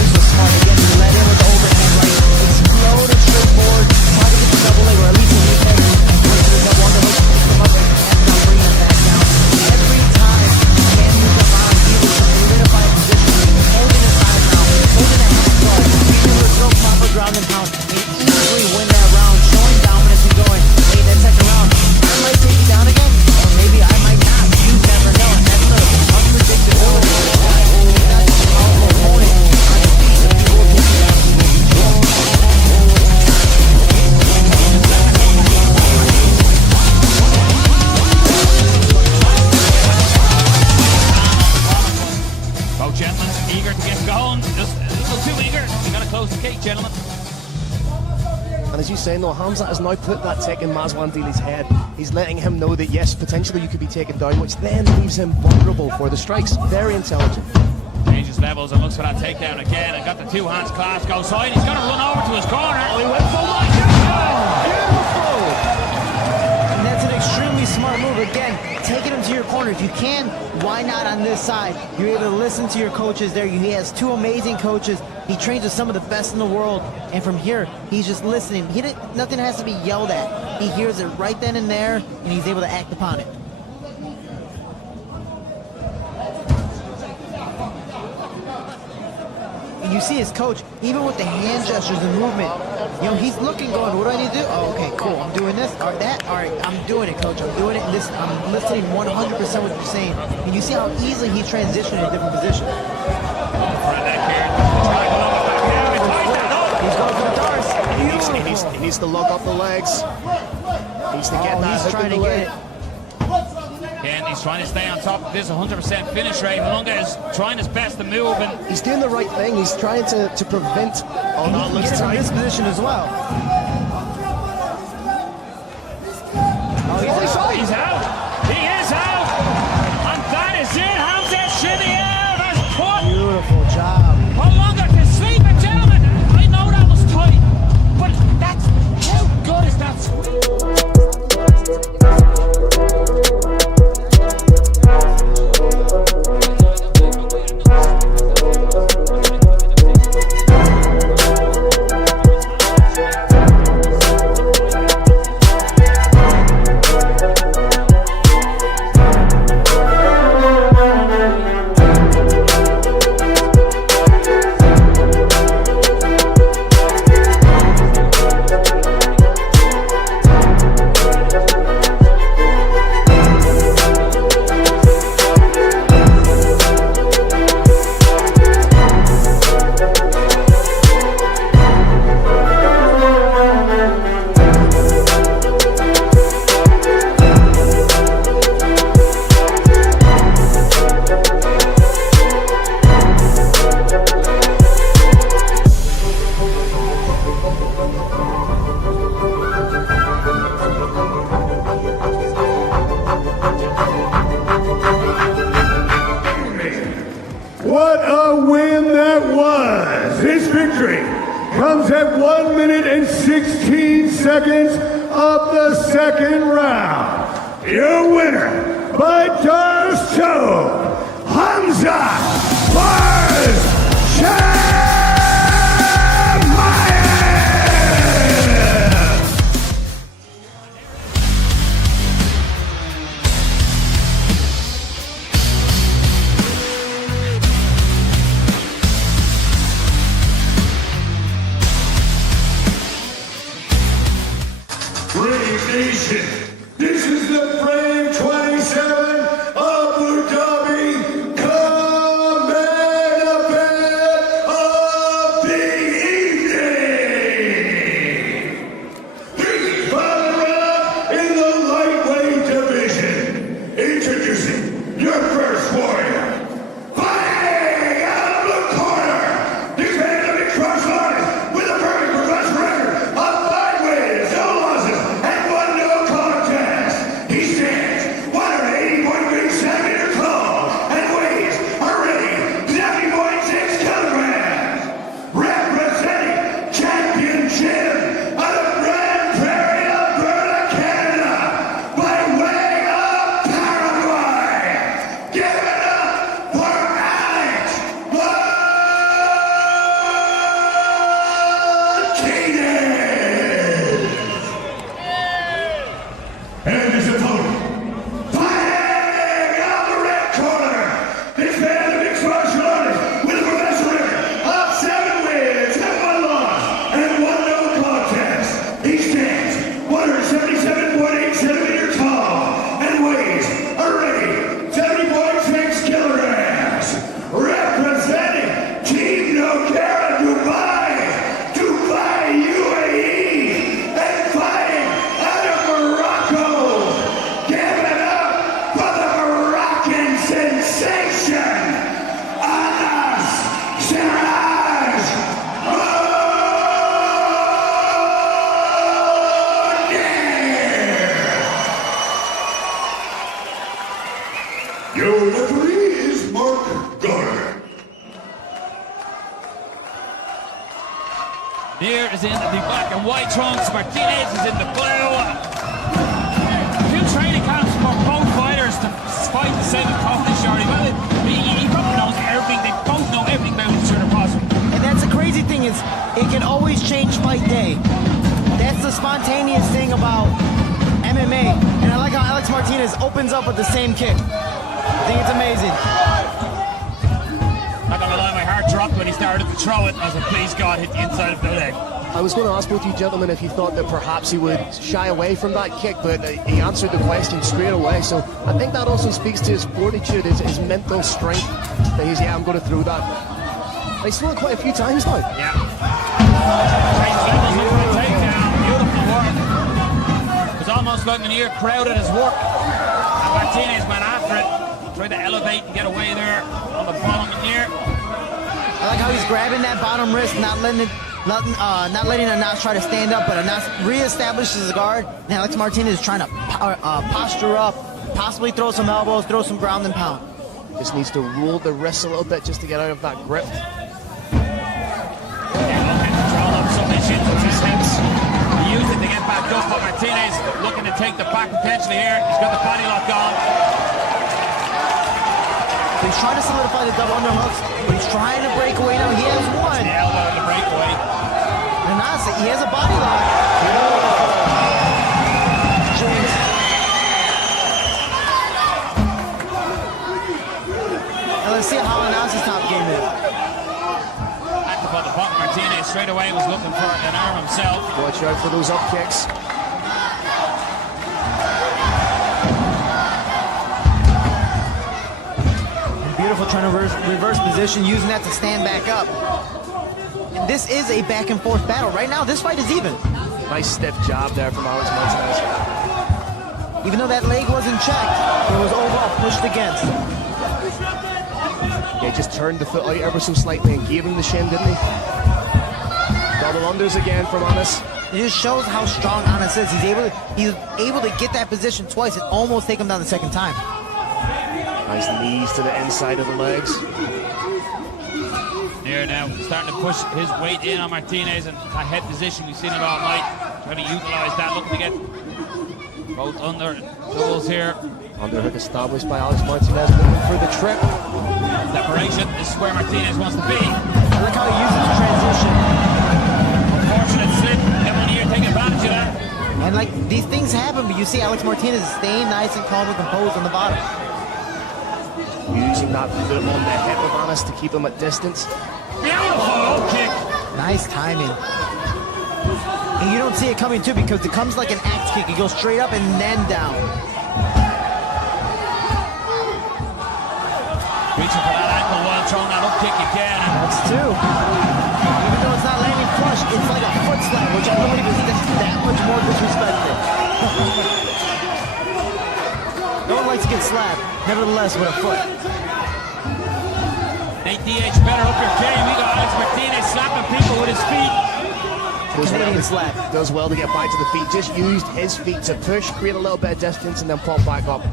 was smart again. He let in with the overhand right. Exploded straight forward. Try to get the double leg, or at least a knee head. Went to the double underhook, picked him up, and now bringing him back down. Every time the man moved up on, he was solidified position, holding his side now, holding that half guard, being able to throw proper ground and pound, and easily win that round, showing dominance and going, hey, that second round, I might take you down again, or maybe I might not. You never know. And that's the unpredictability of that powerful opponent on the feet that people will take you down. Both gentlemen eager to get going. Just a little too eager. You got to close the cake, gentlemen. And as you say, no, Hamzat has now put that tick in Mashwani's head. He's letting him know that, yes, potentially you could be taken down, which then leaves him vulnerable for the strikes. Very intelligent. Changes levels and looks for that takedown again, and got the two hands clasped, goes side. He's going to run over to his corner. Oh, he went for one. And that's an again, taking him to your corner. If you can, why not on this side? You're able to listen to your coaches there. He has two amazing coaches. He trains with some of the best in the world. And from here, he's just listening. Nothing has to be yelled at. He hears it right then and there, and he's able to act upon it. You see his coach, even with the hand gestures and movement, you know, he's looking, going, what do I need to do? Oh, okay, cool, I'm doing this, or that, all right, I'm doing it, coach, I'm doing it, and this, I'm listening 100% what you're saying. And you see how easily he's transitioning in different positions. He's going for Darce. He needs to lock up the legs. He needs to get that. He's trying to get it. And he's trying to stay on top of this 100% finish rate. Honga is trying his best to move, and he's doing the right thing. He's trying to prevent. Oh, and he gets in this position as well. Oh, he's out. He is out. And that is it. Hamza Shimia has put. Beautiful job. Honga to sleep, and gentlemen. I know that was tight, but that's how good is that? What a win that was! His victory comes at 1 minute and 16 seconds of the second round. Your winner by Darce choke, Hamza Shimia! Nation. This is the Brave 27 Abu Dhabi combat event of the evening. The final round in the lightweight division. Introducing your first warrior. Fighting out of the corner. This man to be crushed on with a perfect professional record of 5 wins, no losses, and 1 no contest. He stands 180.3 centimeters tall and weighs already 70.6 kilograms. Representing championship out of Grand Prairie, Alberta, Canada, by way of Paraguay. Give it up for Alex Martinez. And his opponent, fighting out the red corner, this man the mixed martial artist with a professional record of 7 wins and 1 loss and 1 no contest. He stands 177.8 centimeters tall and weighs already 70.6 kilograms. Representing Team Nocera Dubai, UAE, and fighting out of Morocco. Give it up for the Moroccan sensation, Anas Siraj Munir. Your referee is Mark Garner. Munir is in the black and white trunks. Martinez is in the blue. 2 training camps for both spontaneous thing about MMA, and I like how Alex Martinez opens up with the same kick. I think it's amazing. Not gonna lie, my heart dropped when he started to throw it. I was like, please God, hit the inside of the leg. I was going to ask both you gentlemen if you thought that perhaps he would shy away from that kick, but he answered the question straight away. So I think that also speaks to his fortitude, his mental strength. That he's, yeah, I'm going to throw that. And he's thrown it quite a few times now. Yeah. Beautiful work. It was almost like Manir crowded his work. And Martinez went after it, tried to elevate and get away there on the bottom of Manir. I like how he's grabbing that bottom wrist, not letting Anas try to stand up, but Anas reestablishes his guard. And Alex Martinez is trying to posture up, possibly throw some elbows, throw some ground and pound. Just needs to roll the wrists a little bit just to get out of that grip. Control of some issues with his hips. He used it to get back up, but Martinez looking to take the back potentially here. He's got the body lock on. He's trying to solidify the double underhooks, but he's trying to break away now. He has one. The elbow in the breakaway. And Anas, he has a body lock. And let's see how Anas's top game is. Back about the bottom, Martinez straight away was looking for an arm himself. Watch out for those up kicks. Beautiful, trying to reverse position, using that to stand back up. And this is a back and forth battle. Right now, this fight is even. Nice stiff jab there from Alex Martinez. Even though that leg wasn't checked, it was overall pushed against. Yeah, just turned the foot out ever so slightly and gave him the shin, didn't he? Double unders again from Anas. It just shows how strong Anas is. He's able to get that position twice and almost take him down the second time. Nice knees to the inside of the legs. Here now, starting to push his weight in on Martinez and a head position. We've seen it all night. Trying to utilize that, looking to get both under doubles here. Underhook established by Alex Martinez, looking for the trip. Separation, this is where Martinez wants to be. I like how he uses the transition. Unfortunate slip, everyone here taking advantage of that. And like, these things happen, but you see Alex Martinez staying nice and calm and composed on the bottom. Using that foot on the hip of Anas to keep him at distance. Beautiful kick. Nice timing. And you don't see it coming too, because it comes like an axe kick. It goes straight up and then down. Reaching for that ankle while throwing that up kick again. That's two. Even though it's not landing flush, it's like a foot slap, which I believe is just that much more disrespectful. No one likes to get slapped, nevertheless, with a foot. Nate DH, better up your game. We got Alex Martinez slapping people with his feet. Canadian slap. Does well to get back to the feet. Just used his feet to push, create a little bit of distance, and then pop back up.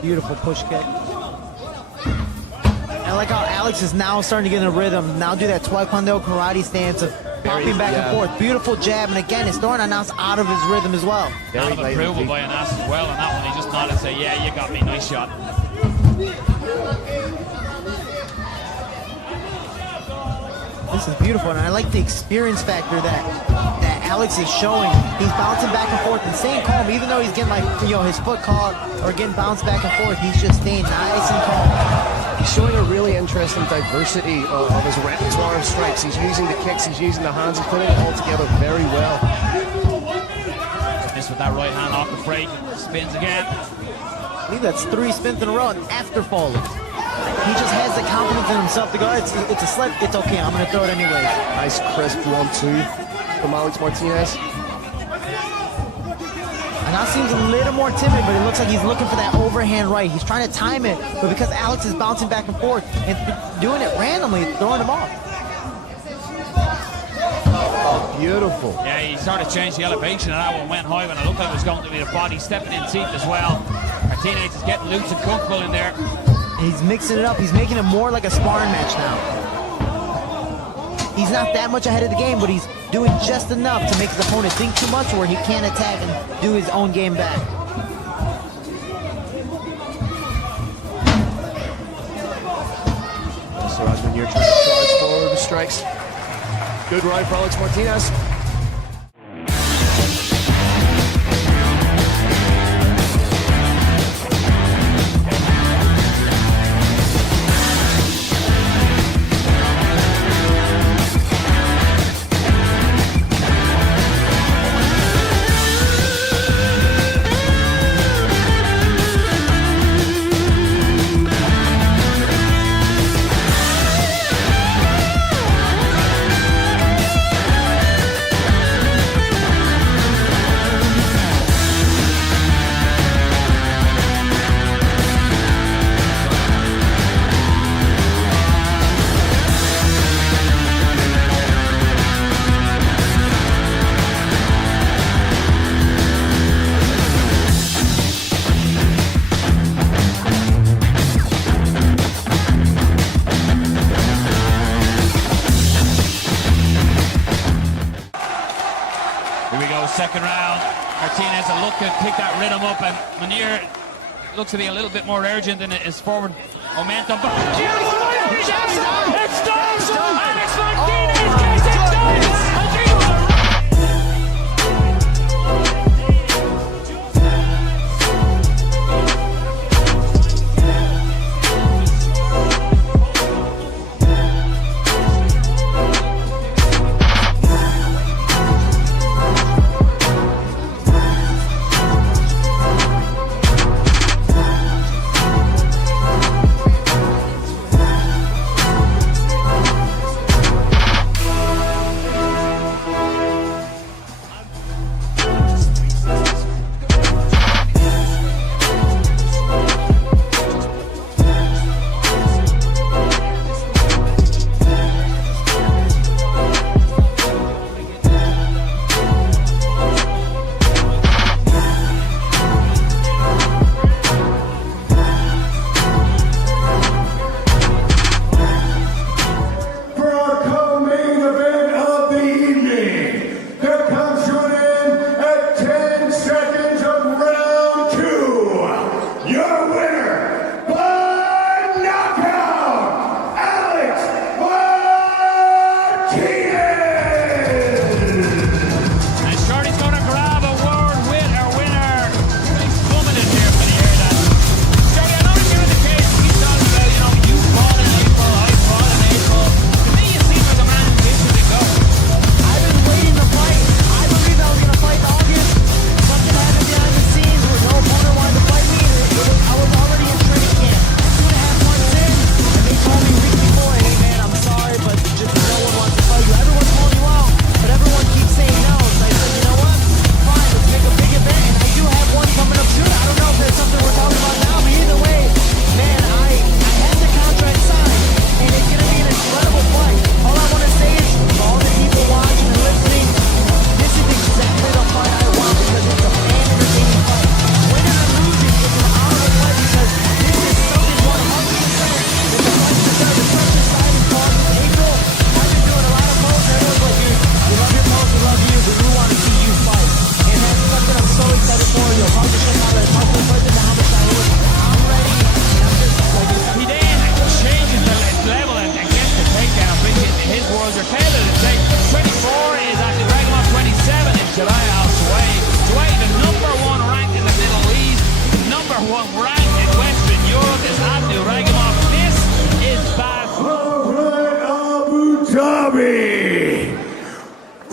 Beautiful push kick. I like how Alex is now starting to get in a rhythm. Now do that Taekwondo karate stance of popping back and forth. Beautiful jab, and again, it's throwing Anas out of his rhythm as well. Out of approval by Anas as well on that one. He just nodded and said, yeah, you got me, nice shot. This is beautiful, and I like the experience factor that Alex is showing. He's bouncing back and forth and staying calm, even though he's getting, like, you know, his foot caught or getting bounced back and forth. He's just staying nice and calm. He's showing a really interesting diversity of his repertoire of strikes. He's using the kicks, he's using the hands, he's putting it all together very well. This with that right hand off the break, spins again. I believe that's 3 spins in a row and after falling. He just has the confidence in himself to go, it's a slip, it's okay, I'm going to throw it anyways. Nice crisp 1-2 from Alex Martinez. And now seems a little more timid, but it looks like he's looking for that overhand right. He's trying to time it, but because Alex is bouncing back and forth and doing it randomly, throwing him off. Oh, beautiful. Yeah, he started to change the elevation, and that one went high when it looked like it was going to be the body stepping in deep as well. Martinez is getting loose and comfortable in there. And he's mixing it up. He's making it more like a sparring match now. He's not that much ahead of the game, but he's doing just enough to make his opponent think too much where he can't attack and do his own game back. So as when you're trying to charge forward with strikes. Good ride for Alex Martinez. Munir looks to be a little bit more urgent in his forward momentum. But it's done! Alex Martinez gets it done! Dhabi.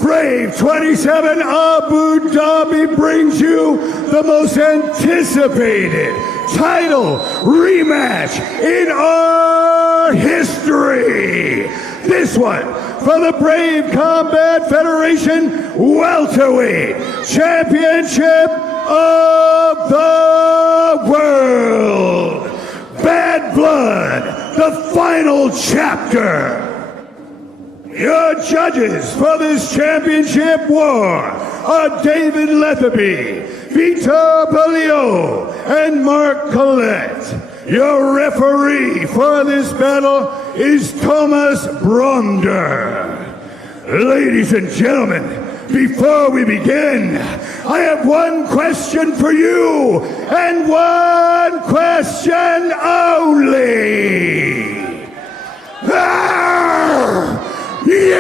Brave 27 Abu Dhabi brings you the most anticipated title rematch in our history. This one for the Brave Combat Federation Welterweight Championship of the World. Bad Blood, the final chapter. Your judges for this championship war are David Lethaby, Vitor Palio, and Mark Collette. Your referee for this battle is Thomas Bronder. Ladies and gentlemen, before we begin, I have one question for you, and one question only. Are you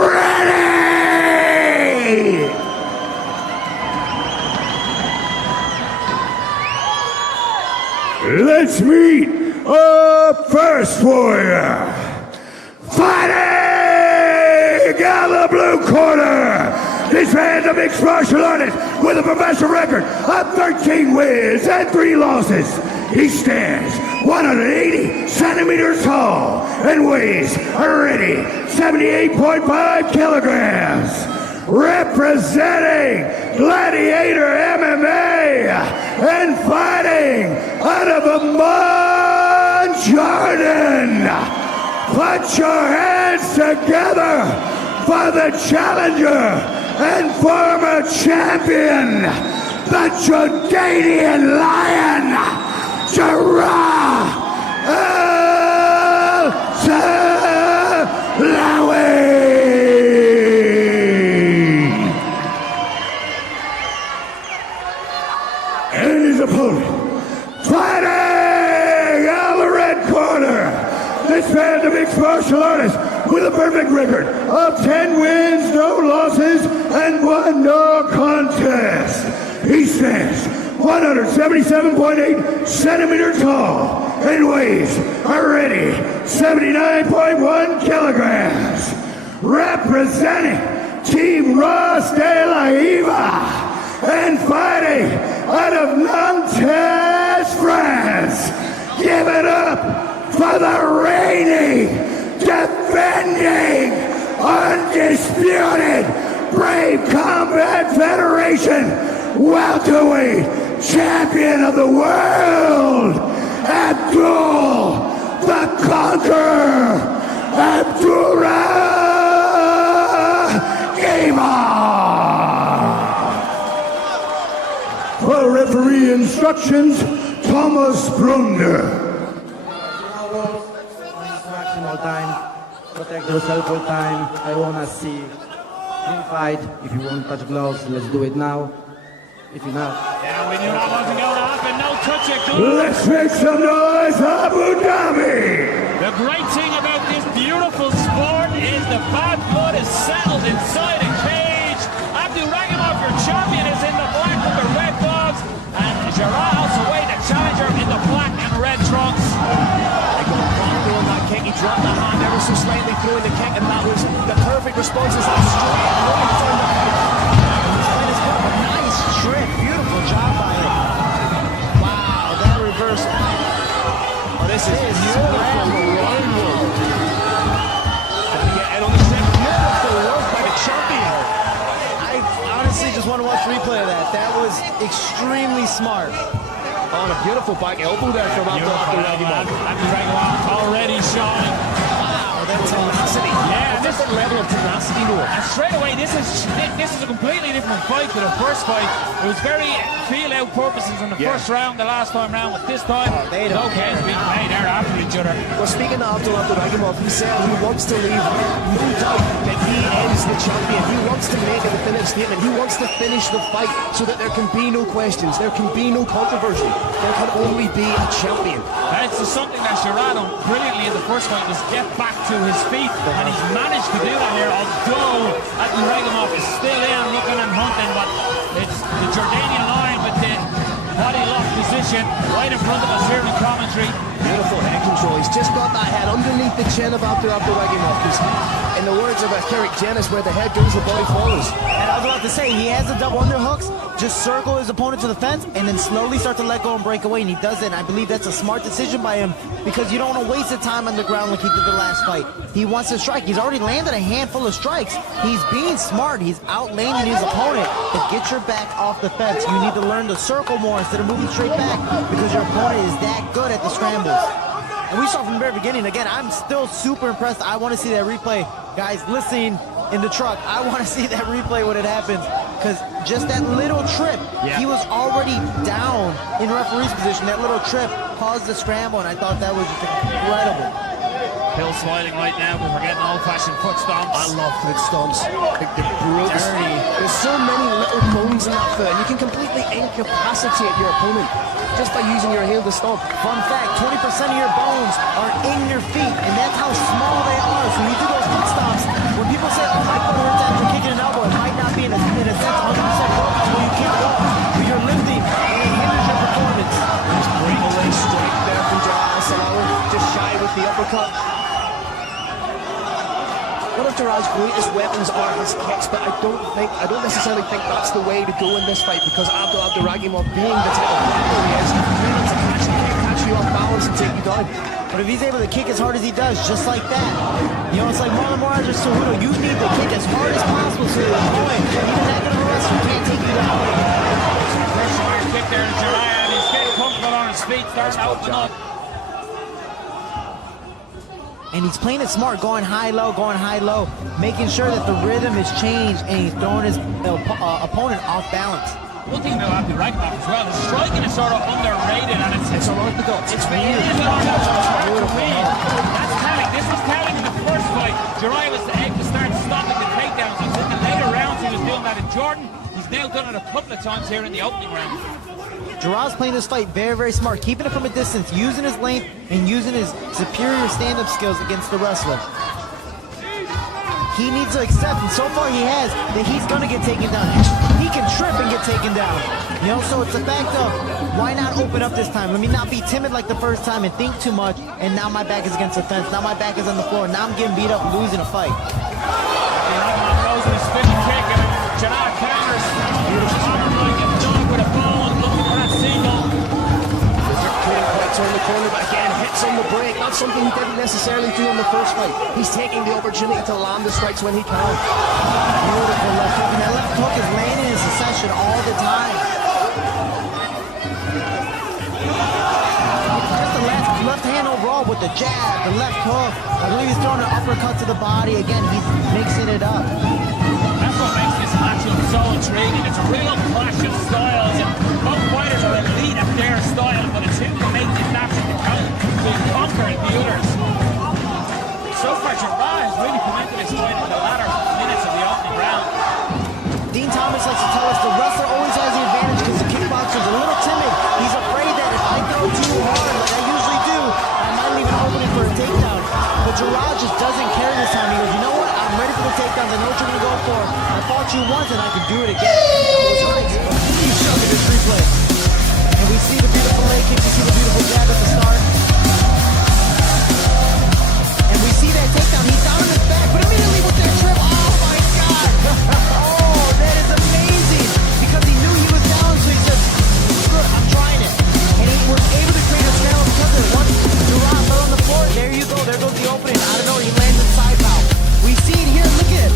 ready? Let's meet our first warrior. Fighting out of the blue corner. This man's a mixed martial artist with a professional record of 13 wins and 3 losses. He stands 180 centimeters tall and weighs already 78.5 kilograms. Representing Gladiator MMA and fighting out of Amman, Jordan. Put your hands together for the challenger and former champion, the Jordanian Lion, Jarrah Al-Silawi. And his opponent, fighting out of the red corner, this man, the mixed martial artist, with a perfect record of 10 wins, no losses, and 1 no contest. He stands 177.8 centimeters tall and weighs already 79.1 kilograms. Representing Team Ras de la Hiva and fighting out of Nantes, France. Give it up for the reigning, defending, undisputed Brave Combat Federation welterweight champion of the world, Abdoul the Conqueror, Abdouraguimov. For referee instructions, Thomas Brunder. All time, protect yourself all time. I wanna see clean fight. If you want to touch gloves, let's do it now. If you not, Yeah, we knew that wasn't going to happen. No touch it. Let's make some noise, Abu Dhabi! The great thing about this beautiful sport is the bad blood is settled inside a cage. Abdouraguimov, your champion, is in the black with the red gloves, and Jarrah Al-Silawi, the challenger, in the black and red trunks. On that kick, he dropped the hand ever so slightly throwing the kick, and that was the perfect response. Is that straight right from the Nice trick, beautiful job by him. Wow, that reverse. Oh, this is beautiful round work. Trying to get in on the second. Beautiful work by the champion. I honestly just want to watch replay of that. That was extremely smart. Oh, and a beautiful back elbow there from Abdouraguimov. Abdouraguimov already showing. Wow, that's tenacity. Yeah, this level of tenacity, though. And straight away, this is a completely different fight to the first fight. It was very feel-out purposes in the first round, the last time round, but this time, they don't okay, they're after each other. Well, speaking of Abdoul Abdouraguimov, he said he wants to leave no doubt that he is the champion. He wants to make a definitive statement. He wants to finish the fight so that there can be no questions, there can be no controversy. There can only be a champion. That's something that Jarrah done brilliantly in the first fight, was get back to his feet, and he's managed to do that here, although Ragimov is still in looking and hunting, but it's the Jordanian line with the body lock position right in front of us here in commentary. Beautiful head control. He's just got that head underneath the chin of Abdoul Abdouraguimov, because in the words of a Carrick Janis, where the head goes, the body follows. And I was about to say, he has the double underhooks, just circle his opponent to the fence, and then slowly start to let go and break away, and he does it, and I believe that's a smart decision by him, because you don't want to waste the time on the ground like he did the last fight. He wants to strike. He's already landed a handful of strikes. He's being smart. He's outlanding his opponent, but get your back off the fence. You need to learn to circle more instead of moving straight back, because your opponent is that good at the scrambles. And we saw from the very beginning, again, I'm still super impressed. I want to see that replay. Guys, listening in the truck, I want to see that replay when it happens, because just that little trip, he was already down in referee's position. That little trip caused the scramble, and I thought that was just incredible. Hill smiling right now because we're getting old-fashioned foot stomps. I love foot stomps. They're brutal. There's so many little bones in that foot, and you can completely incapacitate your opponent just by using your heel to stomp. Fun fact, 20% of your bones are in your feet, and that's how small they are. So when you do those foot stomps, when people say, oh, my foot hurts after kicking an elbow, it might not be in a sense 100% broken, so you can't walk, but you're lifting, and it hinders your performance. Just breakaway strike there from Jarrah Al-Silawi, just shy with the uppercut. One of Jarrah's greatest weapons are his kicks, but I don't necessarily think that's the way to go in this fight, because Abdoul Abdouraguimov, being the type of fighter he is, able to catch the kick, catch you off balance and take you down. But if he's able to kick as hard as he does, just like that, you know, it's like Marlon Moraes or Cejudo, you need to kick as hard as possible so you're going. Even that good of a wrestler can't take you down. First hard kick there to Jarrah, and he's getting comfortable on his feet, starting to open up. And he's playing it smart, going high-low, making sure that the rhythm is changed, and he's throwing his opponent off balance. One thing about Abdouraguimov as well, the striking is sort of underrated, and it's unorthodox. It's weird. That's telling. This was telling in the first fight. Jarrah was able to start stopping the takedowns. In the later rounds, he was doing that in Jordan. He's now done it a couple of times here in the opening round. Jarrah's playing this fight very, very smart, keeping it from a distance, using his length and using his superior stand-up skills against the wrestler. He needs to accept, and so far he has, that he's going to get taken down. He can trip and get taken down. You know, so it's a fact of, why not open up this time? Let me not be timid like the first time and think too much, and now my back is against the fence. Now my back is on the floor. Now I'm getting beat up, losing a fight. Ragimov throws a spinning kick, and Jarrah counters. Beautiful. Like a dog with a bone, looking for that single. Couldn't quite turn the corner, but again, hits on the break. That's something he didn't necessarily do in the first fight. He's taking the opportunity to land the strikes when he can. Beautiful left hook, and that left hook is landing in succession all the time. Just the left hand overall with the jab, the left hook. I believe he's throwing an uppercut to the body. Again, he's mixing it up. That's what makes this matchup so intriguing. It's a real clash of styles, and both fighters are elite at their style, but it's who can make the snaps at the count to conquer the others. So far, Jarrah has really come into this fight in the latter minutes of the opening round. Dean Thomas likes to tell us the wrestler always has the advantage because the kickboxer's a little timid. He's afraid that if I go too hard, like I usually do, I might leave an opening for a takedown. But Jarrah just doesn't care this time. He goes, you know what? I'm ready for the takedowns. I know what you're going to go for. I fought you once and I can do it again. That was nice. He's shoving his replay. And we see the beautiful leg kick. We see the beautiful jab at the start. And we see that takedown. He's down on his back, but immediately with that trip. Oh my God. Oh, that is amazing. Because he knew he was down, so he said, good, I'm trying it. And he was able to create a scramble because of it. Once Jarrah fell on the floor, there you go. There goes the opening. I don't know. He lands inside now. We see it here. Look at it.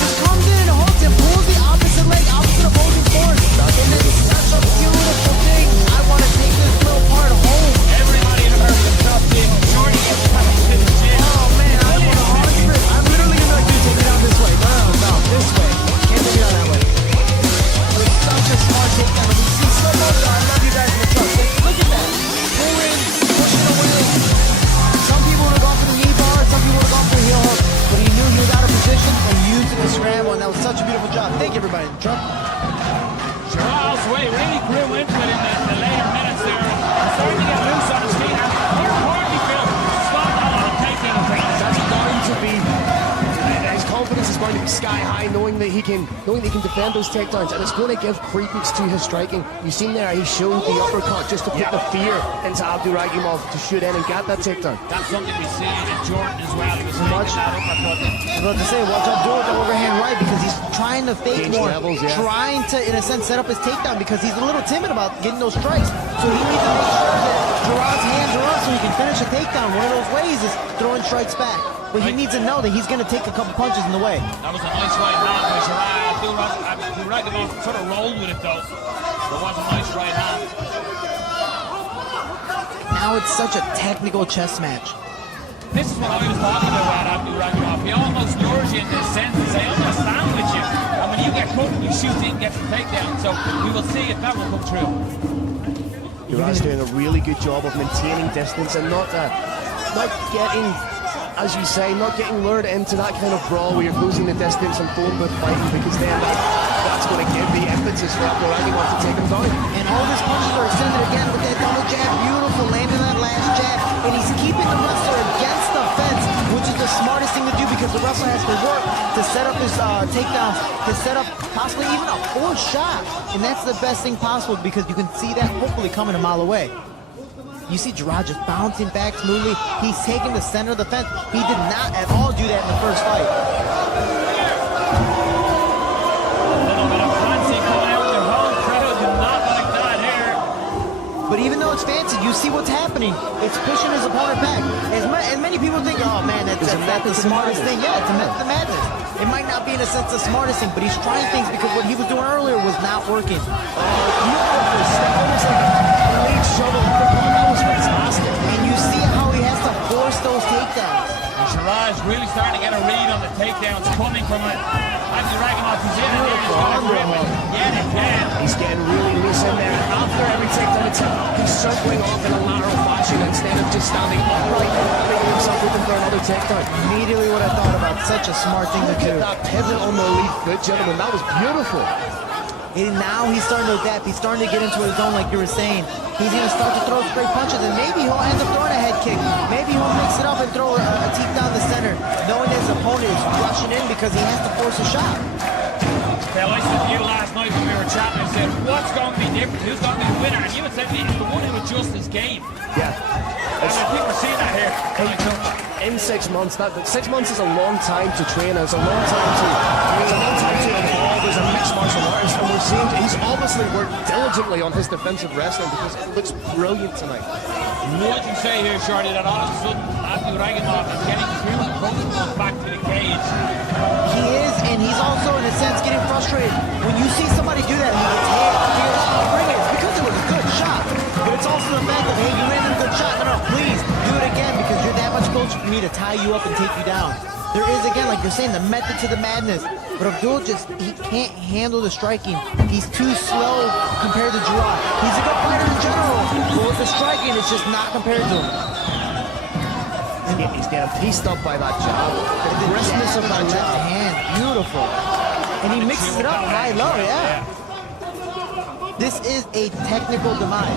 Just comes in and hooks and pulls the opposite leg, opposite opposing force. And it's such a beautiful thing. I want to take this little part home. Everybody in America dropped in. Jordy gets back to the gym. Oh man, I want 100. I'm literally gonna do take it down this way. No, this way. Can't take it down that way. It's such a smart takedown. We see so much. I love you guys in the truck. Look at that. Pull in, pushing away. Some people would have gone for the knee bar. Some people would have gone for the heel hook. But he knew he was out of position and used the scramble, and that was such a beautiful job. Thank you, everybody. Trump. Jarrah's way really grew into it in the later minutes there. Starting to get loose on his feet. Here, Holyfield stopped a lot of taking things. That's going to be, his confidence is going to be sky high, knowing that he can defend those takedowns, and it's going to give credence to his striking. You seen there, he showed the uppercut just to put the fear into Abdouraguimov to shoot in and get that takedown. That's something we see in Jordan as well. He was making that uppercut. I was about to say, watch out, do it the overhand right, because he's trying to fake Change more, levels, yeah. trying to, in a sense, set up his takedown because he's a little timid about getting those strikes. So he needs to make sure that Jarrah's hands are up so he can finish a takedown. One of those ways is throwing strikes back. But he needs to know that he's going to take a couple punches in the way. That was a nice right hand by Jarrah. Abdouraguimov sort of rolled with it though. There was a nice right hand. Now it's such a technical chess match. This is what I was talking about Abdouraguimov. He almost lures you in this sense and say, I'm going to stand with you. And when you get cut, you shoot in, get the takedown. So we will see if that will come true. Jarrah's doing a really good job of maintaining distance and not getting, as you say, not getting lured into that kind of brawl where you're closing the distance and phone booth fighting, because then that's going to give the impetus for Abdouraguimov to take him down. And all his punches are extended again with that double jab. Beautiful, landing that last jab. And he's keeping the wrestler against the fence, which is the smartest thing to do because the wrestler has to work to set up his takedowns, to set up possibly even a fourth shot. And that's the best thing possible because you can see that hopefully coming a mile away. You see Jarrah just bouncing back smoothly. He's taking the center of the fence. He did not at all do that in the first fight. But even though it's fancy, you see what's happening. It's pushing his opponent back. As many people think, oh man, that's the smartest thing. Yeah, it's a method of madness. It might not be in a sense the smartest thing, but he's trying things because what he was doing earlier was not working. Beautiful step, almost like a late shovel. That was fantastic. And you see how he has to force those takedowns. Jarrah is really starting to get a read on the takedowns coming from it. Abdouraguimov is in and there. He's got a grip yet again. He's getting really loose in there. After every takedown attempt, he's circling off in a lateral fashion instead of just standing upright and making himself open for another takedown. Immediately what I thought about. Such a smart thing to do. That pivot on the lead foot, gentlemen, that was beautiful. And now he's starting to adapt. He's starting to get into his zone, like you were saying. He's going to start to throw straight punches, and maybe he'll end up throwing a head kick. Maybe he'll mix it up and throw a teep down the center, knowing his opponent is rushing in because he has to force a shot. Phil, I said to you last night when we were chatting, I said, what's going to be different? Who's going to be the winner? And you had said to me, it's the one who adjusts his game. Yeah. And I think we're seeing that here. In 6 months, 6 months is a long time to train. It's a long time to evolve as a mixed martial artist, and we're seeing he's obviously worked diligently on his defensive wrestling because it looks brilliant tonight. Would you say here, Shorty, that all of a sudden Abdoul Abdouraguimov is getting too comfortable back to the cage? He is, and he's also, in a sense, getting frustrated. When you see somebody do that, he gets hit, he goes, oh, bring it. It's because it was a good shot. But it's also the fact that, hey, you landed a good shot. No, please, do it again because you're that much closer for me to tie you up and take you down. There is, again, like you're saying, the method to the madness. But Abdoul he can't handle the striking. He's too slow compared to Jarrah. He's a good fighter in general, but with the striking, it's just not compared to him. He's getting pieced up by that jab. The briskness of that left jab. hand, beautiful. And he mixes it up high-low, yeah. This is a technical demise.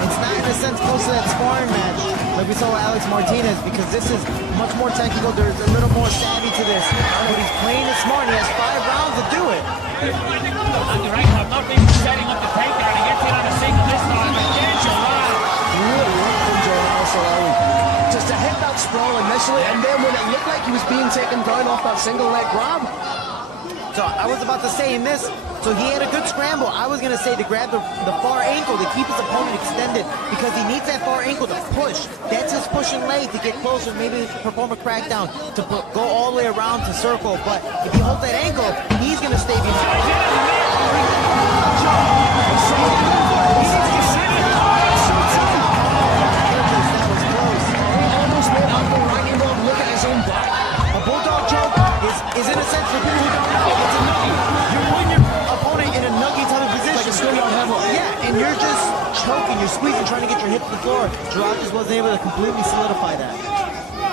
It's not, in a sense, close to that sparring match like we saw with Alex Martinez, because this is much more technical. There's a little more savvy to this. But he's playing it smart. He has 5 rounds to do it. Abdoul Abdouraguimov not being setting up the takedown. He gets it on a single this time. Again, Jarrah. Really looked from Jarrah Al-Silawi. Just to hit that sprawl initially, and then when it looked like he was being taken down off that single leg grab. So I was about to say in this, so he had a good scramble. I was going to say to grab the far ankle to keep his opponent extended because he needs that far ankle to push. That's his pushing leg to get closer, maybe perform a crackdown, to go all the way around to circle. But if he holds that ankle, he's going to stay is in a sense, for people who don't know, it's a nuggie. You're putting your opponent in a nuggie type of position. Like a schoolyard heavy. Yeah, and you're just choking, you're squeezing, trying to get your hip to the floor. Jarrah just wasn't able to completely solidify that.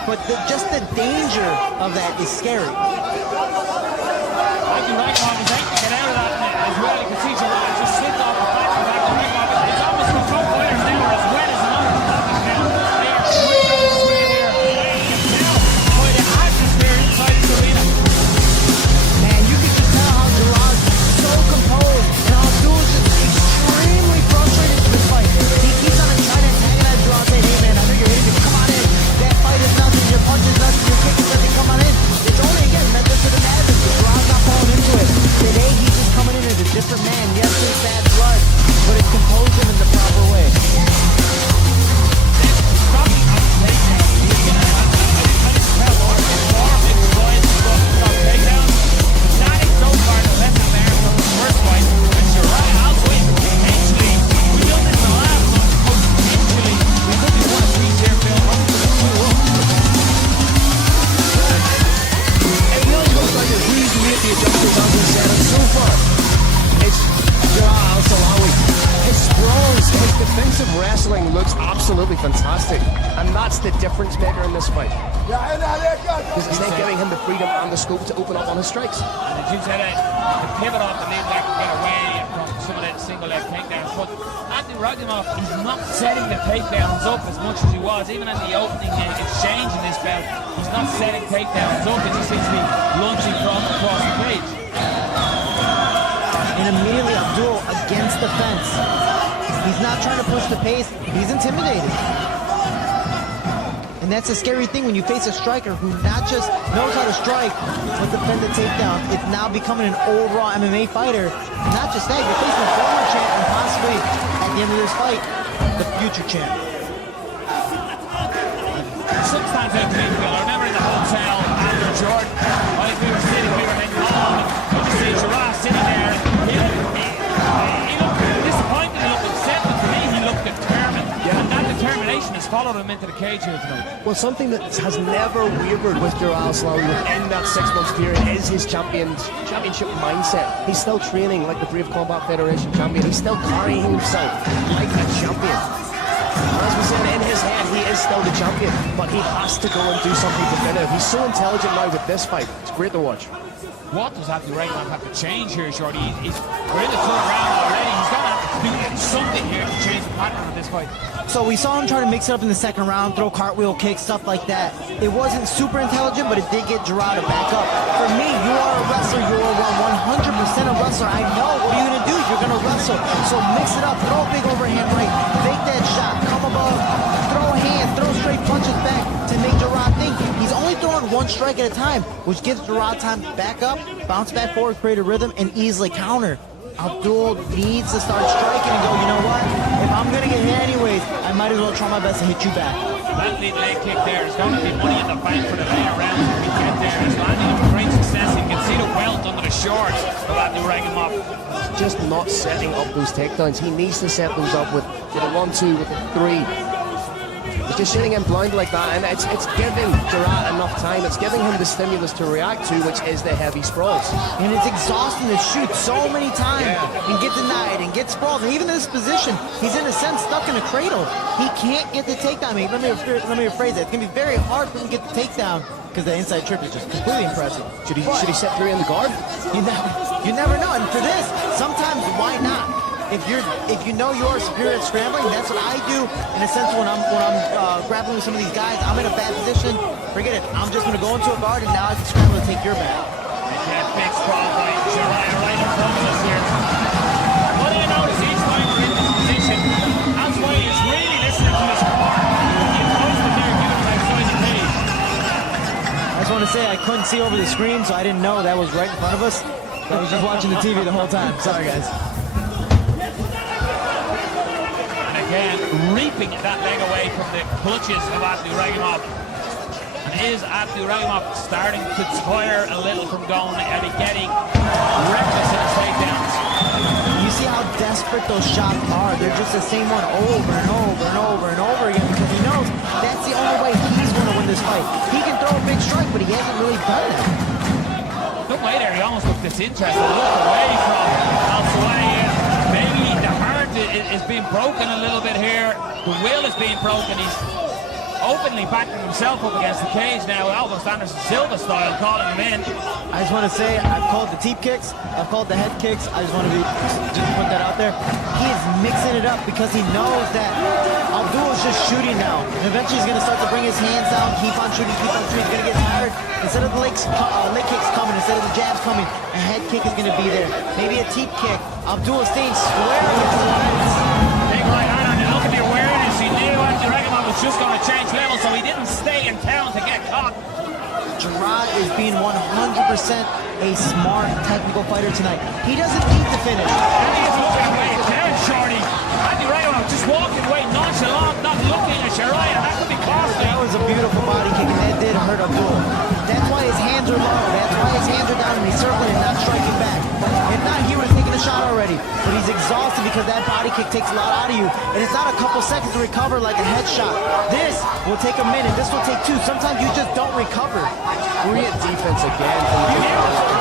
But just the danger of that is scary. Abdoul Abdouraguimov is able to get out of that as well. You can see Jarrah just slipped off the back of Abdoul Abdouraguimov. It's almost like both fighters now are as wet as another topic now. They are swimming on this way here. You can tell by the atmosphere inside this arena. So composed, and Abdoul is just extremely frustrated with this fight. He keeps on trying to antagonize Jarrah, saying, hey man, I know you're hitting me, come on in. That fight is nothing, your punch is nothing, your kick is nothing, come on in. It's only, again, method to the madness, but Jarrah's not falling into it. Today, he's just coming in as a different man. Yes, there's bad blood, but it's composed him in the proper way. Absolutely fantastic, and that's the difference maker in this fight. Because it's then giving him the freedom and the scope to open up on his strikes. And as you said, the pivot off the mid leg to get away from some of that single leg takedowns. But Abdoul Abdouraguimov is not setting the takedowns up as much as he was, even in the opening exchange in this bout. He's not setting takedowns up. He just seems to be launching from across the cage. And immediately Abdoul against the fence. He's not trying to push the pace. He's intimidated. And that's a scary thing when you face a striker who not just knows how to strike, but defend the takedown. It's now becoming an overall MMA fighter. Not just that, you're facing a former champ and possibly, at the end of this fight, the future champ. Sometimes out to me, Phil, I remember in the hotel after Jordan, I think we were heading home, and you see Jarrah sitting there. He looked disappointed, he looked upset, but to me he looked determined. Yeah. And that determination has followed him into the cage here tonight. Well, something that has never wavered with Jarrah Al-Silawi within that 6 months period is his championship mindset. He's still training like the Brave Combat Federation champion. He's still carrying himself like a champion. As we said, in his head, he is still the champion, but he has to go and do something definitive. He's so intelligent now with this fight. It's great to watch. What does Abdouraguimov have to change here, Shorty? We're in the third round already. He's going to have to do something here to change the pattern of this fight. So we saw him try to mix it up in the second round, throw cartwheel kicks, stuff like that. It wasn't super intelligent, but it did get Jarrah to back up. For me, you are a wrestler. You are 100% a wrestler. I know. What are you going to do? You're going to wrestle. So mix it up. Throw a big overhand right. Fake that shot. Come above. Throw a hand. Throw straight punches back to make Jarrah think. He's only throwing one strike at a time, which gives Jarrah time to back up, bounce back forward, create a rhythm, and easily counter. Abdul needs to start striking and go, you know what? If I'm going to get hit anyways, I might as well try my best to hit you back. That lead leg kick there is going to be money in the bank for the later rounds if we get there. He's landing with great success. You can see the welt under the shorts of Abdouraguimov. Just not setting up those takedowns. He needs to set those up with a 1-2, with a 3. He's just shooting him blind like that, and it's giving Jarrah enough time. It's giving him the stimulus to react to, which is the heavy sprawls. And it's exhausting to shoot so many times and get denied and get sprawled. And even in this position, he's in a sense stuck in a cradle. He can't get the takedown. I mean, let me rephrase it. It's going to be very hard for him to get the takedown because the inside trip is just completely impressive. Should he set through in the guard? You never know. And for this, sometimes why not? If you know you're superior at scrambling, that's what I do. In a sense, when I'm grappling with some of these guys, I'm in a bad position. Forget it. I'm just going to go into a guard, and now I can scramble to take your back. Again, big sprawl by Jarrah right in front of us here. What do you notice each time we're in this position? That's why he's really listening to his core. He's posted there, giving him that size of page. I just want to say I couldn't see over the screen, so I didn't know that was right in front of us. I was just watching the TV the whole time. Sorry, guys. Again, reaping that leg away from the clutches of Abdouraguimov. And is Abdouraguimov starting to tire a little from going and getting reckless in his takedowns? You see how desperate those shots are. They're just the same one over and over and over and over again because he knows that's the only way he's going to win this fight. He can throw a big strike, but he hasn't really done that. Don't wait there. He almost looked disinterested. Looked away from Al-Silawi. Maybe the heart is being broken a little bit here. The will is being broken. He's openly backing himself up against the cage now, almost Anderson Silva style, calling him in. I just want to say, I've called the teep kicks, I've called the head kicks. I just want to just put that out there. He is mixing it up because he knows that Abdul is just shooting now. And eventually he's going to start to bring his hands down, keep on shooting, he's going to get tired. Instead of the leg kicks coming, instead of the jabs coming, a head kick is going to be there. Maybe a teep kick. Abdul is staying square against the lines. Big right hand on you. Look at the awareness. He knew Ragimov was just going to change level, so he didn't stay in town to get caught. Jarrah is being 100% a smart technical fighter tonight. He doesn't need to finish. And he's looking away down, Shorty. Ragimov just walking away nonchalant, not looking at Jarrah, and that could be costly. That was a beautiful body kick, and that did hurt Abdul. That's why his hands are low. That's why his hands are down, and he's circling and not striking back. If not, he would have taken a shot already. But he's exhausted because that body kick takes a lot out of you. And it's not a couple seconds to recover like a headshot. This will take a minute. This will take 2. Sometimes you just don't recover. Great defense again.